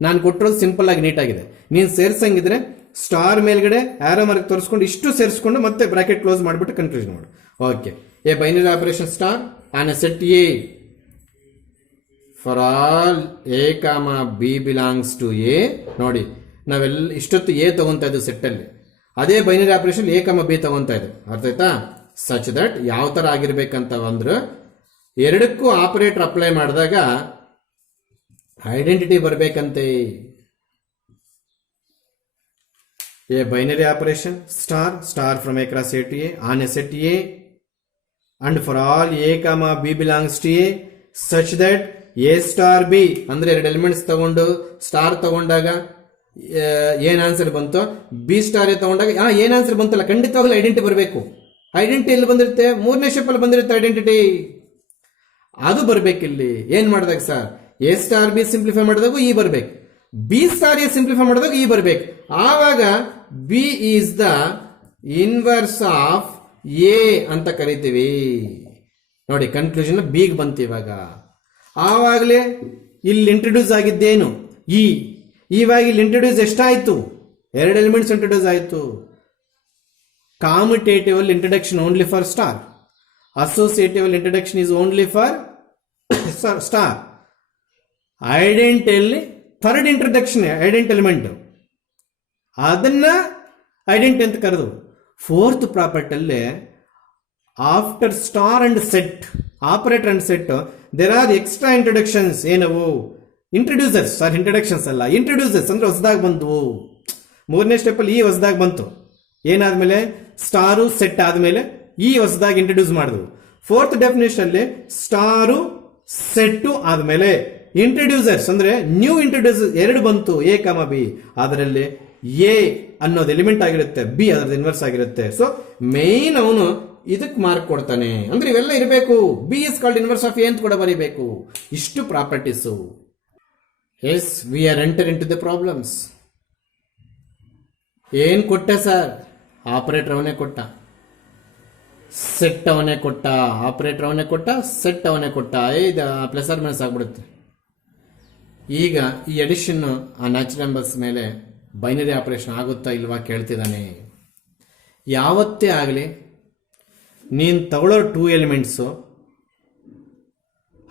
ನಾನು ಕೊಟ್ಟಿರೋದು ಸಿಂಪಲ್ ಆಗಿ ನೀಟಾಗಿದೆ. ನೀನು ಸೇರ್ಸಂಗಿದ್ರೆ ಸ್ಟಾರ್ ಮೇಲ್ಗಡೆ ಆರೋ ಮಾರ್ಕ್ ತೋರಿಸ್ಕೊಂಡು ಇಷ್ಟು ಸೇರಿಸ್ಕೊಂಡು ಮತ್ತೆ ಬ್ರಾಕೆಟ್ ಕ್ಲೋಸ್ ಮಾಡಿಬಿಟ್ಟು ಕನ್ಕ್ಲೂಷನ್ ಮಾಡು. Okay, A binary operation star on a set A for all a comma b belongs to A. ನೋಡಿ, ನಾವೆಲ್ಲ ಇಷ್ಟೊತ್ತು ಎ ತಗೊಂತಾ ಇದ್ದು ಸೆಟ್ಟಲ್ಲಿ, ಅದೇ binary operation A comma B ತಗೊಂತಾ ಇದ್ದು. ಅರ್ಥ ಆಯ್ತಾ? ಸಚ್ ದಟ್ ಯಾವ ತರ ಆಗಿರ್ಬೇಕಂತ ಅಂದ್ರೆ ಎರಡಕ್ಕೂ ಆಪರೇಟರ್ ಅಪ್ಲೈ ಮಾಡಿದಾಗ ಐಡೆಂಟಿಟಿ ಬರಬೇಕಂತೆ. A binary operation star star from A cross A to A on a set A and for all a comma b belongs to A such that a star b ಅಂದ್ರೆ ಎರಡು ಎಲಿಮೆಂಟ್ಸ್ ತಗೊಂಡು ಸ್ಟಾರ್ ತಗೊಂಡಾಗ ಏನ್ ಆನ್ಸರ್ ಬಂತು, ಬಿ ಸ್ಟಾರ್ ಎ ತಗೊಂಡಾಗ ಏನ್ ಆನ್ಸರ್ ಬಂತಲ್ಲ, ಖಂಡಿತವಾಗ್ಲೂ ಐಡೆಂಟಿಟಿ ಬರಬೇಕು. ಐಡೆಂಟಿಟಿ ಎಲ್ಲಿ ಬಂದಿರುತ್ತೆ? ಮೂರನೇ ಸ್ಟೆಪ್ ಅಲ್ಲಿ ಬಂದಿರುತ್ತೆ ಐಡೆಂಟಿಟಿ. ಅದು ಬರ್ಬೇಕಿಲ್ಲಿ. ಏನ್ ಮಾಡಿದಾಗ sir, A star B simplify ಮಾಡಿದಾಗ ಇ ಬರ್ಬೇಕು, ಬಿ ಸ್ಟಾರ್ ಎ ಸಿಂಪ್ಲಿಫೈ ಮಾಡಿದಾಗ ಇ ಬರ್ಬೇಕು. ಆವಾಗ B is the inverse of a ಅಂತ ಕರಿತೀವಿ. ನೋಡಿ, ಕನ್ಕ್ಲೂಷನ್ ಬಿಗ್ ಬಂತು ಇವಾಗ. ಆವಾಗಲೇ ಇಲ್ಲಿ ಇಂಟ್ರೊಡ್ಯೂಸ್ ಆಗಿದ್ದೇನು ಇ. ಇವಾಗ ಇಲ್ಲಿ ಇಂಟ್ರೊಡ್ಯೂಸ್ ಎಷ್ಟಾಯ್ತು? ಎರಡು ಎಲಿಮೆಂಟ್ಸ್ ಇಂಟ್ರೊಡ್ಯೂಸ್ ಆಯ್ತು. ಕಾಮ್ಯುಟೇಟಿವ್ ಅಲ್ಲಿ introduction only for star, associative ಅಲ್ಲಿ introduction is only for star. ಐಡೆಂಟಿಯಲ್ಲಿ ಥರ್ಡ್ ಇಂಟ್ರಡಕ್ಷನ್ ಐಡೆಂಟ್ ಎಲಿಮೆಂಟ್, ಅದನ್ನ ಐಡೆಂಟಿ ಅಂತ ಕರೆದು. ಫೋರ್ತ್ ಪ್ರಾಪರ್ಟಿಯಲ್ಲಿ after star and set, operator and set, there are extra introductions. ಏನವು? ಇಂಟ್ರೊಡ್ಯೂಸರ್ಸ್. ಸಾರಿ, ಇಂಟ್ರೊಡಕ್ಷನ್ಸ್ ಅಲ್ಲ, ಇಂಟ್ರೊಡ್ಯೂಸರ್ಸ್ ಅಂದ್ರೆ ಹೊಸದಾಗಿ ಬಂದವು. ಮೂರನೇ ಸ್ಟೆಪ್ ಅಲ್ಲಿ ಈ ಹೊಸದಾಗಿ ಬಂತು. ಏನಾದ್ಮೇಲೆ ಸ್ಟಾರು ಸೆಟ್ ಆದ್ಮೇಲೆ ಈ ಹೊಸದಾಗಿ ಇಂಟ್ರೊಡ್ಯೂಸ್ ಮಾಡಿದ್ವು. ಫೋರ್ತ್ ಡೆಫಿನೇಷನ್ ಅಲ್ಲಿ ಸ್ಟಾರು ಸೆಟ್ ಆದ್ಮೇಲೆ ಇಂಟ್ರೊಡ್ಯೂಸರ್ಸ್ ಅಂದ್ರೆ ನ್ಯೂ ಇಂಟ್ರೊಡ್ಯೂಸರ್ ಎರಡು ಬಂತು, ಎ ಕಾಮ ಬಿ. ಅದರಲ್ಲಿ ಎ ಅನ್ನೋದು ಎಲಿಮೆಂಟ್ ಆಗಿರುತ್ತೆ, ಬಿ ಅದರದ್ದು ಇನ್ವರ್ಸ್ ಆಗಿರುತ್ತೆ. ಸೊ ಮೇನ್ ಅವನು ಇದಕ್ಕೆ ಮಾರ್ಕ್ ಕೊಡ್ತಾನೆ ಅಂದ್ರೆ ಇವೆಲ್ಲ ಇರಬೇಕು. B is called inverse of a ಅಂತ ಕೂಡ ಬರೀಬೇಕು. ಇಷ್ಟು properties. Yes, we are enter into the problems. ಏನ್ ಕೊಟ್ಟ ಸರ್? ಆಪರೇಟರ್ ಅವನೇ ಕೊಟ್ಟ, ಸೆಟ್ ಅವನೇ ಕೊಟ್ಟ, ಆಪರೇಟರ್ ಅವನೇ ಕೊಟ್ಟ, ಸೆಟ್ ಅವನೇ ಕೊಟ್ಟ. ಇದು ಪ್ಲಸ್ ಆರ್ ಮೈನಸ್ ಆಗ್ಬಿಡುತ್ತೆ. ಈಗ ಈ ಅಡಿಷನ್ ಆ ನ್ಯಾಚುರಲ್ ನಂಬರ್ಸ್ ಮೇಲೆ ಬೈನರಿ ಆಪರೇಷನ್ ಆಗುತ್ತಾ ಇಲ್ವಾ ಕೇಳ್ತಿದ್ದಾನೆ. ಯಾವತ್ತೇ ಆಗಲಿ ನೀನು ತಗೊಳ್ಳೋ ಟೂ ಎಲಿಮೆಂಟ್ಸು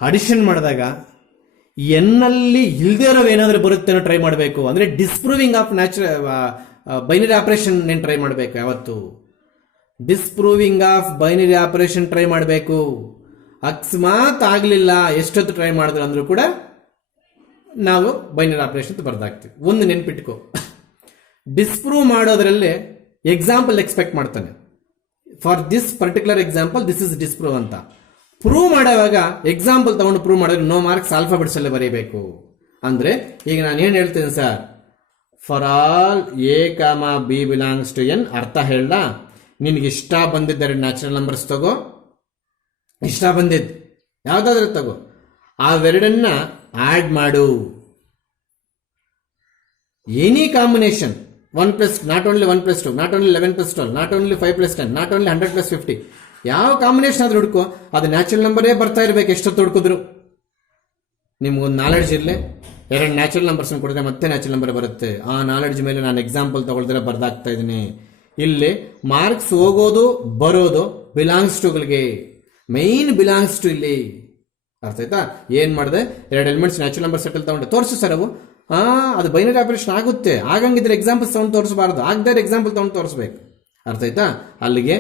ಅಡಿಷನ್ ಮಾಡಿದಾಗ ಎನ್ನಲ್ಲಿ ಇಲ್ದೇ ಇರೋವು ಏನಾದರೂ ಬರುತ್ತೆ ಅನ್ನೋ ಟ್ರೈ ಮಾಡಬೇಕು. ಅಂದರೆ ಡಿಸ್ಪ್ರೂವಿಂಗ್ ಆಫ್ ಬೈನರಿ ಆಪರೇಷನ್ ನೀನು ಟ್ರೈ ಮಾಡಬೇಕು. ಯಾವತ್ತು ಡಿಸ್ಪ್ರೂವಿಂಗ್ ಆಫ್ ಬೈನರಿ ಆಪರೇಷನ್ ಟ್ರೈ ಮಾಡಬೇಕು. ಅಕಸ್ಮಾತ್ ಆಗಲಿಲ್ಲ, ಎಷ್ಟೊತ್ತು ಟ್ರೈ ಮಾಡಿದ್ರು ಅಂದ್ರೂ ಕೂಡ ನಾವು ಬೈನರಿ ಆಪರೇಷನ್ ಬರ್ದಾಗ್ತೀವಿ. ಒಂದು ನೆನ್ಪಿಟ್ಕೋ, ಡಿಸ್ಪ್ರೂವ್ ಮಾಡೋದ್ರಲ್ಲಿ ಎಕ್ಸಾಂಪಲ್ ಎಕ್ಸ್ಪೆಕ್ಟ್ ಮಾಡ್ತಾನೆ. For this particular example this is disprove ಅಂತ. ಪ್ರೂವ್ ಮಾಡುವಾಗ ಎಕ್ಸಾಂಪಲ್ ತಗೊಂಡು ಪ್ರೂವ್ ಮಾಡಿದ್ರೆ ನೋ ಮಾರ್ಕ್ಸ್ ಆಲ್ಫಾಬೆಟ್ಸ್ ಅಲ್ಲೇ ಬರೀಬೇಕು. ಅಂದ್ರೆ ಈಗ ನಾನು ಏನು ಹೇಳ್ತೀನಿ sir, for all a comma b belongs to N ಅರ್ಥ ಹೇಳ. ನಿನ್ಗೆ ಇಷ್ಟ ಬಂದಿದ್ದ ನ್ಯಾಚುರಲ್ ನಂಬರ್ಸ್ ತಗೋ, ಇಷ್ಟ ಬಂದಿದ್ದು ಯಾವ್ದಾದ್ರು ತಗೋ, ಅವೆರಡನ್ನ ಆಡ್ ಮಾಡು. Any combination 1+, not only 1+2, not only 11+12, not only 5+10, not only 100+50, ಯಾವ ಕಾಂಬಿನೇಷನ್ ಆದ್ರೂ ಹುಡ್ಕೋ, ಅದು ನ್ಯಾಚುರಲ್ ನಂಬರೇ ಬರ್ತಾ ಇರ್ಬೇಕು. ಎಷ್ಟೊತ್ತು ಹುಡ್ಕಿದ್ರು ನಿಮ್ಗೊಂದು ನಾಲೆಡ್ಜ್ ಇರಲಿ. ಎರಡು ನ್ಯಾಚುರಲ್ ನಂಬರ್ಸ್ ಕೊಡಿದ್ರೆ ಮತ್ತೆ ನ್ಯಾಚುರಲ್ ನಂಬರ್ ಬರುತ್ತೆ. ಆ ನಾಲೆಡ್ಜ್ ಮೇಲೆ ನಾನು ಎಕ್ಸಾಂಪಲ್ ತಗೊಳ್ದ್ರೆ ಬರ್ದಾಗ್ತಾ ಇದ್ದೀನಿ. ಇಲ್ಲಿ ಮಾರ್ಕ್ಸ್ ಹೋಗೋದು ಬರೋದು ಬಿಲಾಂಗ್ಸ್ ಟುಗಳಿಗೆ, ಮೈನ್ ಬಿಲಾಂಗ್ಸ್ ಟು ಇಲ್ಲಿ. ಅರ್ಥ ಆಯ್ತಾ? ಏನ್ ಮಾಡಿದೆ, ಎರಡು ಎಲಿಮೆಂಟ್ಸ್ ನ್ಯಾಚುರಲ್ ನಂಬರ್ ಸೆಟಲ್ ತಗೊಂಡೆ, ತೋರಿಸು ಸರ್ ಅವು. ಅದು ಬೈನರಿ ಆಪರೇಷನ್ ಆಗುತ್ತೆ. ಆಗಂಗಿದ್ರೆ ಎಕ್ಸಾಂಪಲ್ಸ್ ತಗೊಂಡು ತೋರಿಸಬಾರ್ದು, ಆಗದೇ ಎಕ್ಸಾಂಪಲ್ ತಗೊಂಡು ತೋರಿಸ್ಬೇಕು. ಅರ್ಥ ಆಯ್ತಾ? ಅಲ್ಲಿಗೆ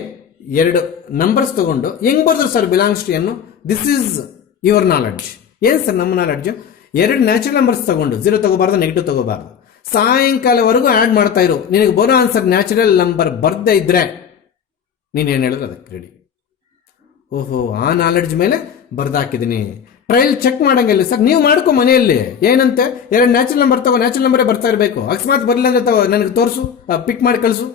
ಎರಡು ನಂಬರ್ಸ್ ತಗೊಂಡು ಹೆಂಗ್ ಬರ್ದ್ರು ಸರ್ ಬಿಲಾಂಗ್ಸ್ ಟು ಎನ್ನು, ದಿಸ್ ಈಸ್ ಯುವರ್ ನಾಲೆಡ್ಜ್. ಏನ್ ಸರ್ ನಮ್ಮ ನಾಲೆಡ್ಜ್? ಎರಡು ನ್ಯಾಚುರಲ್ ನಂಬರ್ಸ್ ತಗೊಂಡು 0 ತಗೋಬಾರ್ದು, ನೆಗೆಟಿವ್ ತಗೋಬಾರ್ದು, ಸಾಯಂಕಾಲವರೆಗೂ ಆಡ್ ಮಾಡ್ತಾ ಇರು. ನಿನಗೆ ಬರೋ ಆನ್ಸರ್ ನ್ಯಾಚುರಲ್ ನಂಬರ್ ಬರ್ದೇ ಇದ್ರೆ ನೀನೇನು ಹೇಳಿದ್ರೆ ಅದಕ್ಕೆ ರೆಡಿ. ಓಹೋ, ಆ ನಾಲೆಡ್ಜ್ ಮೇಲೆ ಬರ್ದಾಕಿದ್ದೀನಿ. ಟ್ರಯಲ್ ಚೆಕ್ ಮಾಡಂಗಿಲ್ಲ ಸರ್, ನೀವು ಮಾಡ್ಕೊ ಮನೆಯಲ್ಲಿ. ಏನಂತೆ, ಎರಡು ನ್ಯಾಚುರಲ್ ನಂಬರ್ ತಗೋ, ನ್ಯಾಚುರಲ್ ನಂಬರೇ ಬರ್ತಾ ಇರಬೇಕು. ಅಕಸ್ಮಾತ್ ಬರಲಿಲ್ಲ ಅಂದ್ರೆ ನನಗೆ ತೋರಿಸು, ಪಿಕ್ ಮಾಡಿ ಕಳಿಸು.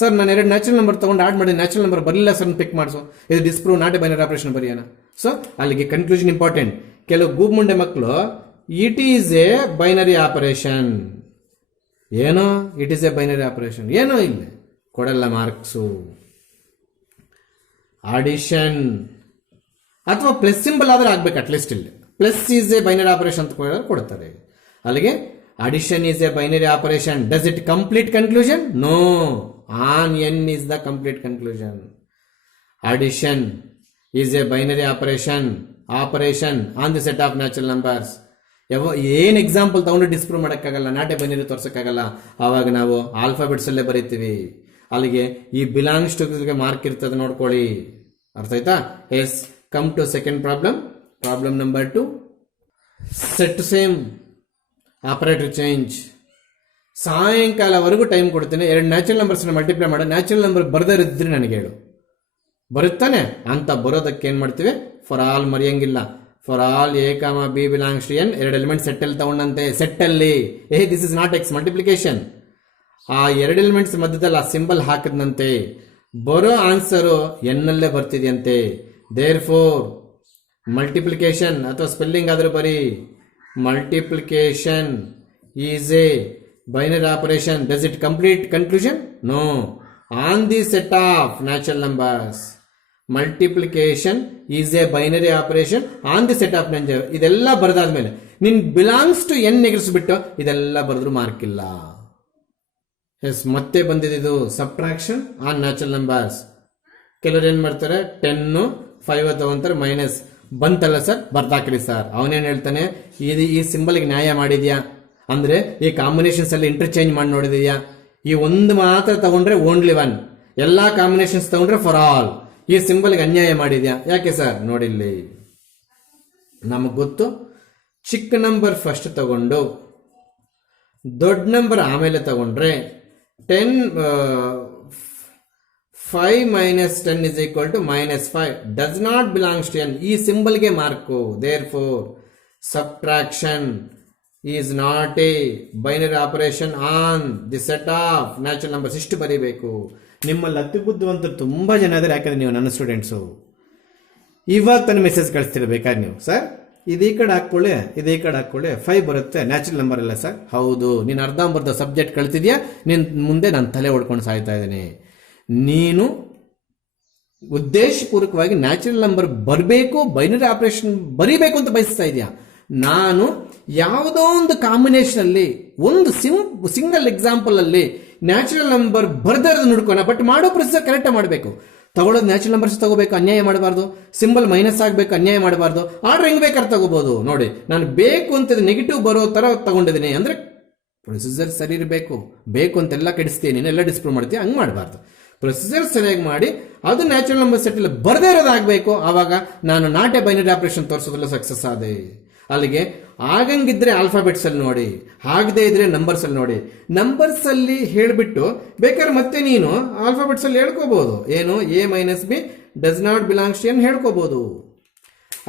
ಸರ್ ನಾನು ಎರಡು ನ್ಯಾಚುರಲ್ ನಂಬರ್ ತಗೊಂಡು ಆಡ್ ಮಾಡಿ, ನ್ಯಾಚುರಲ್ ನಂಬರ್ ಬರಲಿಲ್ಲ ಸರ್, ಪಿಕ್ ಮಾಡಿಸು. ಇದು disprove not a binary operation ಬರೆಯೋಣ. ಸೊ ಅಲ್ಲಿಗೆ ಕನ್ಕ್ಲೂಷನ್ ಇಂಪಾರ್ಟೆಂಟ್. ಕೆಲವು ಗೂಬ್ ಮುಂಡೆ ಮಕ್ಕಳು it is a binary operation, ಏನೋ it is a binary operation, ಏನೋ ಇಲ್ಲ ಕೊಡಲ್ಲ ಮಾರ್ಕ್ಸು. ಅಡಿಷನ್ ಅಥವಾ ಪ್ಲಸ್ ಸಿಂಬಲ್ ಆದ್ರೆ ಆಗ್ಬೇಕು ಅಟ್ಲೀಸ್ಟ್. ಇಲ್ಲಿ plus is a binary operation ಅಂತ ಕೊಡ್ತಾರೆ. ಅಲ್ಲಿಗೆ addition is a binary operation. Does it complete conclusion? No. On N is the complete conclusion. Addition is a binary operation on the set of natural numbers. ಏನು ಎಕ್ಸಾಂಪಲ್ ತಗೊಂಡು ಡಿಸ್ಪ್ರೂವ್ ಮಾಡೋಕ್ಕಾಗಲ್ಲ, ನಾಟ್ ಎ ಬೈನರಿ ತೋರ್ಸೋಕ್ಕಾಗಲ್ಲ. ಆವಾಗ ನಾವು ಆಲ್ಫಾಬೆಟ್ಸ್ ಅಲ್ಲೇ ಬರೀತೀವಿ. ಅಲ್ಲಿಗೆ ಈ ಬಿಲಾಂಗ್ಸ್ ಟು ಮಾರ್ಕ್ ಇರ್ತದೆ ನೋಡ್ಕೊಳ್ಳಿ. ಅರ್ಥ ಆಯ್ತಾ? Yes, come to second problem number 2. Set same operator change. ಸಾಯಂಕಾಲವರೆಗೂ ಟೈಮ್ ಕೊಡ್ತೀನಿ. 2 ನ್ಯಾಚುರಲ್ ನಂಬರ್ಸ್ನ ಮಲ್ಟಿಪ್ಲೈ ಮಾಡೋ. ನ್ಯಾಚುರಲ್ ನಂಬರ್ ಬರ್ದಿರಿದ್ರೆ ನನಗೆ ಹೇಳು. ಬರುತ್ತಾನೆ ಅಂತ ಬರೋದಕ್ಕೆ ಏನು ಮಾಡ್ತೀವಿ? ಫಾರ್ ಆಲ್ ಮರೆಯಂಗಿಲ್ಲ. For all a comma b belongs to N. 2 element ಸೆಟ್ಟಲ್ಲಿ ತಗೊಂಡಂತೆ. ಸೆಟ್ಟಲ್ಲಿ this is not x multiplication. ಆ 2 ಎಲಿಮೆಂಟ್ಸ್ ಮಧ್ಯದಲ್ಲಿ ಆ ಸಿಂಬಲ್ ಹಾಕಿದಂತೆ ಬರೋ ಆನ್ಸರು ಎನ್ನಲ್ಲೇ ಬರ್ತಿದೆಯಂತೆ. ದೇರ್ ಫೋರ್ ಮಲ್ಟಿಪ್ಲಿಕೇಶನ್ ಅಥವಾ ಸ್ಪೆಲ್ಲಿಂಗ್ ಆದರೂ ಬರೀ multiplication is a binary operation. Does it complete conclusion? No. On the set of natural numbers multiplication is a binary operation on the set of number. ಇದೆಲ್ಲ ಬರೆದಾದ್ಮೇಲೆ ನಿನ್ ಬಿಲಾಂಗ್ಸ್ ಟು ಎನ್ ಎಗರಿಸ್ಬಿಟ್ಟು ಇದೆಲ್ಲ ಬರೆದ್ರು ಮಾರ್ಕ್ ಇಲ್ಲ. ಎಸ್, ಮತ್ತೆ ಬಂದಿದೆ ಇದು ಸಬ್ಟ್ರಾಕ್ಷನ್ ಆನ್ ನ್ಯಾಚುರಲ್ ನಂಬರ್ಸ್. ಕೆಲವರು ಏನ್ ಮಾಡ್ತಾರೆ 10 5 ತಗೊಂತಾರೆ ಮೈನಸ್. ಬಂತಲ್ಲ ಸರ್ ಬರ್ದಾಕ್ರಿ ಸರ್. ಅವನೇನ್ ಹೇಳ್ತಾನೆ, ಈ ಸಿಂಬಲ್ಗೆ ನ್ಯಾಯ ಮಾಡಿದ್ಯಾ ಅಂದ್ರೆ ಈ ಕಾಂಬಿನೇಷನ್ಸ್ ಅಲ್ಲಿ ಇಂಟರ್ಚೇಂಜ್ ಮಾಡಿ ನೋಡಿದ್ಯಾ? ಈ ಒಂದು ಮಾತ್ರ ತಗೊಂಡ್ರೆ ಓನ್ಲಿ 1, ಎಲ್ಲಾ ಕಾಂಬಿನೇಷನ್ಸ್ ತಗೊಂಡ್ರೆ ಫಾರ್ ಆಲ್. ಈ ಸಿಂಬಲ್ಗೆ ಅನ್ಯಾಯ ಮಾಡಿದ್ಯಾ? ಯಾಕೆ ಸರ್? ನೋಡಿಲ್ಲಿ ನಮಗ್ ಗೊತ್ತು, ಚಿಕ್ಕ ನಂಬರ್ ಫಸ್ಟ್ ತಗೊಂಡು ದೊಡ್ಡ ನಂಬರ್ ಆಮೇಲೆ ತಗೊಂಡ್ರೆ 5 minus 10 is equal to -5 does not belongs to n. ಈ ಸಿಂಬಲ್ಗೆ mark. therefore subtraction is not a binary operation on the set of natural numbers. ಇಷ್ಟು ಬರೀಬೇಕು. ನಿಮ್ಮಲ್ಲಿ ಅತಿ ಬುದ್ಧಿವಂತರು ತುಂಬಾ ಜನ ಇದ್ದಾರೆ, ಯಾಕಂದ್ರೆ ನೀವು ನನ್ನ ಸ್ಟೂಡೆಂಟ್ಸು. ಇವಾಗ ತಾನು ಮೆಸೇಜ್ ಕಳಿಸ್ತಿರ್ಬೇಕಾದ್ರೆ ನೀವು, ಸರ್ ಇದು ಈ ಕಡೆ ಹಾಕೊಳ್ಳಿ, ಇದು ಈ ಕಡೆ ಹಾಕೊಳ್ಳಿ, 5 ಬರುತ್ತೆ, ನ್ಯಾಚುರಲ್ ನಂಬರ್ ಅಲ್ಲ ಸರ್. ಹೌದು, ನೀನು ಅರ್ಧಂಬರ್ಧ ಸಬ್ಜೆಕ್ಟ್ ಕಳ್ತಿದ್ಯಾ, ನೀನು ಮುಂದೆ ನಾನು ತಲೆ ಹೊಡ್ಕೊಂಡು ಸಾಯ್ತಾ ಇದ್ದೀನಿ. ನೀನು ಉದ್ದೇಶಪೂರ್ವಕವಾಗಿ ನ್ಯಾಚುರಲ್ ನಂಬರ್ ಬರಬೇಕು, ಬೈನರಿ ಆಪರೇಷನ್ ಬರೀಬೇಕು ಅಂತ ಬಯಸ್ತಾ ಇದೆಯಾ? ನಾನು ಯಾವುದೋ ಒಂದು ಕಾಂಬಿನೇಷನ್ ಅಲ್ಲಿ ಒಂದು ಸಿಂಗಲ್ ಎಕ್ಸಾಂಪಲ್ ಅಲ್ಲಿ ನ್ಯಾಚುರಲ್ ನಂಬರ್ ಬರ್ದಿರೋದು ನೋಡ್ಕೋಣ, ಬಟ್ ಮಾಡೋ ಪ್ರೊಸೀಜರ್ ಕರೆಕ್ಟಾಗಿ ಮಾಡಬೇಕು. ತಗೊಳ್ಳೋದು ನ್ಯಾಚುರಲ್ ನಂಬರ್ಸ್ ತಗೋಬೇಕು, ಅನ್ಯಾಯ ಮಾಡಬಾರ್ದು. ಸಿಂಬಲ್ ಮೈನಸ್ ಆಗಬೇಕು, ಅನ್ಯಾಯ ಮಾಡಬಾರ್ದು. ಆರ್ಡರ್ ಹೆಂಗ್ ಬೇಕಾದ್ರೆ ತಗೋಬಹುದು. ನೋಡಿ, ನಾನು ಬೇಕು ಅಂತ ನೆಗೆಟಿವ್ ಬರೋ ತರ ತಗೊಂಡಿದ್ದೀನಿ ಅಂದ್ರೆ ಪ್ರೊಸೀಜರ್ ಸರಿ ಇರಬೇಕು. ಬೇಕು ಅಂತೆಲ್ಲ ಕೆಡಿಸ್ತೀನಿ, ಎಲ್ಲ ಡಿಸ್ಪ್ರೂವ್ ಮಾಡ್ತೀವಿ, ಹಂಗೆ ಮಾಡಬಾರ್ದು. ಪ್ರೊಸೀಜರ್ ಸರಿಯಾಗಿ ಮಾಡಿ ಅದು ನ್ಯಾಚುರಲ್ ನಂಬರ್ ಸೆಟ್ ಅಲ್ಲಿ ಬರ್ದೇ ಇರೋದಾಗಬೇಕು. ಆವಾಗ ನಾನು ನಾಟ್ ಎ ಬೈನರಿ ಆಪರೇಷನ್ ತೋರಿಸೋದ್ರಲ್ಲ ಸಕ್ಸಸ್ ಆದೆ. ಅಲ್ಲಿಗೆ ಆಗಂಗಿದ್ರೆ ಆಲ್ಫಾಬೆಟ್ಸ್ ಅಲ್ಲಿ ನೋಡಿ, ಆಗದೆ ಇದ್ರೆ ನಂಬರ್ಸ್ ಅಲ್ಲಿ ನೋಡಿ. ನಂಬರ್ಸ್ ಅಲ್ಲಿ ಹೇಳ್ಬಿಟ್ಟು ಬೇಕಾದ್ರೆ ಮತ್ತೆ ನೀನು ಆಲ್ಫಾಬೆಟ್ಸ್ ಅಲ್ಲಿ ಹೇಳ್ಕೋಬಹುದು. ಏನು A-B does not belongs to N ಹೇಳ್ಕೋಬಹುದು.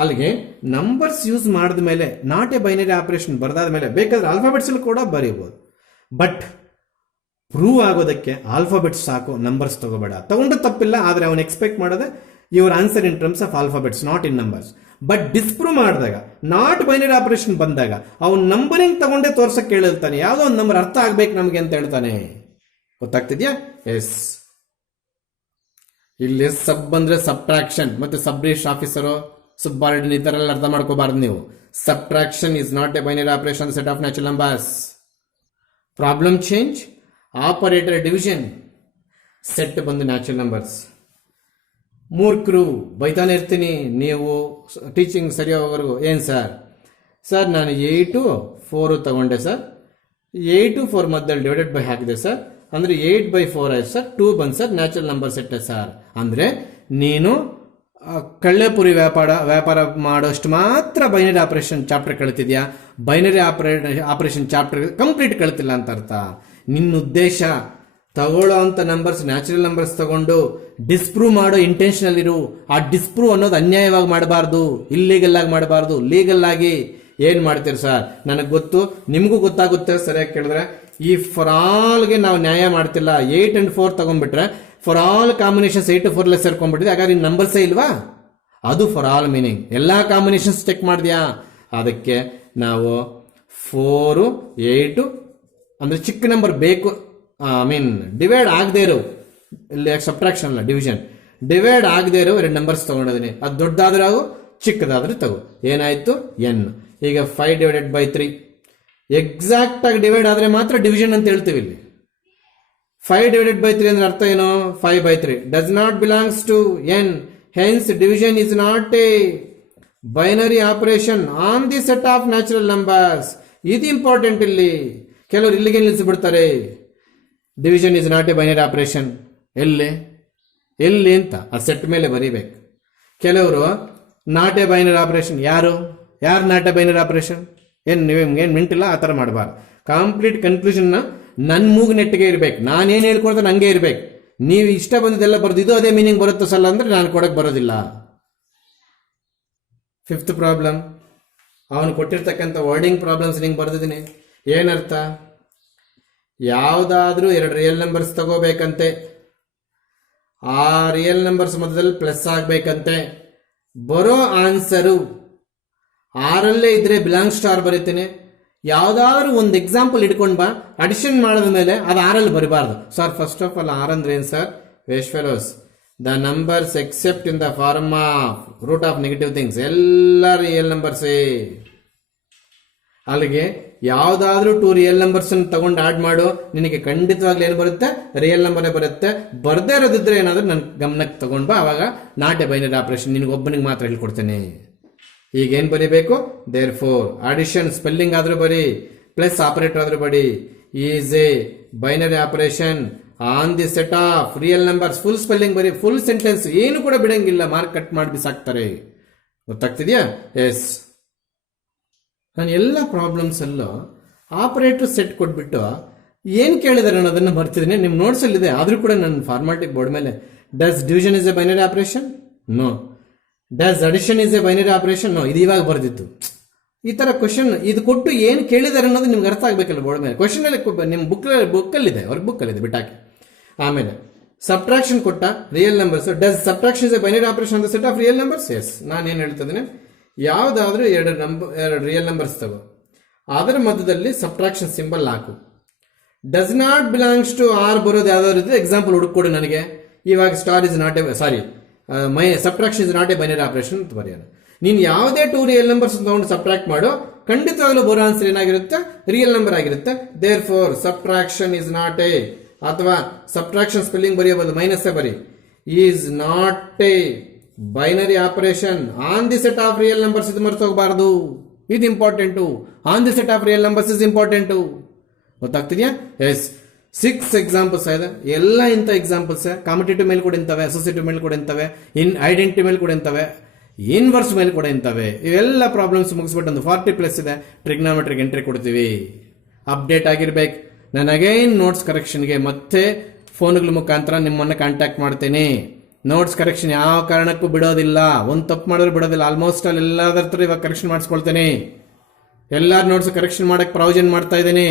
ಅಲ್ಲಿಗೆ ನಂಬರ್ಸ್ ಯೂಸ್ ಮಾಡಿದ ಮೇಲೆ ನಾಟ್ ಎ ಬೈನರಿ ಆಪರೇಷನ್ ಬರ್ದಾದ ಮೇಲೆ ಬೇಕಾದ್ರೆ ಆಲ್ಫಾಬೆಟ್ಸ್ ಅಲ್ಲಿ ಕೂಡ ಬರೀಬಹುದು. ಬಟ್ ಪ್ರೂವ್ ಆಗೋದಕ್ಕೆ ಆಲ್ಫಾಬೆಟ್ಸ್ ಸಾಕು, ನಂಬರ್ಸ್ ತಗೋಬೇಡ. ತಗೊಂಡು ತಪ್ಪಿಲ್ಲ, ಆದ್ರೆ ಅವನು ಎಕ್ಸ್ಪೆಕ್ಟ್ ಮಾಡೋದೆ your answer in terms of alphabets, not in numbers. But disprove ಮಾಡಿದಾಗ, ನಾಟ್ ಬೈನರಿ ಆಪರೇಷನ್ ಬಂದಾಗ ಅವನು ನಂಬರಿಂಗ್ ತಗೊಂಡೇ ತೋರ್ಸಕ್ ಕೇಳಿರ್ತಾನೆ. ಯಾವುದೋ ಒಂದು ನಂಬರ್ ಅರ್ಥ ಆಗ್ಬೇಕು ನಮಗೆ ಅಂತ ಹೇಳ್ತಾನೆ. ಗೊತ್ತಾಗ್ತಿದ್ಯಾ? ಎಸ್. ಇಲ್ಲಿ ಸಬ್ ಬಂದ್ರೆ ಸಬ್ಟ್ರಾಕ್ಷನ್, ಮತ್ತೆ ಸಬ್ ರಿಜಿಸ್ಟರ್ ಆಫೀಸರು, ಸಬ್-ಆರ್ಡಿನೇಟ್ ಈ ತರ ಎಲ್ಲ ಅರ್ಥ ಮಾಡ್ಕೋಬಾರ್ದು ನೀವು. Subtraction is not a binary operation set of natural numbers. Problem change, operator division. Set ಬಂದು ನ್ಯಾಚುರಲ್ ನಂಬರ್ಸ್. ಮೂರ್ಖರು ಬೈತಾನೆ ಇರ್ತೀನಿ, ನೀವು ಟೀಚಿಂಗ್ ಸರಿ ಹೋಗೋವರೆಗೂ. ಏನು ಸರ್ ನಾನು 8 4 ತಗೊಂಡೆ ಸರ್, 8 4 ಮಧ್ಯದಲ್ಲಿ ಡಿವೈಡೆಡ್ ಬೈ ಹಾಕಿದೆ ಸರ್, ಅಂದ್ರೆ 8/4 ಆಯ್ತು ಸರ್, 2 ಬಂದು sir, natural number set sir. ಅಂದ್ರೆ ನೀನು ಕಳ್ಳೆಪುರಿ ವ್ಯಾಪಾರ ಮಾಡೋಷ್ಟು ಮಾತ್ರ ಬೈನರಿ ಆಪರೇಷನ್ ಚಾಪ್ಟರ್ ಕಳ್ತಿದ್ಯಾ. ಬೈನರಿ ಆಪರೇಷನ್ ಚಾಪ್ಟರ್ ಕಂಪ್ಲೀಟ್ ಕಳ್ತಿಲ್ಲ ಅಂತ ಅರ್ಥ. ನಿನ್ನ ಉದ್ದೇಶ ತಗೊಳ್ಳೋ ಅಂತ ನಂಬರ್ಸ್ ನ್ಯಾಚುರಲ್ ನಂಬರ್ಸ್ ತಗೊಂಡು ಡಿಸ್ಪ್ರೂವ್ ಮಾಡೋ ಇಂಟೆನ್ಷನಲ್ ಇರು. ಆ ಡಿಸ್ಪ್ರೂವ್ ಅನ್ನೋದು ಅನ್ಯಾಯವಾಗಿ ಮಾಡಬಾರ್ದು, ಇಲ್ಲೀಗಲ್ ಆಗಿ ಮಾಡಬಾರ್ದು. ಲೀಗಲ್ ಆಗಿ ಏನ್ ಮಾಡ್ತೀರಿ ಸರ್? ನನಗೆ ಗೊತ್ತು, ನಿಮಗೂ ಗೊತ್ತಾಗುತ್ತೆ ಸರಿಯಾಗಿ ಕೇಳಿದ್ರೆ. ಈ ಫಾರ್ ಆಲ್ಗೆ ನಾವು ನ್ಯಾಯ ಮಾಡ್ತಿಲ್ಲ. 8 and 4 ತಗೊಂಡ್ಬಿಟ್ರೆ ಫಾರ್ ಆಲ್ ಕಾಂಬಿನೇಷನ್ಸ್ 8 4 ಸೇರ್ಕೊಂಡ್ಬಿಟ್ಟಿದೆ. ಹಾಗಾದ್ರೆ ನಂಬರ್ಸೇ ಇಲ್ವಾ? ಅದು ಫಾರ್ ಆಲ್ ಮೀನಿಂಗ್. ಎಲ್ಲಾ ಕಾಂಬಿನೇಷನ್ಸ್ ಚೆಕ್ ಮಾಡಿದ್ಯಾ? ಅದಕ್ಕೆ ನಾವು 4 8 ಅಂದರೆ ಚಿಕ್ಕ ನಂಬರ್ ಬೇಕು, ಐ ಮೀನ್ ಡಿವೈಡ್ ಆಗದೆ ಇರೋ, ಇಲ್ಲಿ ಸಬ್ಟ್ರಾಕ್ಷನ್ ಅಲ್ಲ ಡಿವಿಷನ್, ಡಿವೈಡ್ ಆಗದೆ ಇರೋ 2 ನಂಬರ್ಸ್ ತೊಗೊಂಡಿದ್ದೀನಿ. ಅದು ದೊಡ್ಡದಾದ್ರೆ ಅವು, ಚಿಕ್ಕದಾದ್ರೆ ತಗೋ. ಏನಾಯ್ತು? ಎನ್. ಈಗ 5/3 ಎಕ್ಸಾಕ್ಟ್ ಆಗಿ ಡಿವೈಡ್ ಆದರೆ ಮಾತ್ರ ಡಿವಿಷನ್ ಅಂತ ಹೇಳ್ತೀವಿ. ಇಲ್ಲಿ 5/3 ಅಂದ್ರೆ ಅರ್ಥ ಏನು? 5/3 does not belongs to N, hence division is not a binary operation on the set of natural numbers. ಇದು ಇಂಪಾರ್ಟೆಂಟ್. ಇಲ್ಲಿ ಕೆಲವರು ಇಲ್ಲಿಗೆ ನಿಲ್ಲಿಸಿಬಿಡ್ತಾರೆ, division is not a binary operation. ಎಲ್ಲಿ ಅಂತ ಆ ಸೆಟ್ ಮೇಲೆ ಬರೀಬೇಕು. ಕೆಲವರು ನಾಟ್ ಎ ಬೈನರಿ ಆಪರೇಷನ್. ಯಾರು ನಾಟ್ ಎ ಬೈನರಿ ಆಪರೇಷನ್? ಏನು ಮಿಂಟಿಲ್ಲ, ಆ ಥರ ಮಾಡಬಾರ್ದು. ಕಂಪ್ಲೀಟ್ ಕನ್ಕ್ಲೂಷನ್ನ ನನ್ನ ಮೂಗು ನೆಟ್ಟಿಗೆ ಇರಬೇಕು. ನಾನೇನು ಹೇಳ್ಕೊಡ್ತಾರೆ ನಂಗೆ ಇರಬೇಕು. ನೀವು ಇಷ್ಟ ಬಂದಿದ್ದೆಲ್ಲ ಬರೋದು ಇದು ಅದೇ ಮೀನಿಂಗ್ ಬರುತ್ತೋ ಸಲ ಅಂದರೆ ನಾನು ಕೊಡೋಕ್ಕೆ ಬರೋದಿಲ್ಲ. 5th ಪ್ರಾಬ್ಲಮ್, ಅವನು ಕೊಟ್ಟಿರ್ತಕ್ಕಂಥ ವರ್ಡಿಂಗ್ ಪ್ರಾಬ್ಲಮ್ಸ್ ನಿಂಗೆ ಬರೆದಿದ್ದೀನಿ. ಏನರ್ಥ? ಯಾವುದಾದ್ರೂ 2 ರಿಯಲ್ ನಂಬರ್ಸ್ ತಗೋಬೇಕಂತೆ, ಆ ರಿಯಲ್ ನಂಬರ್ಸ್ ಮೊದಲಲ್ಲಿ ಪ್ಲಸ್ ಆಗಬೇಕಂತೆ. ಬರೋ ಆನ್ಸರು 6 ಇದ್ರೆ ಬಿಲಾಂಗ್ಸ್ ಟು 6 ಬರೀತೀನಿ. ಯಾವುದಾದ್ರೂ ಒಂದು ಎಕ್ಸಾಂಪಲ್ ಇಟ್ಕೊಂಡು ಬಾ, ಅಡಿಷನ್ ಮಾಡಿದ ಮೇಲೆ ಅದು 6 ಬರಬಾರ್ದು. ಸರ್ ಫಸ್ಟ್ ಆಫ್ ಆಲ್ 6 ಅಂದ್ರೆ ಏನು sir? Waste fellows, the numbers except in the form of root of negative things ಎಲ್ಲ ರಿಯಲ್ ನಂಬರ್ಸೇ. ಅಲ್ಲಿಗೆ ಯಾವುದಾದ್ರೂ 2 ರಿಯಲ್ ನಂಬರ್ಸ್ ತಗೊಂಡು ಆಡ್ ಮಾಡು, ನಿನಗೆ ಖಂಡಿತವಾಗ್ಲೂ ಏನು ಬರುತ್ತೆ? ರಿಯಲ್ ನಂಬರೇ ಬರುತ್ತೆ. ಬರ್ದೇ ಇರೋದಿದ್ರೆ ಏನಾದರೂ ನನ್ನ ಗಮನಕ್ಕೆ ತಗೊಂಡು ಬಾ, ಅವಾಗ ನಾಟ್ ಎ ಬೈನರಿ ಆಪರೇಷನ್ ನಿನಗೊಬ್ಬನಿಗೆ ಮಾತ್ರ ಹೇಳ್ಕೊಡ್ತೇನೆ. ಈಗೇನು ಬರೀಬೇಕು? ದೇರ್ ಫೋರ್ ಅಡಿಷನ್ ಸ್ಪೆಲ್ಲಿಂಗ್ ಆದರೂ ಬರೀ, ಪ್ಲಸ್ ಆಪರೇಟರ್ ಆದರೂ ಬರೀ. Is a binary operation on the set of real numbers. Full spelling ಬರೀ, ಫುಲ್ ಸೆಂಟೆನ್ಸ್, ಏನು ಕೂಡ ಬಿಡಂಗಿಲ್ಲ, ಮಾರ್ಕ್ ಕಟ್ ಮಾಡಿ ಬಿಸಾಕ್ತಾರೆ. ಗೊತ್ತಾಗ್ತಿದ್ಯಾ? ಎಸ್. ನಾನು ಎಲ್ಲ ಪ್ರಾಬ್ಲಮ್ಸಲ್ಲೂ ಆಪರೇಟರ್ ಸೆಟ್ ಕೊಟ್ಬಿಟ್ಟು ಏನು ಕೇಳಿದಾರೆ ಅನ್ನೋದನ್ನು ಬರ್ತಿದ್ದೀನಿ. ನಿಮ್ಮ ನೋಟ್ಸಲ್ಲಿದೆ, ಆದರೂ ಕೂಡ ನನ್ನ ಫಾರ್ಮ್ಯಾಟಿಕ್ ಬೋರ್ಡ್ ಮೇಲೆ does division is a binary operation? No. Does addition is a binary operation? No. ಇದು ಇವಾಗ ಬರ್ದಿತ್ತು. ಈ ಥರ ಕ್ವಶನ್ ಇದು ಕೊಟ್ಟು ಏನು ಕೇಳಿದಾರೆ ಅನ್ನೋದು ನಿಮ್ಗೆ ಅರ್ಥ ಆಗಬೇಕಲ್ಲ ಬೋರ್ಡ್ ಮೇಲೆ. ಕ್ವಶನಲ್ಲಿ ನಿಮ್ಮ ಬುಕ್ಕಲ್ಲಿದೆ, ವರ್ಕ್ ಬುಕ್ಕಲ್ಲಿದೆ, ಬಿಟ್ಟಾಕಿ. ಆಮೇಲೆ ಸಬ್ಟ್ರಾಕ್ಷನ್ ಕೊಟ್ಟ real numbers. Does subtraction is a binary operation ಅಂತ set of real numbers? Yes. ನಾನೇನು ಹೇಳ್ತಿದ್ದೀನಿ, ಯಾವುದಾದ್ರೂ 2 ರಿಯಲ್ ನಂಬರ್ಸ್ ತಗೋ, ಅದರ ಮಧ್ಯದಲ್ಲಿ ಸಬ್ಟ್ರಾಕ್ಷನ್ ಸಿಂಬಲ್ ಹಾಕು. Does not belongs to R ಬರೋದು ಯಾವ್ದಾದ್ರು ಇದ್ರೆ ಎಕ್ಸಾಂಪಲ್ ಹುಡುಕೊಡು ನನಗೆ. ಇವಾಗ star is not a subtraction is not a binary operation ಅಂತ ಬರೆಯೋಣ. ನೀನು ಯಾವುದೇ 2 ರಿಯಲ್ ನಂಬರ್ಸ್ ತಗೊಂಡು ಸಬ್ಟ್ರಾಕ್ಟ್ ಮಾಡು, ಖಂಡಿತವಾಗ್ಲೂ ಬರೋ ಆನ್ಸರ್ ಏನಾಗಿರುತ್ತೆ? ರಿಯಲ್ ನಂಬರ್ ಆಗಿರುತ್ತೆ. Therefore subtraction is not a, ಅಥವಾ ಸಬ್ಟ್ರಾಕ್ಷನ್ ಸ್ಪೆಲ್ಲಿಂಗ್ ಬರೆಯೋ ಬದಲು ಮೈನಸ್ ಬರಿ, is not a binary operation on the set of real numbers. ಇದು ಮರ್ತು ಹೋಗಬಾರ್ದು, ಇದು important. On the set of real numbers is important. ಗೊತ್ತಾಗ್ತಿದ್ಯಾ? ಎಸ್. 6 ಎಕ್ಸಾಂಪಲ್ಸ್ ಇದೆ, ಎಲ್ಲ ಇಂಥ ಎಕ್ಸಾಂಪಲ್ಸ್. ಕಾಂಪಿಟೇಟಿವ್ ಮೇಲೆ ಕೂಡ ಇಂತವೆ, ಅಸೋಸಿಯೇಟಿವ್ ಮೇಲೆ ಕೂಡ ಇಂತವೆ, ಐಡೆಂಟಿಟಿ ಮೇಲೆ ಕೂಡ ಇಂತವೆ, ಇನ್ವರ್ಸ್ ಮೇಲೆ ಕೂಡ ಇಂತವೆ. ಇವೆಲ್ಲ ಪ್ರಾಬ್ಲಮ್ಸ್ ಮುಗಿಸ್ಬಿಟ್ಟು ಒಂದು 40+ ಇದೆ. ಟ್ರಿಗ್ನಾಮೆಟ್ರಿಕ್ ಎಂಟ್ರಿ ಕೊಡ್ತೀವಿ. ಅಪ್ಡೇಟ್ ಆಗಿರ್ಬೇಕು. ನಾನು ಅಗೈನ್ ನೋಟ್ಸ್ ಕರೆಕ್ಷನ್ಗೆ ಮತ್ತೆ ಫೋನ್ಗಳ ಮುಖಾಂತರ ನಿಮ್ಮನ್ನು ಕಾಂಟ್ಯಾಕ್ಟ್ ಮಾಡ್ತೇನೆ. ನೋಟ್ಸ್ ಕರೆಕ್ಷನ್ ಯಾವ ಕಾರಣಕ್ಕೂ ಬಿಡೋದಿಲ್ಲ. ಒಂದು ತಪ್ಪು ಮಾಡಿದ್ರೆ ಬಿಡೋದಿಲ್ಲ. ಆಲ್ಮೋಸ್ಟ್ ಅಲ್ಲಿ ಎಲ್ಲಾದ್ರ ಇವಾಗ ಕರೆಕ್ಷನ್ ಮಾಡಿಸ್ಕೊಳ್ತೇನೆ. ಎಲ್ಲಾರು ನೋಟ್ಸ್ ಕರೆಕ್ಷನ್ ಮಾಡಕ್ಕೆ ಪ್ರಾವಿಷನ್ ಮಾಡ್ತಾ ಇದ್ದೇನೆ.